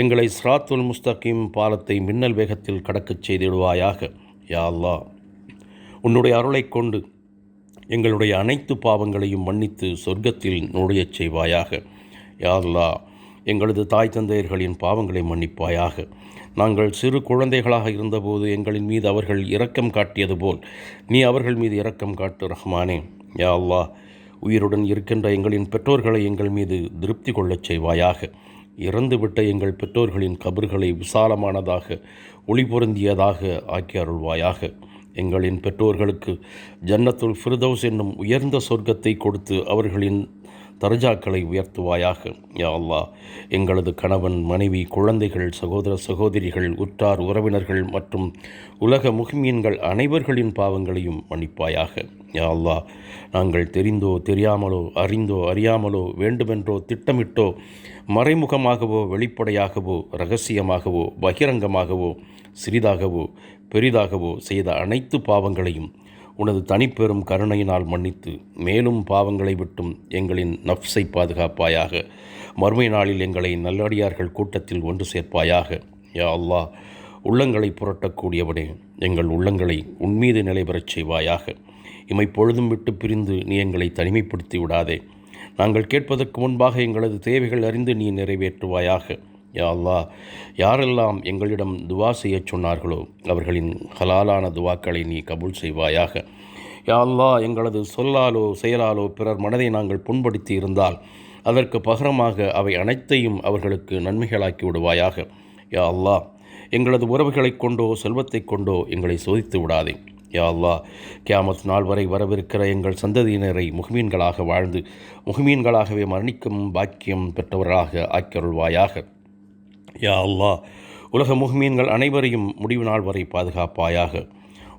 எங்களை ஸ்ராத்துல் முஸ்தகீம் பாலத்தை மின்னல் வேகத்தில் கடக்கச் செய்திடுவாயாக. யா அல்லாஹ், உன்னுடைய அருளை கொண்டு எங்களுடைய அனைத்து பாவங்களையும் மன்னித்து சொர்க்கத்தில் நுழையச் செய்வாயாக. யா அல்லாஹ், எங்களது தாய் தந்தையர்களின் பாவங்களை மன்னிப்பாயாக. நாங்கள் சிறு குழந்தைகளாக இருந்தபோது எங்களின் மீது அவர்கள் இரக்கம் காட்டியது போல் நீ அவர்கள் மீது இரக்கம் காட்டு ரஹ்மானே. யா அல்லாஹ், உயிருடன் இருக்கின்ற எங்களின் பெற்றோர்களை எங்கள் மீது திருப்தி கொள்ளச் செய்வாயாக. இறந்துவிட்ட எங்கள் பெற்றோர்களின் கபர்களை விசாலமானதாக ஒளி பொருந்தியதாக ஆக்கி அருள்வாயாக. எங்களின் பெற்றோர்களுக்கு ஜன்னத்துல் ஃபிர்தௌஸ் என்னும் உயர்ந்த சொர்க்கத்தை கொடுத்து அவர்களின் தர்ஜாக்களை உயர்த்துவாயாக. யா அல்லாஹ், எங்களது கணவன் மனைவி குழந்தைகள் சகோதர சகோதரிகள் உற்றார் உறவினர்கள் மற்றும் உலக முஹ்மீன்கள் அனைவர்களின் பாவங்களையும் மன்னிப்பாயாக. யா அல்லாஹ், நாங்கள் தெரிந்தோ தெரியாமலோ அறிந்தோ அறியாமலோ வேண்டுமென்றோ திட்டமிட்டோ மறைமுகமாகவோ வெளிப்படையாகவோ இரகசியமாகவோ பகிரங்கமாகவோ சிறிதாகவோ பெரிதாகவோ செய்த அனைத்து பாவங்களையும் உனது தனிப்பெரும் கருணையினால் மன்னித்து மேலும் பாவங்களை விட்டும் எங்களின் நஃப்ஸை பாதுகாப்பாயாக. மறுமை நாளில் எங்களை நல்லடியார்கள் கூட்டத்தில் ஒன்று சேர்ப்பாயாக. யா அல்லாஹ், உள்ளங்களை புரட்டக்கூடியவனே, எங்கள் உள்ளங்களை உன்மீது நிலைபெறச் செய்வாயாக. இமைப்பொழுதும் விட்டு பிரிந்து நீ எங்களை தனிமைப்படுத்தி விடாதே. நாங்கள் கேட்பதற்கு முன்பாக எங்களது தேவைகள் அறிந்து நீ நிறைவேற்றுவாயாக. யா அல்லாஹ், யாரெல்லாம் எங்களிடம் துவா செய்யச் சொன்னார்களோ அவர்களின் ஹலாலான துவாக்களை நீ கபூல் செய்வாயாக. யா அல்லாஹ், எங்களது சொல்லாலோ செயலாலோ பிறர் மனதை நாங்கள் புண்படுத்தி இருந்தால் அதற்கு பகரமாக அவை அனைத்தையும் அவர்களுக்கு நன்மைகளாக்கி விடுவாயாக. யா அல்லாஹ், எங்களது உறவுகளை கொண்டோ செல்வத்தை கொண்டோ எங்களை சோதித்து விடாதே. யா அல்லாஹ், கியாமத் நாள் வரை வரவிருக்கிற எங்கள் சந்ததியினரை முஹ்மீன்களாக வாழ்ந்து முஹ்மீன்களாகவே மரணிக்கும் பாக்கியம் பெற்றவர்களாக ஆக்கியருள்வாயாக. யா அல்லாஹ், உலக முஹ்மீன்கள் அனைவரையும் முடிவு நாள் வரை பாதுகாப்பாயாக.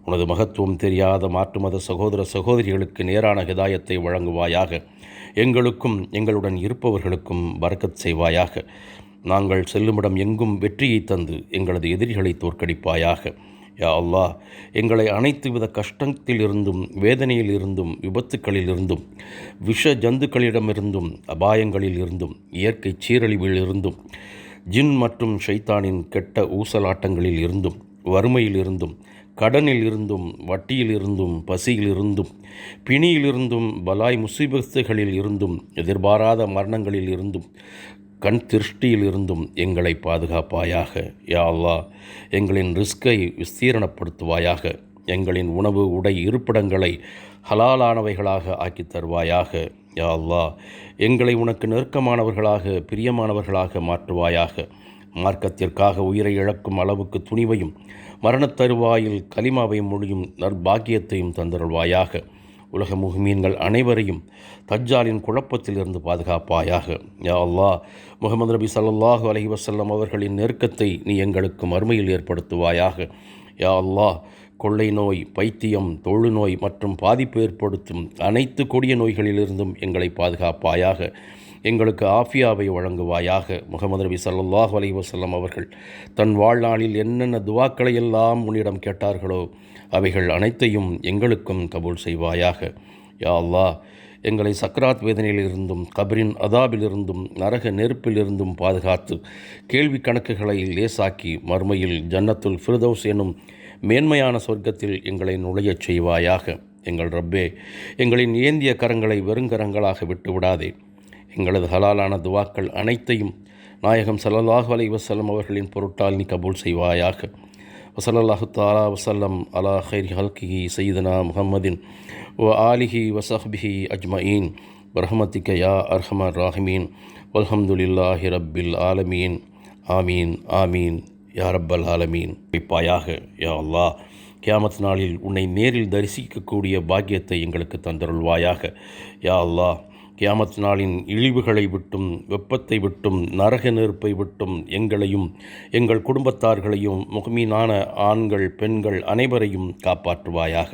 உனது மகத்துவம் தெரியாத மாற்று மத சகோதர சகோதரிகளுக்கு நேரான ஹிதாயத்தை வழங்குவாயாக. எங்களுக்கும் எங்களுடன் இருப்பவர்களுக்கும் பரக்கத் செய்வாயாக. நாங்கள் செல்லுமிடம் எங்கும் வெற்றியை தந்து எங்களது எதிரிகளை தோற்கடிப்பாயாக. யா அல்லாஹ், எங்களை அனைத்து வித கஷ்டத்திலிருந்தும் வேதனையிலிருந்தும் விபத்துக்களிலிருந்தும் விஷ ஜந்துக்களிடமிருந்தும் அபாயங்களில் இருந்தும் இயற்கை சீரழிவிலிருந்தும் ஜின் மற்றும் ஷைத்தானின் கெட்ட ஊசலாட்டங்களில் இருந்தும் வறுமையிலிருந்தும் கடனில் இருந்தும் வட்டியிலிருந்தும் பசியிலிருந்தும் பிணியிலிருந்தும் பலாய் முசீபத்துகளில் இருந்தும் எதிர்பாராத மரணங்களில் இருந்தும் கண் திருஷ்டியிலிருந்தும் எங்களை பாதுகாப்பாயாக. யா அல்லாஹ், எங்களின் ரிஸ்கை விஸ்தீரணப்படுத்துவாயாக. எங்களின் உணவு உடை இருப்பிடங்களை ஹலாலானவைகளாக ஆக்கித் தருவாயாக. யா அல்லாஹ், எங்களை உனக்கு நெருக்கமானவர்களாக பிரியமானவர்களாக மாற்றுவாயாக. மார்க்கத்திற்காக உயிரை இழக்கும் அளவுக்கு துணிவையும் மரணத்தருவாயில் கலிமாவை மொழியும் நற்பாக்கியத்தையும் தந்தருள்வாயாக. உலக முஹ்மீன்கள் அனைவரையும் தஜ்ஜாலின் குழப்பத்திலிருந்து பாதுகாப்பாயாக. யா அல்லாஹ், முஹம்மது நபி ஸல்லல்லாஹு அலைஹி வஸல்லம் அவர்களின் நெருக்கத்தை நீ எங்களுக்கு மறுமையில் ஏற்படுத்துவாயாக. யா அல்லாஹ், கொள்ளை நோய், பைத்தியம், தொழுநோய் மற்றும் பாதிப்பு ஏற்படுத்தும் அனைத்து கொடிய நோய்களிலிருந்தும் எங்களை பாதுகாப்பாயாக. எங்களுக்கு ஆஃபியாவை வழங்குவாயாக. முஹம்மது நபி ஸல்லல்லாஹு அலைஹி வஸல்லம் அவர்கள் தன் வாழ்நாளில் என்னென்ன துவாக்களை எல்லாம் உன்னிடம் கேட்டார்களோ அவைகள் அனைத்தையும் எங்களுக்கும் கபூல் செய்வாயாக. யா அல்லாஹ், எங்களை சக்ராத் வேதனையிலிருந்தும் கபரின் அதாபிலிருந்தும் நரக நெருப்பிலிருந்தும் பாதுகாத்து கேள்வி கணக்குகளை லேசாக்கி மறுமையில் ஜன்னத்துல் ஃபிர்தௌஸ் எனும் மேன்மையான சொர்க்கத்தில் எங்களை நுழையச் செய்வாயாக. எங்கள் ரப்பே, எங்களின் ஏந்திய கரங்களை வெறுங்கரங்களாக விட்டு விடாதே. எங்களது ஹலாலான துவாக்கள் அனைத்தையும் நாயகம் ஸல்லல்லாஹு அலைஹி வஸல்லம் அவர்களின் பொருட்டால் நீ கபூல் செய்வாயாக. வஸல்லல்லாஹு தஆலா வஸல்லம் அலா கைரி ஹல்கிஹி சய்யிதனா முஹம்மதின் வ ஆலிஹி வஸஹ்பிஹி அஜ்மஈன் பிரஹ்மதிக யா அர்ஹமர் ராஹிமீன் வல்ஹம்துலில்லாஹி ரப்பில் ஆலமீன். ஆமீன் ஆமீன் யா ரப்பல் ஆலமீன். வைப்பாயாக. யா அல்லாஹ், கியாமத் நாளில் உன்னை நேரில் தரிசிக்கக்கூடிய பாக்கியத்தை எங்களுக்கு தந்தருள்வாயாக. யா அல்லாஹ், கியாமத் நாளின் இழிவுகளை விட்டும் வெப்பத்தை விட்டும் நரக நெருப்பை விட்டும் எங்களையும் எங்கள் குடும்பத்தார்களையும் முஹ்மீனான ஆண்கள் பெண்கள் அனைவரையும் காப்பாற்றுவாயாக.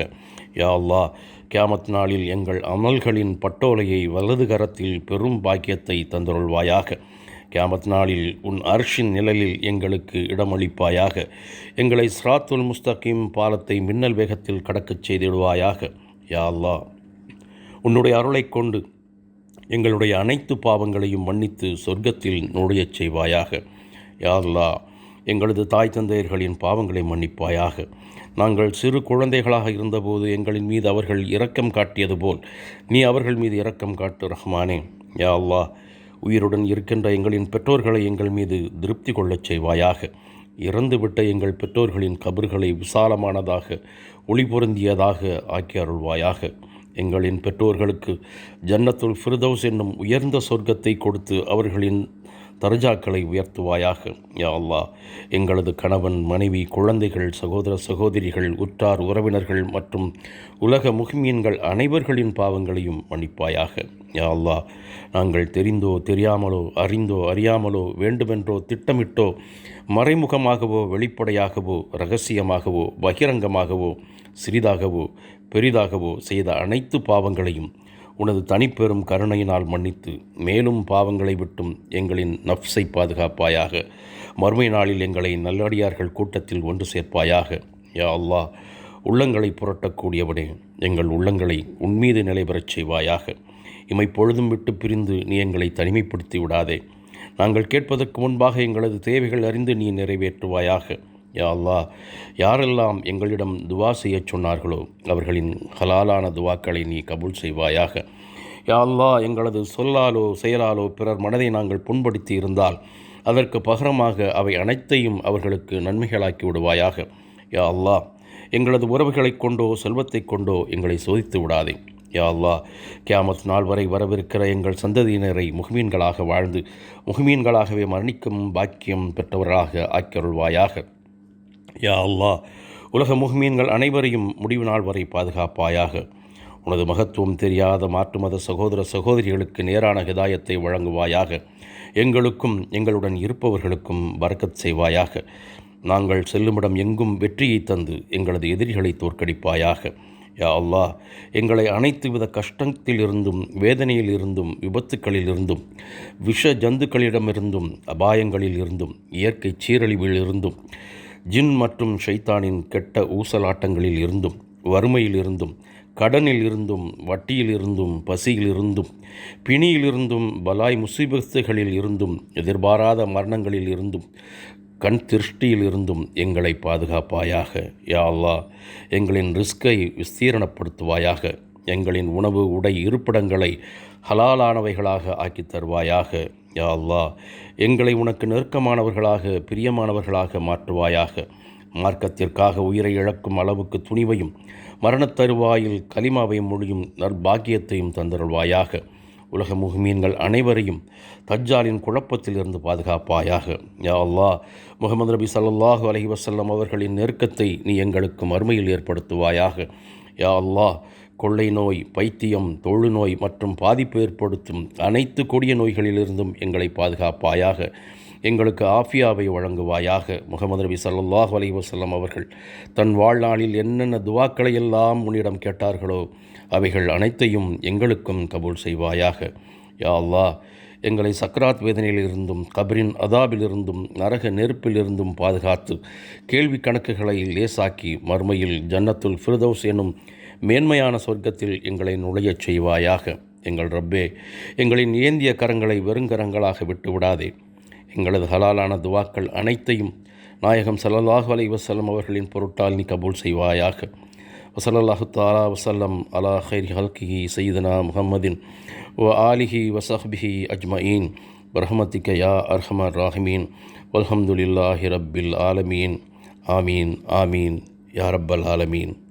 யா அல்லாஹ், கியாமத் நாளில் எங்கள் அமல்களின் பட்டோலையை வலது கரத்தில் பெரும் பாக்கியத்தை தந்தருள்வாயாக. கியாமத் நாளில் உன் அர்ஷின் நிழலில் எங்களுக்கு இடமளிப்பாயாக. எங்களை சிராத்துல் முஸ்தகீம் பாலத்தை மின்னல் வேகத்தில் கடக்கச் செய்திடுவாயாக. யா அல்லாஹ், உன்னுடைய அருளைக் கொண்டு எங்களுடைய அனைத்து பாவங்களையும் மன்னித்து சொர்க்கத்தில் நுழையச் செய்வாயாக. யா அல்லாஹ், எங்களது தாய் தந்தையர்களின் பாவங்களை மன்னிப்பாயாக. நாங்கள் சிறு குழந்தைகளாக இருந்தபோது எங்களின் மீது அவர்கள் இரக்கம் காட்டியது போல் நீ அவர்கள் மீது இரக்கம் காட்டு ரஹ்மானே. யா அல்லாஹ், உயிருடன் இருக்கின்ற எங்களின் பெற்றோர்களை எங்கள் மீது திருப்தி கொள்ளச் செய்வாயாக. இறந்துவிட்ட எங்கள் பெற்றோர்களின் கபர்களை விசாலமானதாக ஒளி பொருந்தியதாக ஆக்கி அருள்வாயாக. எங்களின் பெற்றோர்களுக்கு ஜன்னத்துல் ஃபிர்தௌஸ் என்னும் உயர்ந்த சொர்க்கத்தை கொடுத்து அவர்களின் தர்ஜாக்களை உயர்த்துவாயாக. யா அல்லாஹ், எங்களது கணவன் மனைவி குழந்தைகள் சகோதர சகோதரிகள் உற்றார் உறவினர்கள் மற்றும் உலக முஹ்மீன்கள் அனைவர்களின் பாவங்களையும் மன்னிப்பாயாக. யா அல்லாஹ், நாங்கள் தெரிந்தோ தெரியாமலோ அறிந்தோ அறியாமலோ வேண்டுமென்றோ திட்டமிட்டோ மறைமுகமாகவோ வெளிப்படையாகவோ இரகசியமாகவோ பகிரங்கமாகவோ சிறிதாகவோ பெரிதாகவோ செய்த அனைத்து பாவங்களையும் உனது தனிப்பெரும் கருணையினால் மன்னித்து மேலும் பாவங்களை விட்டும் எங்களின் நஃப்ஸை பாதுகாப்பாயாக. மறுமை நாளில் எங்களை நல்லடியார்கள் கூட்டத்தில் ஒன்று சேர்ப்பாயாக. யா அல்லாஹ், உள்ளங்களை புரட்டக்கூடியவனே, எங்கள் உள்ளங்களை உன்மீது நிலைபெறச் செய்வாயாக. இமைப்பொழுதும் விட்டு பிரிந்து நீ எங்களை தனிமைப்படுத்தி விடாதே. நாங்கள் கேட்பதற்கு முன்பாக எங்களது தேவைகள் அறிந்து நீ நிறைவேற்றுவாயாக. யா அல்லாஹ், யாரெல்லாம் எங்களிடம் துவா செய்யச் சொன்னார்களோ அவர்களின் ஹலாலான துவாக்களை நீ கபூல் செய்வாயாக. யா அல்லாஹ், எங்களது சொல்லாலோ செயலாலோ பிறர் மனதை நாங்கள் புண்படுத்தி இருந்தால் அதற்கு பகரமாக அவை அனைத்தையும் அவர்களுக்கு நன்மைகளாக்கி விடுவாயாக. யா அல்லாஹ், எங்களது உறவுகளைக் கொண்டோ செல்வத்தை கொண்டோ எங்களை சோதித்து விடாதே. யா அல்லாஹ், கியாமத் நாள் வரை வரவிருக்கிற எங்கள் சந்ததியினரை முஹ்மீன்களாக வாழ்ந்து முஹ்மீன்களாகவே மரணிக்கும் பாக்கியம் பெற்றவர்களாக ஆக்கியருள்வாயாக. யா அல்லாஹ், உலக முஹ்மீன்கள் அனைவரையும் முடிவு நாள் வரை பாதுகாப்பாயாக. உனது மகத்துவம் தெரியாத மாற்று மத சகோதர சகோதரிகளுக்கு நேரான ஹிதாயத்தை வழங்குவாயாக. எங்களுக்கும் எங்களுடன் இருப்பவர்களுக்கும் பரக்கத் செய்வாயாக. நாங்கள் செல்லுமிடம் எங்கும் வெற்றியை தந்து எங்களது எதிரிகளை தோற்கடிப்பாயாக. யா அல்லாஹ், எங்களை அனைத்து வித கஷ்டத்திலிருந்தும் வேதனையிலிருந்தும் விபத்துக்களிலிருந்தும் விஷ ஜந்துக்களிடமிருந்தும் அபாயங்களில் இருந்தும் இயற்கை சீரழிவிலிருந்தும் ஜின் மற்றும் ஷைத்தானின் கெட்ட ஊசலாட்டங்களில் இருந்தும், வறுமையில் இருந்தும், கடனில் இருந்தும், வட்டியில் இருந்தும், பசியில் இருந்தும், பிணியிலிருந்தும், பலாய் முசீபத்துகளில் இருந்தும், எதிர்பாராத மரணங்களில் இருந்தும், கண் திருஷ்டியில் இருந்தும் எங்களை பாதுகாப்பாயாக. யா அல்லாஹ், எங்களின் ரிஸ்கை விஸ்தீரணப்படுத்துவாயாக. எங்களின் உணவு, உடை, இருப்பிடங்களை ஹலாலானவைகளாக ஆக்கித் தருவாயாக. யா அல்லாஹ், எங்களை உனக்கு நெருக்கமானவர்களாக, பிரியமானவர்களாக மாற்றுவாயாக. மார்க்கத்திற்காக உயிரை இழக்கும் அளவுக்கு துணிவையும், மரணத் தருவாயில் கலிமாவை மொழியும் நற்பாக்கியத்தையும் தந்தருள்வாயாக. உலக முஹ்மீன்கள் அனைவரையும் தஜ்ஜாலின் குழப்பத்திலிருந்து பாதுகாப்பாயாக. யா அல்லாஹ், முஹம்மது நபி ஸல்லல்லாஹு அலைஹி வஸல்லம் அவர்களின் நெருக்கத்தை நீ எங்களுக்கு மறுமையில் ஏற்படுத்துவாயாக. யா அல்லாஹ், கொள்ளை நோய், பைத்தியம், தொழுநோய் மற்றும் பாதிப்பு ஏற்படுத்தும் அனைத்து கொடிய நோய்களிலிருந்தும் எங்களை பாதுகாப்பாயாக. எங்களுக்கு ஆஃபியாவை வழங்குவாயாக. முஹம்மது நபி ஸல்லல்லாஹு அலைஹி வஸல்லம் அவர்கள் தன் வாழ்நாளில் என்னென்ன துவாக்களை எல்லாம் உன்னிடம் கேட்டார்களோ அவைகள் அனைத்தையும் எங்களுக்கும் கபூல் செய்வாயாக. யா அல்லாஹ், எங்களை சக்ராத் வேதனையிலிருந்தும், கபரின் அதாபிலிருந்தும், நரக நெருப்பிலிருந்தும் பாதுகாத்து கேள்வி கணக்குகளை லேசாக்கி மறுமையில் ஜன்னத்துல் ஃபிர்தௌஸ் எனும் மேன்மையான சொர்க்கத்தில் எங்களை நுழையச் செய்வாயாக. எங்கள் ரப்பே, எங்களின் ஏந்திய கரங்களை வெறுங்கரங்களாக விட்டுவிடாதே. எங்களது ஹலாலான துவாக்கள் அனைத்தையும் நாயகம் ஸல்லல்லாஹு அலைஹி வஸல்லம் அவர்களின் பொருட்டால் நீ கபூல் செய்வாயாக. வஸல்லல்லாஹு தஆலா வஸல்லம் அலா கைரி ஹல்கிஹி சய்யிதனா முஹம்மதின் வ ஆலிஹி வஸஹ்பிஹி அஜ்மஈன் பிரஹ்மதிக யா அர்ஹமர் ராஹிமீன் வல்ஹம்துலில்லாஹி ரப்பில் ஆலமீன். ஆமீன் ஆமீன் யா ரப்பல் ஆலமீன்.